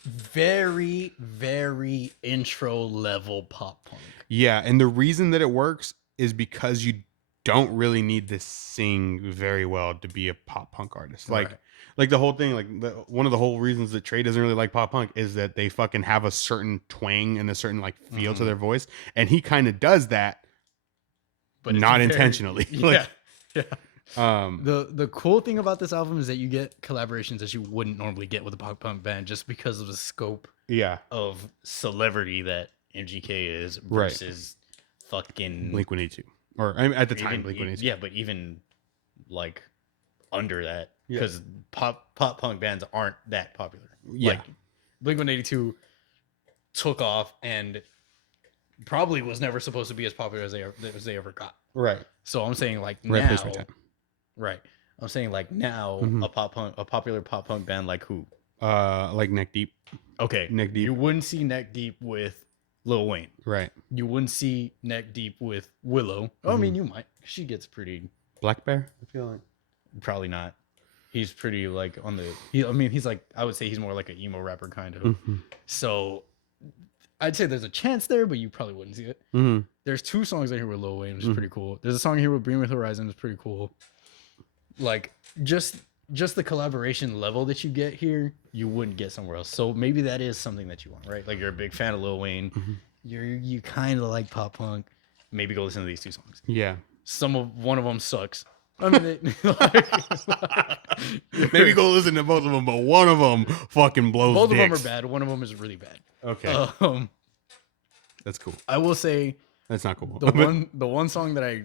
very, very intro level pop punk. Yeah, and the reason that it works is because you don't really need to sing very well to be a pop punk artist. Like the whole thing, one of the whole reasons that Tre doesn't really like pop punk is that they fucking have a certain twang and a certain like feel to their voice, and he kind of does that, but not intentionally. Yeah, The cool thing about this album is that you get collaborations that you wouldn't normally get with a pop punk band just because of the scope of celebrity that MGK is versus fucking Blink-182. Or I mean, at the time, even, Blink-182. yeah, but even like under that because pop punk bands aren't that popular. Yeah. Like Blink-182 took off and probably was never supposed to be as popular as they ever got. Right. So I'm saying like Right now, place, right time. right. I'm saying like now a popular pop punk band like who? Like Neck Deep. Okay, Neck Deep. You wouldn't see Neck Deep with Lil Wayne. Right. You wouldn't see Neck Deep with Willow. Oh, I mean, you might. She gets pretty. Black Bear. I feel like probably not. He's pretty like on the. He's like I would say he's more like an emo rapper kind of. So I'd say there's a chance there, but you probably wouldn't see it. There's 2 songs I hear with Lil Wayne, which is pretty cool. There's a song here with Bring Me Horizon, which is pretty cool. Like just the collaboration level that you get here, you wouldn't get somewhere else. So maybe that is something that you want, right? Like you're a big fan of Lil Wayne, you kind of like pop punk. Maybe go listen to these 2 songs. Yeah. One of them sucks. I mean, maybe go listen to both of them, but one of them fucking blows. Both dicks. of them are bad. One of them is really bad. Okay. That's cool. I will say that's not cool. The one song that I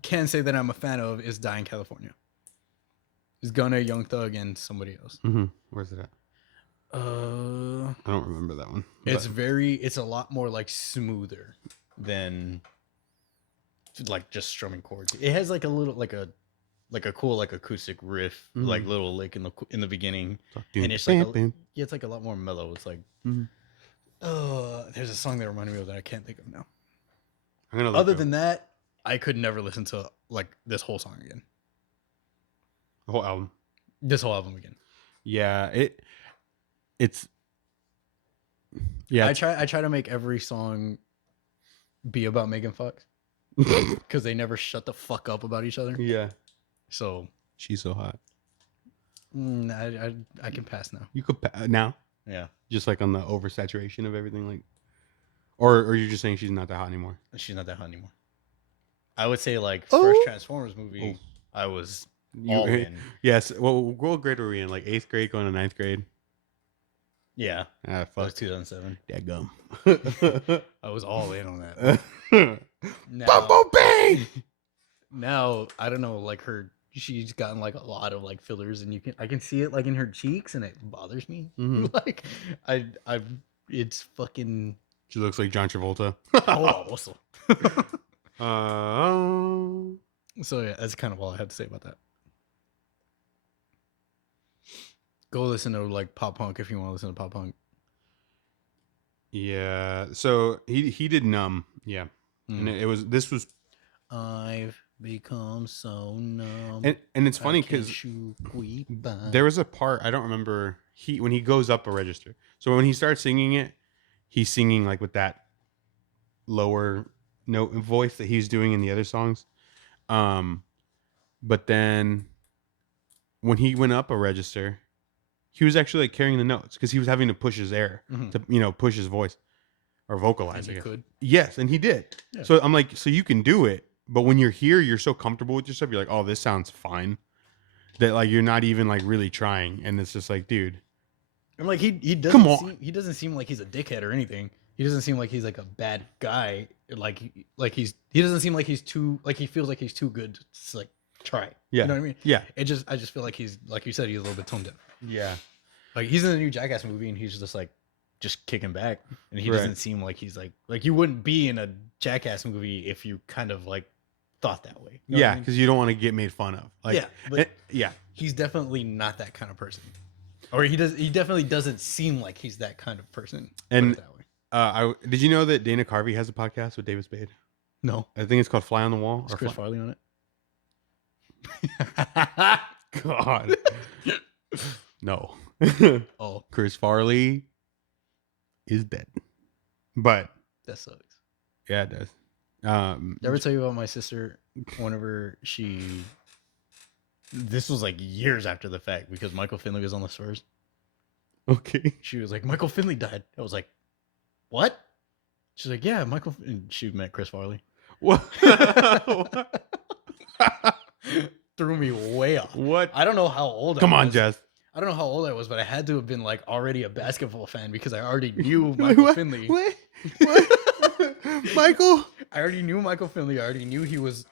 can say that I'm a fan of is "Die in California." It's Gunna, Young Thug, and somebody else. Where's it at? I don't remember that one. It's a lot more like smoother than like just strumming chords. It has like a little like a cool like acoustic riff, like little lick in the beginning, and it's like it's like a lot more mellow. It's like there's a song that reminded me of that I can't think of now. Other than that, I could never listen to like this whole song again. The whole album. This whole album again. Yeah, it's yeah. I try to make every song be about making fucks because they never shut the fuck up about each other. Yeah. So she's so hot. I can pass now. You could now. Yeah. Just like on the oversaturation of everything, like, or you're just saying she's not that hot anymore. She's not that hot anymore. I would say like first Transformers movie. I was all in. Yes. Well, what grade were we in? Like 8th grade, going to 9th grade. Yeah. Ah, fuck. That was 2007. Dadgum. I was all in on that. Bumblebee. Now I don't know, like she's gotten like a lot of like fillers, and I can see it like in her cheeks, and it bothers me. Like it's fucking. She looks like John Travolta. Also. So yeah, that's kind of all I had to say about that. Go listen to like pop punk if you want to listen to pop punk. Yeah. So he did Numb. Yeah. And this was. I've become so numb. And it's funny because there was a part I don't remember when he goes up a register. So when he starts singing it, he's singing like with that lower note voice that he's doing in the other songs. But then when he went up a register, he was actually like carrying the notes because he was having to push his air to push his voice or vocalize. And he could. Yes, and he did. Yeah. So I'm like, so you can do it, but when you're here, you're so comfortable with yourself. You're like, oh, this sounds fine. That like you're not even like really trying, and it's just like, dude. I'm like he doesn't. He doesn't seem like he's a dickhead or anything. He doesn't seem like he's like a bad guy. He doesn't seem like he's too like he feels like he's too good to like try. Yeah. You know what I mean? Yeah. I just feel like he's like you said, he's a little bit tone deaf. Yeah. Like he's in the new Jackass movie and he's just like kicking back, and he doesn't seem like he's like you wouldn't be in a Jackass movie if you kind of like thought that way. You know because you don't want to get made fun of. Like, but yeah, he's definitely not that kind of person, or he definitely doesn't seem like he's that kind of person. And did you know that Dana Carvey has a podcast with David Spade? No, I think it's called Fly on the Wall. Is Chris Farley on it? God, no. Oh, Chris Farley is dead, but that sucks. Yeah, it does. Did I ever tell you about my sister? Whenever this was like years after the fact because Michael Finley was on the Spurs. Okay. She was like, Michael Finley died. I was like, what? She's like, yeah, Michael. And she met Chris Farley. What? threw me way off. What? I don't know how old Come I on, was. Jess. I don't know how old I was, but I had to have been like already a basketball fan because I already knew Michael Finley. What? Michael? I already knew Michael Finley. I already knew he was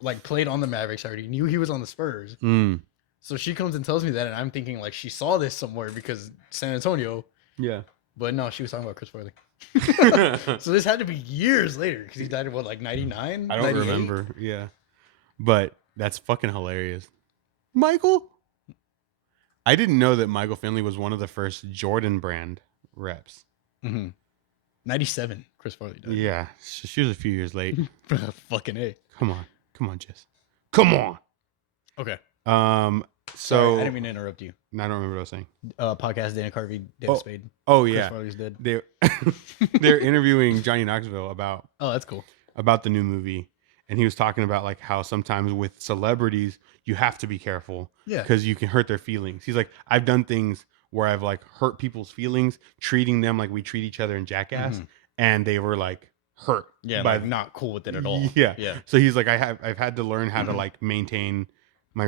like played on the Mavericks. I already knew he was on the Spurs. Mm. So she comes and tells me that, and I'm thinking like she saw this somewhere because San Antonio. Yeah. But no, she was talking about Chris Farley. So this had to be years later because he died in what, like 99? I don't 98? remember. Yeah. But that's fucking hilarious. Michael? I didn't know that Michael Finley was one of the first Jordan brand reps. 97, Chris Farley died. Yeah. She was a few years late. Fucking A. Come on, Jess. Come on. Okay. So Sorry, I didn't mean to interrupt you. I don't remember what I was saying. Podcast Dana Carvey, David Spade. Oh Chris yeah. Farley's dead. They're interviewing Johnny Knoxville about Oh, that's cool. the new movie, and he was talking about like how sometimes with celebrities you have to be careful Yeah. because you can hurt their feelings. He's like, I've done things where I've like hurt people's feelings, treating them like we treat each other in Jackass, and they were like hurt. Yeah, by like not cool with it at all. Yeah. Yeah. So he's like, I've had to learn how to like maintain my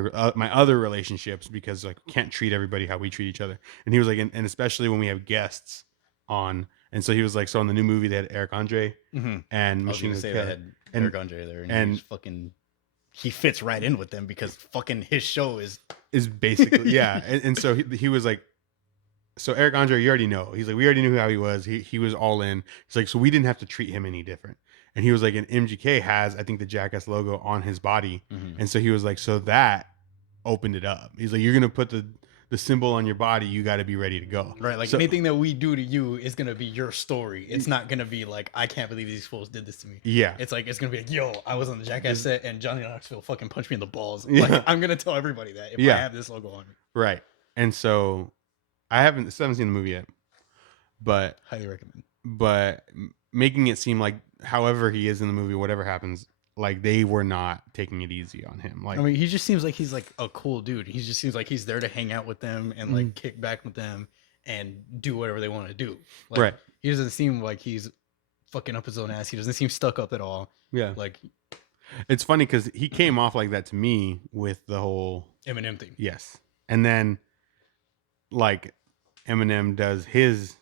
other relationships because like we can't treat everybody how we treat each other. And he was like, and especially when we have guests on. And so he was like, so in the new movie they had Eric Andre and I was Machine gonna Gun say Kelly. they had And- Eric Andre there, and he's fucking. He fits right in with them because fucking his show is basically yeah. And so he was like, so Eric Andre, you already know. He's like, we already knew how he was. He was all in. He's like, so we didn't have to treat him any different. And he was like, and MGK has, I think, the Jackass logo on his body. And so he was like, so that opened it up. He's like, you're gonna put the symbol on your body, you got to be ready to go. right. Like anything that we do to you is gonna be your story. It's not gonna be like, I can't believe these fools did this to me. Yeah. It's like, it's gonna be like, yo, I was on the Jackass set and Johnny Knoxville fucking punched me in the balls. Yeah. Like, I'm gonna tell everybody that if I have this logo on me. Right. And so I haven't seen the movie yet, but Highly recommend. making it seem like however he is in the movie, whatever happens, like they were not taking it easy on him. Like, I mean, he just seems like he's like a cool dude. He just seems like he's there to hang out with them and like kick back with them and do whatever they want to do. Like, right. He doesn't seem like he's fucking up his own ass. He doesn't seem stuck up at all. Yeah. Like It's funny because he came off like that to me with the whole Eminem thing. yes. And then like Eminem does his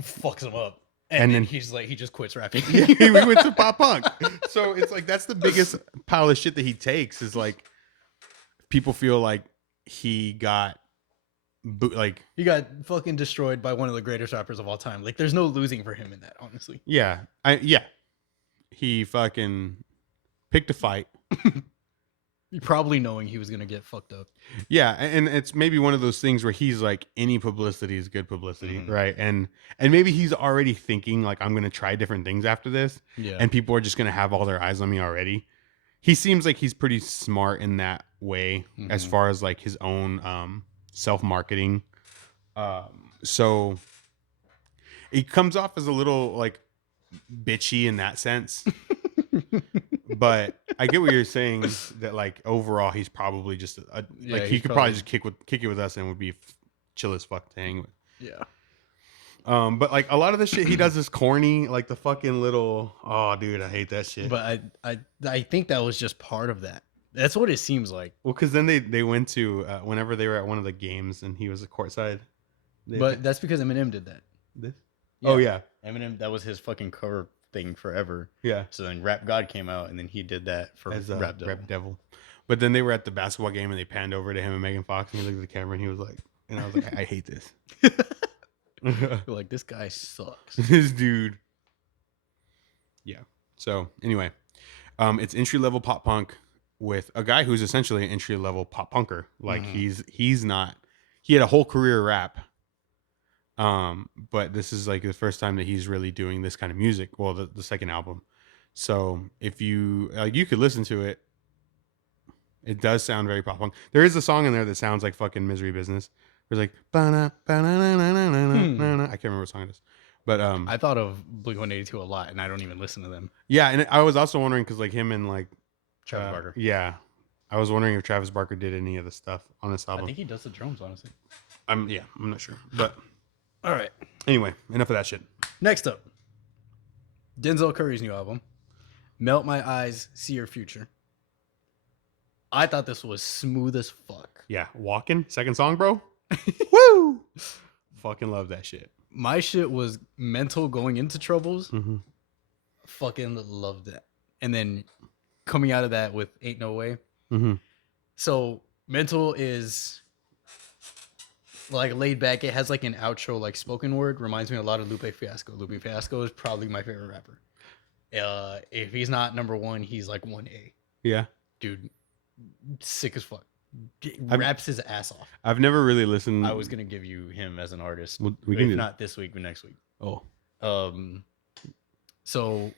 Fucks him up. And then he's like, he just quits rapping. we went to pop punk. So it's like that's the biggest pile of shit that he takes is like people feel like he got like he got fucking destroyed by one of the greatest rappers of all time. Like there's no losing for him in that, honestly. yeah. He fucking picked a fight. Probably knowing he was gonna get fucked up. Yeah, and it's maybe one of those things where he's like, any publicity is good publicity, right? And maybe he's already thinking like, I'm gonna try different things after this, Yeah. and people are just gonna have all their eyes on me already. He seems like he's pretty smart in that way, as far as like his own self marketing. So it comes off as a little like bitchy in that sense. But I get what you're saying that like overall he's probably just like he could probably just kick it with us and would be chill as fuck to hang with. Yeah. But like a lot of the shit he does is corny, like the fucking little dude, I hate that shit. But I think that was just part of that. That's what it seems like. Well, because then they went to whenever they were at one of the games and he was a courtside. But that's because Eminem did that. This? Yeah. Oh yeah. Eminem, that was his fucking cover thing forever. Yeah. So then Rap God came out and then he did that for As Rap Devil. Rap Devil. But then they were at the basketball game and they panned over to him and Megan Fox and he looked at the camera and he was like, and I was like, I hate this. You're like, this guy sucks. This dude. Yeah. So anyway, it's entry level pop punk with a guy who's essentially an entry level pop punker. Like he's not. He had a whole career rap. But this is like the first time that he's really doing this kind of music. Well, the second album. So if you you could listen to it, it does sound very pop punk. There is a song in there that sounds like fucking Misery Business. It's like ba-na, ba-na-na-na-na-na-na. I can't remember what song it is, but I thought of Blink-182 a lot, and I don't even listen to them. yeah, and I was also wondering because like him and like Travis Barker. Yeah, I was wondering if Travis Barker did any of the stuff on this I album. think he does the drums, honestly. I'm not sure, but All right. anyway, enough of that shit. Next up, Denzel Curry's new album, Melt My Eyes, See Your Future. I thought this was smooth as fuck. Yeah, Walking, second song, bro. Woo! Fucking love that shit. My shit was Mental going into Troubles. Mm-hmm. Fucking loved that. And then coming out of that with Ain't No Way. Mm-hmm. So Mental is like laid back. It has like an outro, like spoken word. Reminds me a lot of Lupe Fiasco. Lupe Fiasco is probably my favorite rapper. If he's not number one, he's like 1A. Yeah. Dude, sick as fuck. Raps his ass off. I've never really listened. I was gonna give you him as an artist. We can if do not this week, but next week. Oh. So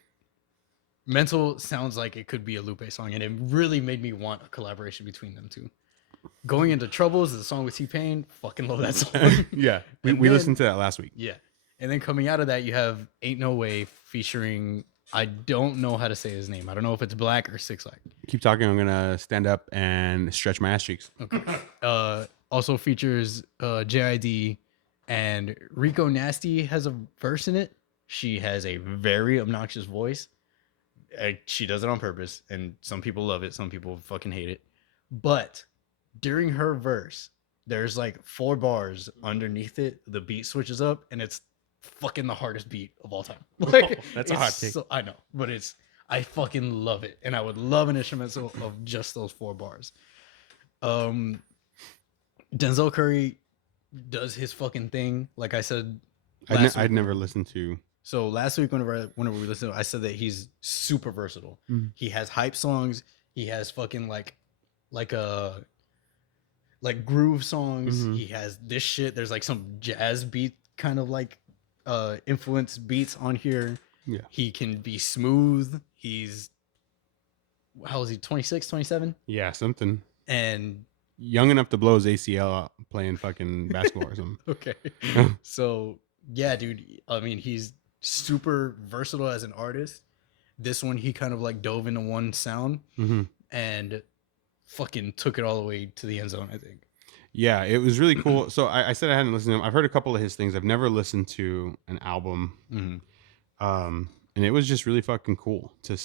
Mental sounds like it could be a Lupe song, and it really made me want a collaboration between them two. Going into Troubles is a song with T-Pain. Fucking love that song. Yeah. We then- listened to that last week. Yeah. And then coming out of that, you have Ain't No Way featuring, I don't know how to say his name. I don't know if it's Black or 6 Like. Keep talking. I'm gonna stand up and stretch my ass cheeks. Okay. Also features JID, and Rico Nasty has a verse in it. She has a very obnoxious voice. She does it on purpose, and some people love it. Some people fucking hate it. But during her verse, there's like 4 bars underneath it. The beat switches up, and it's fucking the hardest beat of all time. Like, That's a hot take. I know, but I fucking love it, and I would love an instrumental of just those 4 bars. Denzel Curry does his fucking thing. Like I said, I'd never listened to. So last week, whenever we listened, I said that he's super versatile. Mhm. He has hype songs. He has fucking like groove songs. Mhm. He has this shit. There's like some jazz beat kind of like influence beats on here. Yeah. He can be smooth. He's how is he? 26, 27? Yeah, something. And Young enough to blow his ACL out playing fucking basketball or something. okay. So yeah, dude. I mean, he's super versatile as an artist. This one, he kind of like dove into one sound and fucking took it all the way to the end zone, I think. Yeah, it was really cool. So I said I hadn't listened to him. I've heard a couple of his things. I've never listened to an album. And it was just really fucking cool to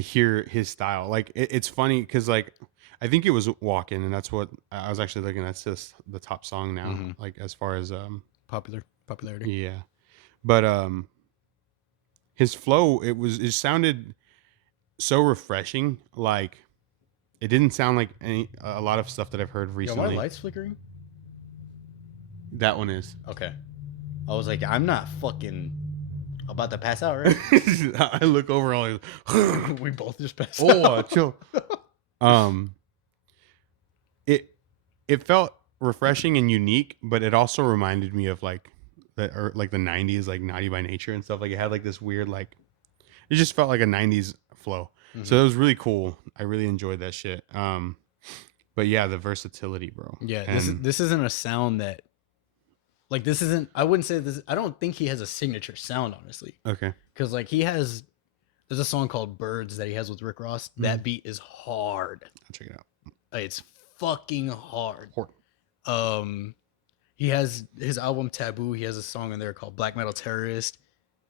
hear his style. Like it's funny because like I think it was Walking, and that's what I was actually looking at. That's just the top song now, like as far as Popularity. Yeah, but his flow, it sounded so refreshing. Like it didn't sound like a lot of stuff that I've heard Yo, recently. my lights flickering? That one is. Okay. I was like, I'm not fucking about to pass out, right? I look over all. We both just passed Oh, out. chill. It felt refreshing and unique, but it also reminded me of like the 90s, like Naughty by Nature and stuff. Like it had like this weird like, it just felt like a 90s flow. So it was really cool. I really enjoyed that shit. But yeah, the versatility, bro. Yeah, this isn't a sound that, like, this isn't. I wouldn't say this. I don't think he has a signature sound, honestly. Okay. Because like there's a song called Birds that he has with Rick Ross. That beat is hard. I'll check it out. It's fucking hard. He has his album Taboo. He has a song in there called Black Metal Terrorist.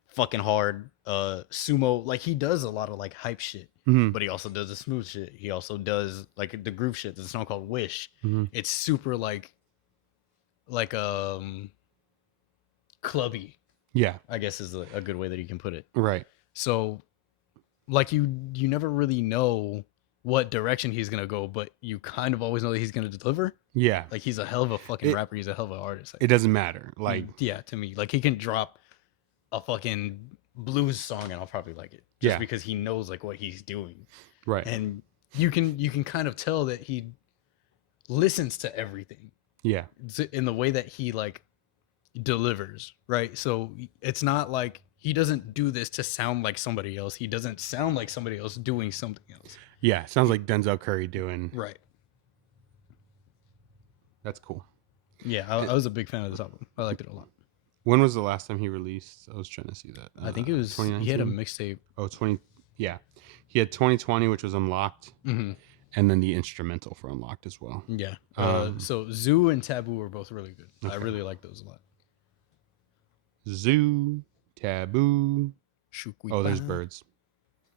Fucking hard. Sumo. Like he does a lot of like hype shit, but he also does the smooth shit. He also does like the groove shit. There's a song called Wish. It's super like clubby. Yeah. I guess is a good way that you can put it. Right. So like you never really know what direction he's gonna go, but you kind of always know that he's gonna deliver. Yeah. Like he's a hell of a fucking rapper. He's a hell of an artist. It doesn't matter. Like yeah, to me, like he can drop a fucking blues song and I'll probably like it just because he knows like what he's doing. Right. And you can kind of tell that he listens to everything. Yeah. In the way that he like delivers, right? So it's not like he doesn't do this to sound like somebody else. He doesn't sound like somebody else doing something else. Yeah, sounds like Denzel Curry doing. Right. That's cool. Yeah, I was a big fan of this album. I liked it a lot. When was the last time he released? I was trying to see that. I think it was, he had a mixtape. Oh, 20. Yeah. He had 2020, which was Unlocked. And then the instrumental for Unlocked as well. Yeah. So Zoo and Taboo were both really good. Okay. I really like those a lot. Zoo, Taboo. Oh, there's Birds.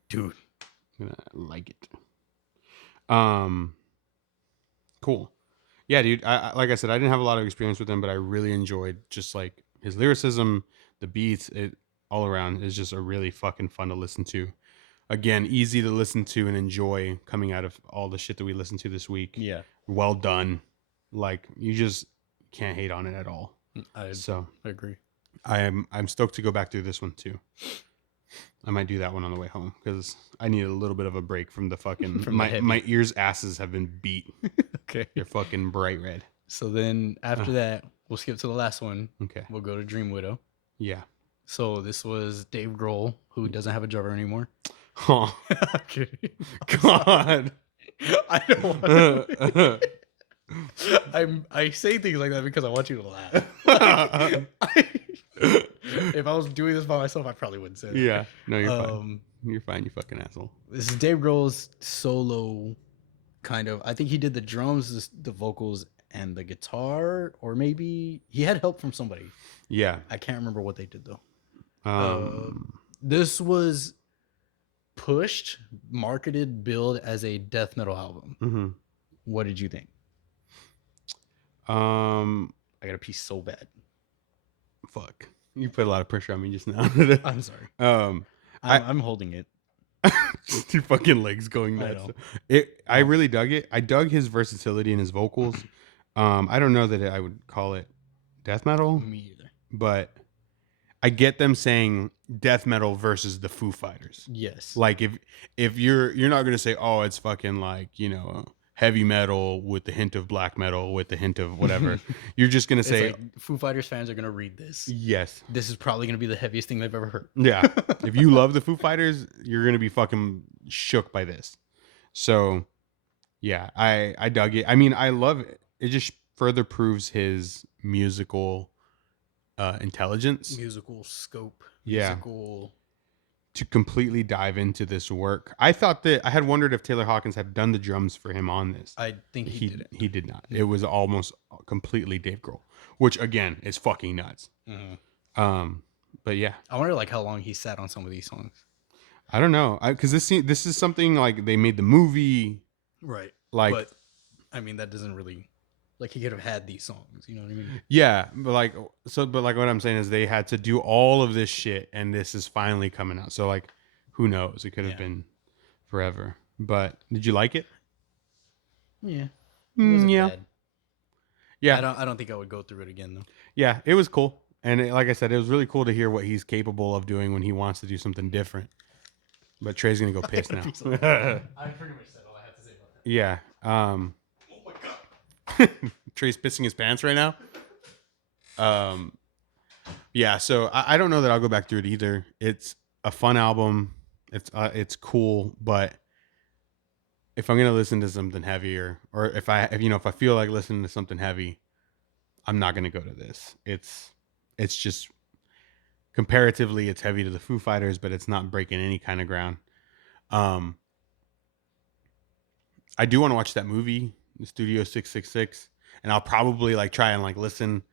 Dude. gonna like it. Cool. Yeah, dude. I like I said, I didn't have a lot of experience with him, but I really enjoyed just like his lyricism, the beats, it all around is just a really fucking fun to listen to. Again, easy to listen to and enjoy coming out of all the shit that we listened to this week. Yeah. Well done. Like you just can't hate on it at all. I agree. I'm stoked to go back through this one too. I might do that one on the way home because I need a little bit of a break from the fucking my ears asses have been beat. Okay. They're fucking bright red. So then after that, we'll skip to the last one. Okay. We'll go to Dream Widow. Yeah. So this was Dave Grohl, who doesn't have a drummer anymore. Oh. Okay. God. I don't want I say things like that because I want you to laugh. If I was doing this by myself, I probably wouldn't say that. Yeah. No, you're fine. You're fine, you fucking asshole. This is Dave Grohl's solo kind of. I think he did the drums, the vocals, and the guitar, or maybe he had help from somebody. Yeah. I can't remember what they did though. This was pushed, marketed, billed as a death metal album. Mm-hmm. What did you think? I got a piece so bad. Fuck. You put a lot of pressure on me just now. I'm sorry. I'm holding it. Your fucking legs going nuts. I really dug it. I dug his versatility in his vocals. I don't know that I would call it death metal. Me either. But I get them saying death metal versus the Foo Fighters. Yes. Like if you're not gonna say, oh, it's fucking like, heavy metal with the hint of black metal with the hint of whatever. You're just gonna say like Foo Fighters fans are gonna read this. Yes. This is probably gonna be the heaviest thing they've ever heard. Yeah. If you love the Foo Fighters, you're gonna be fucking shook by this. So yeah, I dug it. I mean, I love it. It just further proves his musical intelligence, musical scope, musical to completely dive into this work. I thought that I had wondered if Taylor Hawkins had done the drums for him on this. I think he didn't. He did not. It was almost completely Dave Grohl, which again is fucking nuts. Mm-hmm. But yeah, I wonder like how long he sat on some of these songs. I don't know, because this is something like they made the movie, right? Like, but I mean that doesn't really. Like he could have had these songs, you know what I mean? Yeah, but like what I'm saying is they had to do all of this shit, and this is finally coming out. So like, who knows? It could have been forever. But did you like it? Yeah. It wasn't yeah. bad. Yeah. I don't think I would go through it again though. Yeah, it was cool, and like I said, it was really cool to hear what he's capable of doing when he wants to do something different. But Trey's gonna go piss now. I pretty much said all I had to say about that. Yeah. Trey's pissing his pants right now. Yeah, so I don't know that I'll go back through it either. It's a fun album. It's cool, but if I'm gonna listen to something heavier, or if I feel like listening to something heavy, I'm not gonna go to this. It's just comparatively it's heavy to the Foo Fighters, but it's not breaking any kind of ground. I do want to watch that movie, the Studio 666, and I'll probably like try and like listen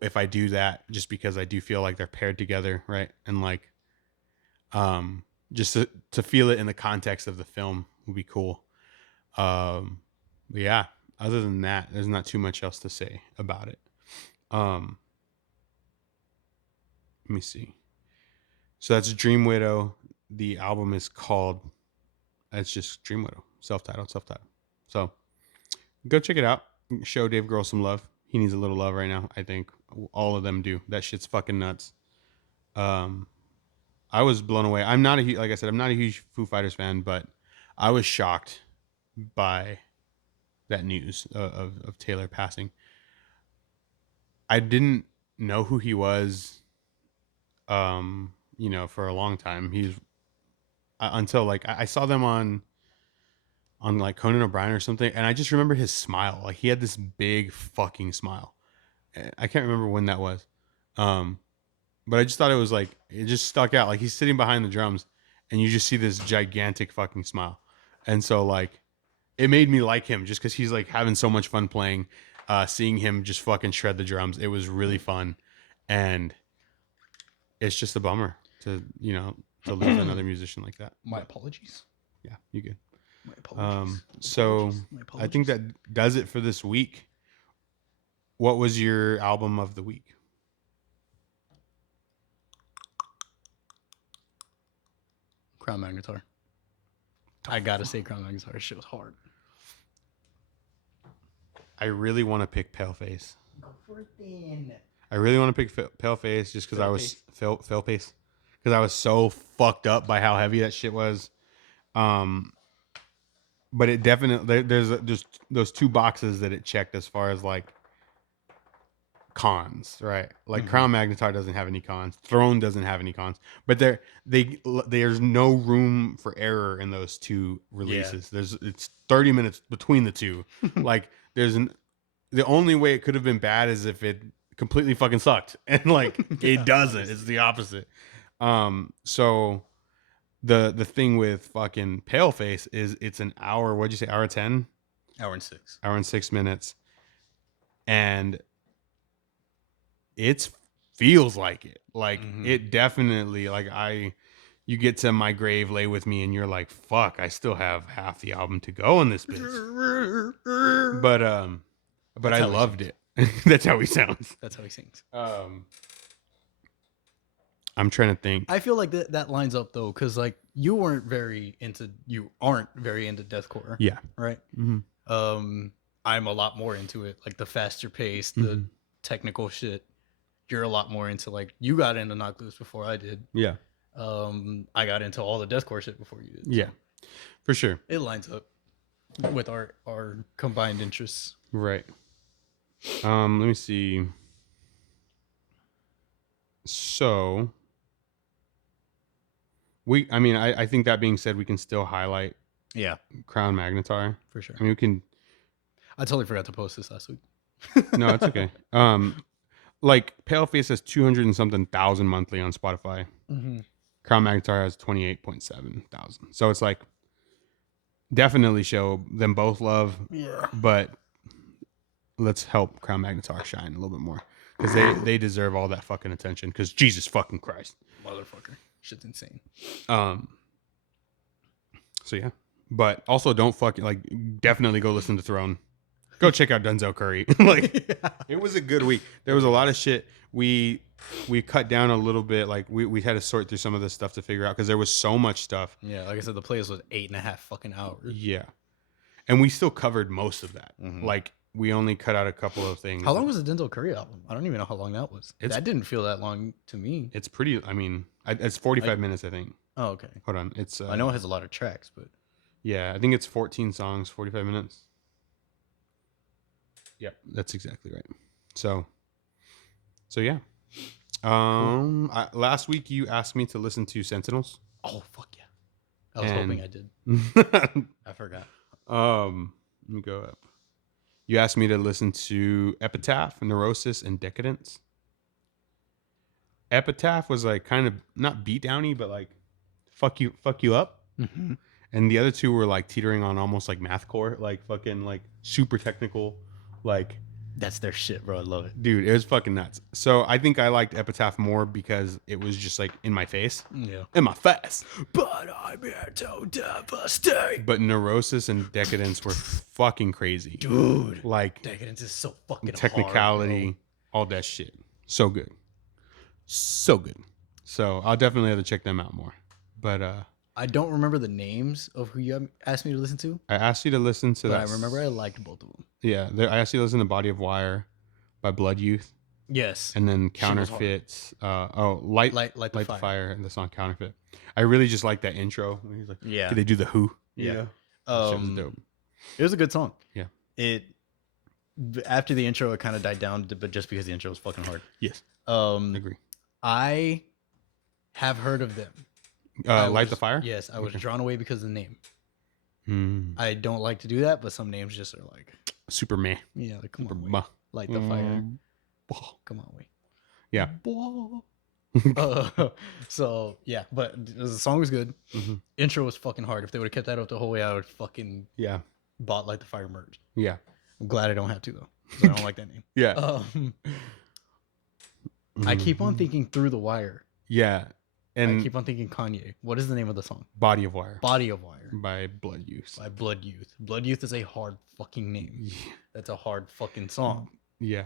if I do that, just because I do feel like they're paired together, right? And like, just to feel it in the context of the film would be cool. But yeah, other than that, there's not too much else to say about it. Let me see. So that's Dream Widow. The album is called, it's just Dream Widow, self-titled. So go check it out. Show Dave Grohl some love. He needs a little love right now. I think all of them do. That shit's fucking nuts. I was blown away. Like I said, I'm not a huge Foo Fighters fan, but I was shocked by that news of Taylor passing. I didn't know who he was, for a long time. Until like I saw them on like Conan O'Brien or something, and I just remember his smile. Like he had this big fucking smile. I can't remember when that was, but I just thought it was like it just stuck out. Like he's sitting behind the drums, and you just see this gigantic fucking smile, and so like it made me like him just because he's like having so much fun playing. Seeing him just fucking shred the drums, it was really fun, and it's just a bummer to lose another musician like that. My apologies. Yeah, you good. My apologies. So My I think that does it for this week. What was your album of the week? Crown Magnetar. I gotta say Crown Magnetar. Shit was hard. I really want to pick Paleface. Go for it then. I really want to pick Paleface just because I was Paleface because I was so fucked up by how heavy that shit was. But it definitely there's just those two boxes that it checked as far as like cons, right? Like Crown Magnetar doesn't have any cons, Throne doesn't have any cons, but there's no room for error in those two releases. Yeah. It's 30 minutes between the two. Like the only way it could have been bad is if it completely fucking sucked, and like it doesn't. It's the opposite. So the thing with fucking Paleface is it's an hour. What'd you say? Hour 10? Hour and 6. Hour and 6 minutes, and it feels like it. Like it definitely like you get to My Grave Lay With Me and you're like, fuck, I still have half the album to go in this bitch. But I loved it. That's how he sounds. That's how he sings. I'm trying to think. I feel like that lines up though, because like you aren't very into deathcore. Yeah. Right. Mm-hmm. I'm a lot more into it, like the faster pace, the technical shit. You're a lot more into like you got into Knock Loose before I did. Yeah. I got into all the deathcore shit before you did. So yeah, for sure. It lines up with our combined interests. Right. Let me see. So I think that being said, we can still highlight Crown Magnetar. For sure. I mean, we can. I totally forgot to post this last week. No, it's okay. Like Paleface has 200 and something thousand monthly on Spotify. Crown Magnetar has 28.7 thousand. So it's like definitely show them both love. Yeah. But let's help Crown Magnetar shine a little bit more because they deserve all that fucking attention. Because Jesus fucking Christ, motherfucker, shit's insane. So yeah, but also don't fucking like definitely go listen to Throne. Go check out Denzel Curry. Like it was a good week. There was a lot of shit. We cut down a little bit. Like we had to sort through some of this stuff to figure out because there was so much stuff. Yeah, like I said, the playlist was 8.5 fucking hours. Yeah, and we still covered most of that. Like we only cut out a couple of things. How long was the Denzel Curry album? I don't even know how long that was. That didn't feel that long to me. It's pretty. I mean, it's 45 minutes, I think. Oh, okay. Hold on. It's. I know it has a lot of tracks, but yeah, I think it's 14 songs, 45 minutes. Yep, that's exactly right. So yeah. Cool. Last week you asked me to listen to Sentinels. Oh fuck yeah! I was hoping I did. I forgot. Let me go up. You asked me to listen to Epitaph, Neurosis, and Decadence. Epitaph was like kind of not beatdowny, but like fuck you up. And the other two were like teetering on almost like mathcore, like fucking like super technical. Like that's their shit, bro. I love it, dude. It was fucking nuts. So I think I liked Epitaph more because it was just like in my face, in my face. But I'm here to devastate. But Neurosis and Decadence were fucking crazy, dude. Like Decadence is so fucking technicality, hard, all that shit. So good, so good. So I'll definitely have to check them out more. But I don't remember the names of who you asked me to listen to. I asked you to listen to that. I remember I liked both of them. Yeah, I asked you to listen to Body of Wire by Blood Youth. Yes. And then Counterfeits. Light the Fire and the song Counterfeit. I really just like that intro. He's like, yeah. Did they do the Who? Yeah. That was dope. It was a good song. Yeah. After the intro, it kind of died down, but just because the intro was fucking hard. Yes. Agree. I have heard of them. Light the Fire? Yes, I was drawn away because of the name. Mm. I don't like to do that, but some names just are like super meh. Yeah, like come on, wait. Light the fire. Come on, wait. Yeah. So yeah, but the song was good. Intro was fucking hard. If they would have kept that up the whole way, I would fucking bought Light the Fire merch. Yeah. I'm glad I don't have to though, because I don't like that name. Yeah. I keep on thinking Through the Wire. Yeah. And I keep on thinking Kanye. What is the name of the song? Body of Wire Body of Wire by Blood Use. by Blood Youth. Blood Youth is a hard fucking name. That's a hard fucking song. Yeah.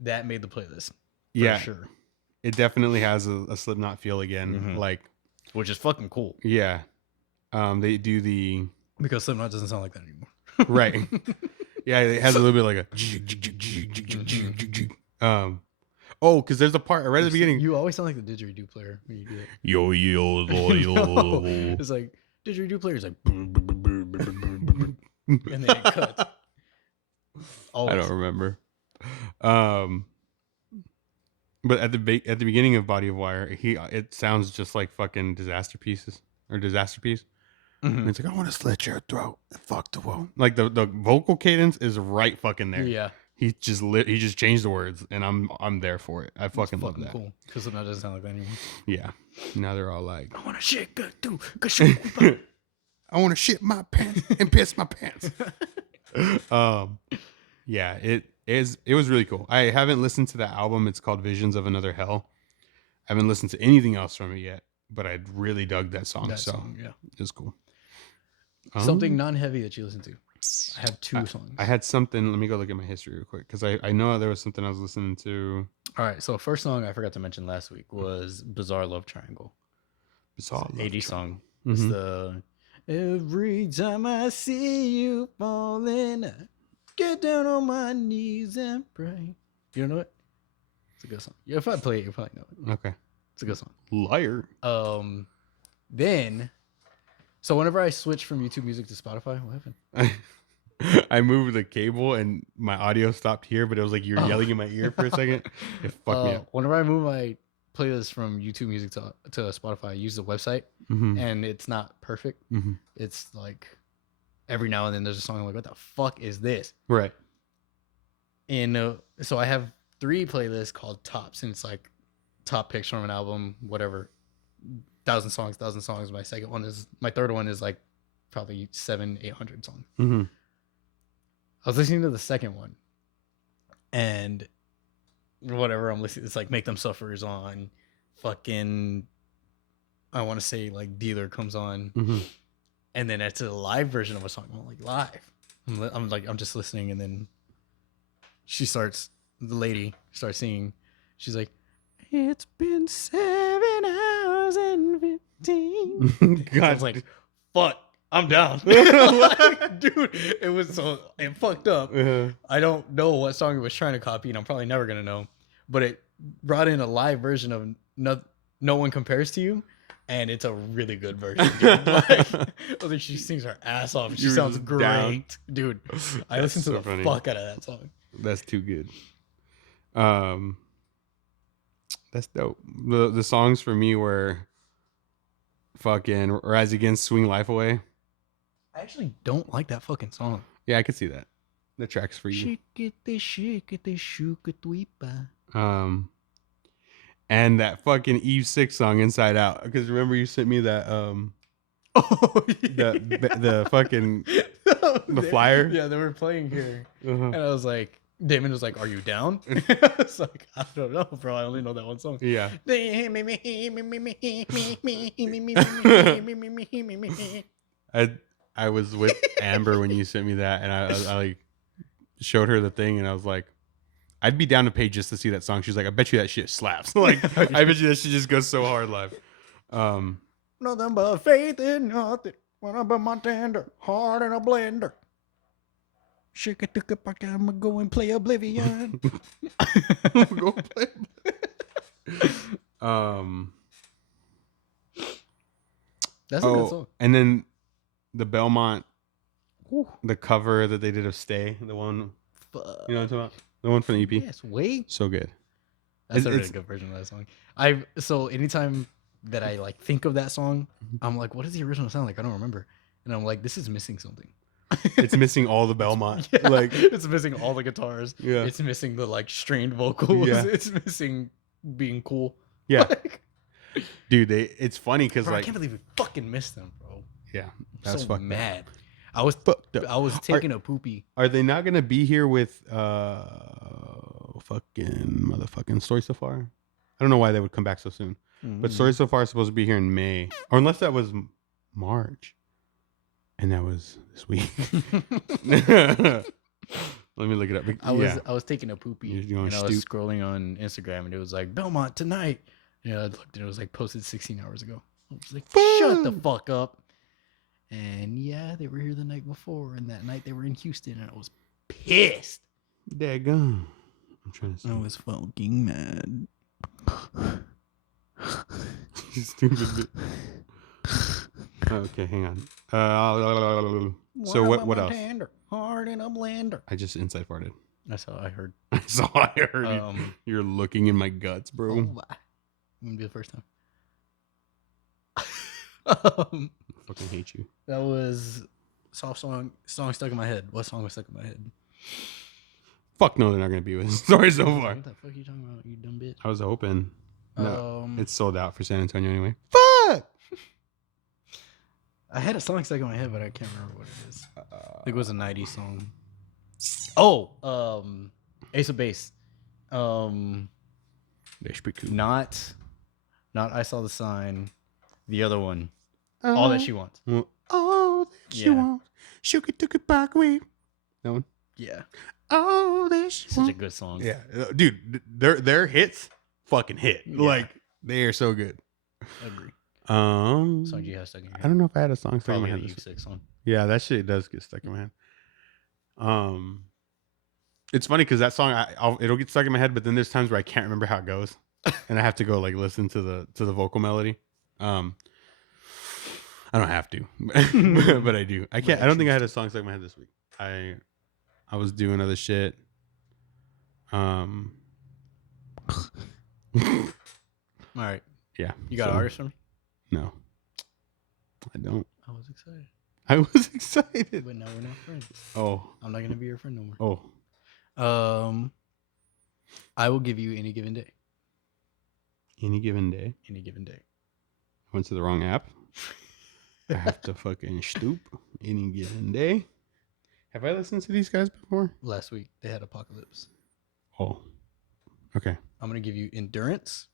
That made the playlist. For Yeah. sure. It definitely has a Slipknot feel again. Mhm. Like, Which is fucking cool. yeah. They do the Because Slipknot doesn't sound like that anymore. right. Yeah, it has a little bit like a because there's a part right at the beginning. You always sound like the didgeridoo player when you do it. Yo yo No, it's like didgeridoo player is like and then it cuts. I don't remember. But at the beginning of Body of Wire, it sounds just like fucking Disaster Pieces or Disaster Piece. And it's like, I want to slit your throat and fuck the world. Like the vocal cadence is right fucking there. Yeah. He just changed the words, and I'm there for it. I fucking love that. Cool. Because Slipknot doesn't sound like that anymore. Yeah. Now they're all like, I want to shit good too. I want to shit my pants and piss my pants. Yeah, it was really cool. I haven't listened to that album. It's called Visions of Another Hell. I haven't listened to anything else from it yet, but I really dug that song. Yeah. It was cool. Something non-heavy that you listen to. I have two songs. I had something. Let me go look at my history real quick because I know there was something I was listening to. All right, so first song I forgot to mention last week was Bizarre Love Triangle. Bizarre Love 80s song. Mm-hmm. It's the every time I see you falling, I get down on my knees and pray. You don't know it? It's a good song. Yeah, if I play it, you probably know it. Okay. It's a good song. Liar. Then, so whenever I switch from YouTube Music to Spotify, what happened? I moved the cable and my audio stopped here, but it was like you were yelling in my ear for a second. It fucked me up. Whenever I move my playlist from YouTube Music to Spotify, I use the website, and it's not perfect. It's like every now and then there's a song I'm like, what the fuck is this? Right. And so I have 3 playlists called Tops, and it's like top picks from an album, whatever. 1,000 songs. My third one is like probably 700-800 songs. I was listening to the second one, and whatever I'm listening, it's like Make Them Suffer is on, fucking, I want to say like Dealer comes on, and then it's a live version of a song. I'm like, live. I'm just listening, and then the lady starts singing. She's like, it's been 7 hours and 15. God. I was like, fuck, I'm down. Like, dude, it fucked up. I don't know what song it was trying to copy, and I'm probably never going to know. But it brought in a live version of No One Compares to You, and it's a really good version, dude. Like, she sings her ass off. She sounds great. Down. Dude, I listened to the fuck out of that song. That's too good. That's dope. The songs for me were fucking Rise Against, Swing Life Away. I actually don't like that fucking song. Yeah, I could see that. The track's for you. And that fucking Eve 6 song, Inside Out. Because remember you sent me that the fucking the flyer. Yeah, they were playing here, and I was like, Damon was like, "Are you down?" I was like, "I don't know, bro. I only know that one song." Yeah. I was with Amber when you sent me that, and I like showed her the thing, and I was like, I'd be down to pay just to see that song. She's like, I bet you that shit slaps. Like, I bet you that shit just goes so hard live. Nothing but faith in nothing. When I put my tender heart in a blender. Shake it, took it back, I'ma go and play Oblivion. I'm gonna go play. That's a good song. And then the Belmont, the cover that they did of Stay, the one, you know what I'm talking about? The one from the EP. Yes, wait. So good. That's a really good version of that song. So anytime that I like think of that song, I'm like, what does the original sound like? I don't remember. And I'm like, this is missing something. It's missing all the Belmont. Yeah, like it's missing all the guitars. Yeah. It's missing the like strained vocals. Yeah. It's missing being cool. Yeah. Like, dude, it's funny because like I can't believe we fucking missed them, bro. Yeah. That's So fucking mad. I was taking a poopy. Are they not gonna be here with fucking motherfucking Story So Far? I don't know why they would come back so soon. But Story So Far is supposed to be here in May, or unless that was March, and that was this week. Let me look it up. I was taking a poopy and I was scrolling on Instagram and it was like Belmont tonight. Yeah, I looked and it was like posted 16 hours ago. I was like, shut the fuck up. And yeah, they were here the night before, and that night they were in Houston, and I was pissed. Daggone. I'm trying to see. I was fucking mad. Stupid. Okay, hang on. So what else? Hard in a blender. I just inside farted. That's all I heard. That's all I heard. You're looking in my guts, bro. I'm gonna be the first time. I fucking hate you. That was soft song stuck in my head. What song was stuck in my head? Fuck no, they're not gonna be with Story So Far. What the fuck are you talking about, you dumb bitch? I was hoping. No, it's sold out for San Antonio anyway. Fuck! I had a song stuck in my head, but I can't remember what it is. I think it was a 90s song. Oh, Ace of Base. Not I Saw the Sign. The other one. All That She Wants. All that she wants. Shook it, took it back away. That one? Yeah. All that she Such a good song. Yeah. Dude, their hits fucking hit. Yeah. Like, they are so good. Agree. Song you have stuck in your head? I don't know if I had a song stuck in my head. Probably the U6 song. Yeah, that shit does get stuck in my head. It's funny because that song, it'll get stuck in my head, but then there's times where I can't remember how it goes, and I have to go like listen to the vocal melody. I don't have to, but I do. I can't. I don't think I had a song stuck in my head this week. I was doing other shit. All right. Yeah. You got an artist for me? No, I don't. I was excited. I was excited, but now we're not friends. Oh, I'm not gonna be your friend no more. Oh. I will give you Any Given Day. Any Given Day. Any Given Day. Went to the wrong app. I have to fucking stoop. Any Given Day. Have I listened to these guys before? Last week they had Apocalypse. Oh. Okay. I'm gonna give you Endurance.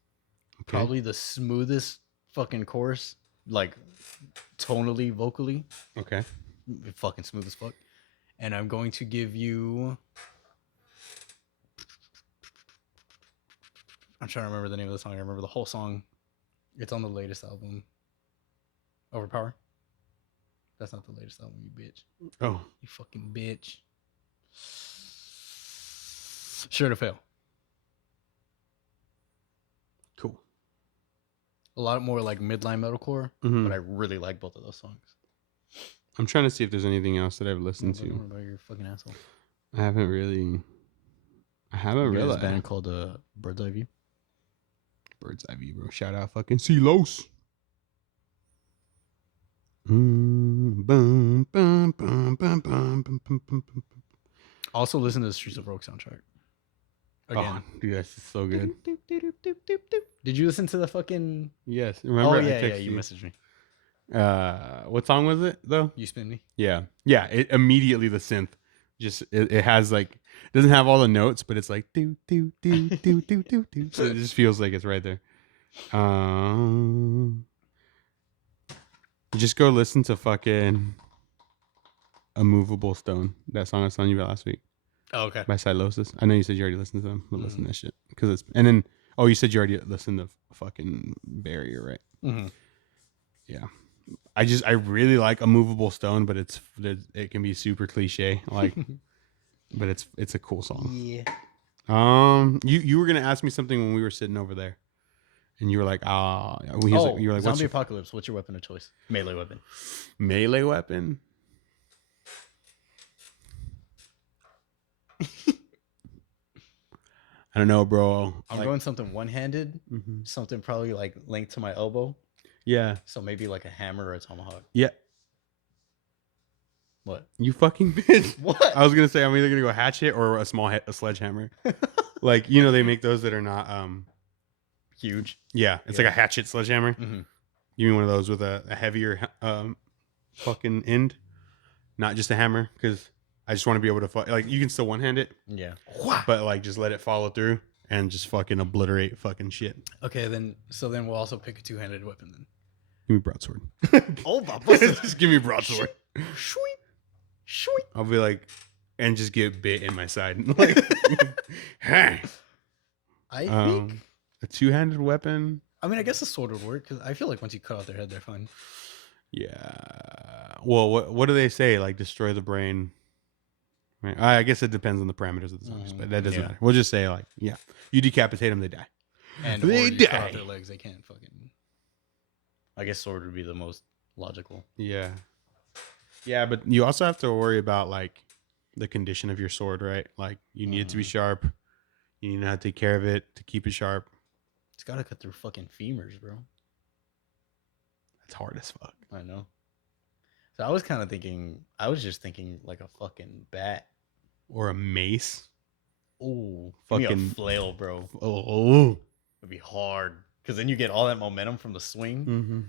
Okay. Probably the smoothest fucking chorus, like tonally, vocally. Okay. Fucking smooth as fuck. And I'm going to give you. I'm trying to remember the name of the song. I remember the whole song. It's on the latest album. Overpower. That's not the latest album, you bitch. Oh. You fucking bitch. Sure to Fail. Cool. A lot more like midline metalcore, but I really like both of those songs. I'm trying to see if there's anything else that I've listened to. About your fucking asshole. I haven't really. There's a band called Bird's Eye View. Bird's Eye View, bro. Shout out fucking Celos. Also listen to the Streets of Rogue soundtrack. Again. Oh, dude, that's just so good. Did you listen to the fucking... Yes. Remember? Oh, yeah, you messaged me. What song was it, though? You Spin Me? Yeah. Yeah, it immediately, the synth, just, it has, like, it doesn't have all the notes, but it's like, do, do, do, do, do, do, do. So it just feels like it's right there. Just go listen to fucking A Movable Stone. That song I was telling you about last week. Oh, okay. By Silosis. I know you said you already listened to them, but listen to that shit. Cause it's, and then, oh, you said you already listened to fucking Barrier, right? Mm-hmm. Yeah. I really like A Movable Stone, but it can be super cliche. Like, but it's a cool song. Yeah. You were gonna ask me something when we were sitting over there, and you were like, you were like, Zombie Apocalypse. What's your weapon of choice? Melee weapon. Melee weapon. I don't know, bro. I'm going something one-handed, something probably like linked to my elbow. Yeah. So maybe like a hammer or a tomahawk. Yeah. What? You fucking bitch. What? I was gonna say I'm either gonna go hatchet or a sledgehammer. Like, they make those that are not huge. Yeah, it's like a hatchet sledgehammer. Mm-hmm. You mean one of those with a heavier fucking end, not just a hammer, because I just want to be able to like, you can still one hand it. Yeah. But like just let it follow through, and just fucking obliterate fucking shit. Okay, then we'll also pick a two-handed weapon then. Give me broadsword. Oh, Just give me broadsword. Sweet. Sweet. I'll be like, and just get bit in my side. Like, hey. I think. A two-handed weapon. I mean, I guess a sword would work because I feel like once you cut off their head, they're fine. Yeah. Well, what do they say? Like destroy the brain. Right. I guess it depends on the parameters of the zombies, but that doesn't matter. We'll just say like, yeah, you decapitate them, they die. And They or you cut die. off their legs, they can't fucking. I guess sword would be the most logical. Yeah. Yeah, but you also have to worry about like the condition of your sword, right? Like you need it to be sharp. You need to know how to take care of it to keep it sharp. It's gotta cut through fucking femurs, bro. That's hard as fuck. I know. So I was kind of thinking. I was just thinking like a fucking bat Or a mace. Ooh, Fucking fucking flail, bro. Oh. It'd be hard because then you get all that momentum from the swing. Mm-hmm.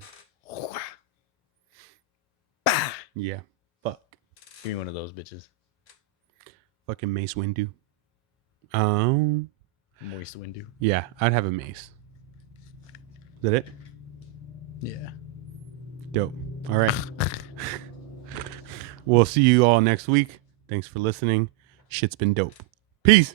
Bah! Yeah. Fuck. Give me one of those bitches. Fucking Mace Windu. Moist Windu. Yeah, I'd have a mace. Is that it? Yeah. Dope. All right. We'll see you all next week. Thanks for listening. Shit's been dope. Peace.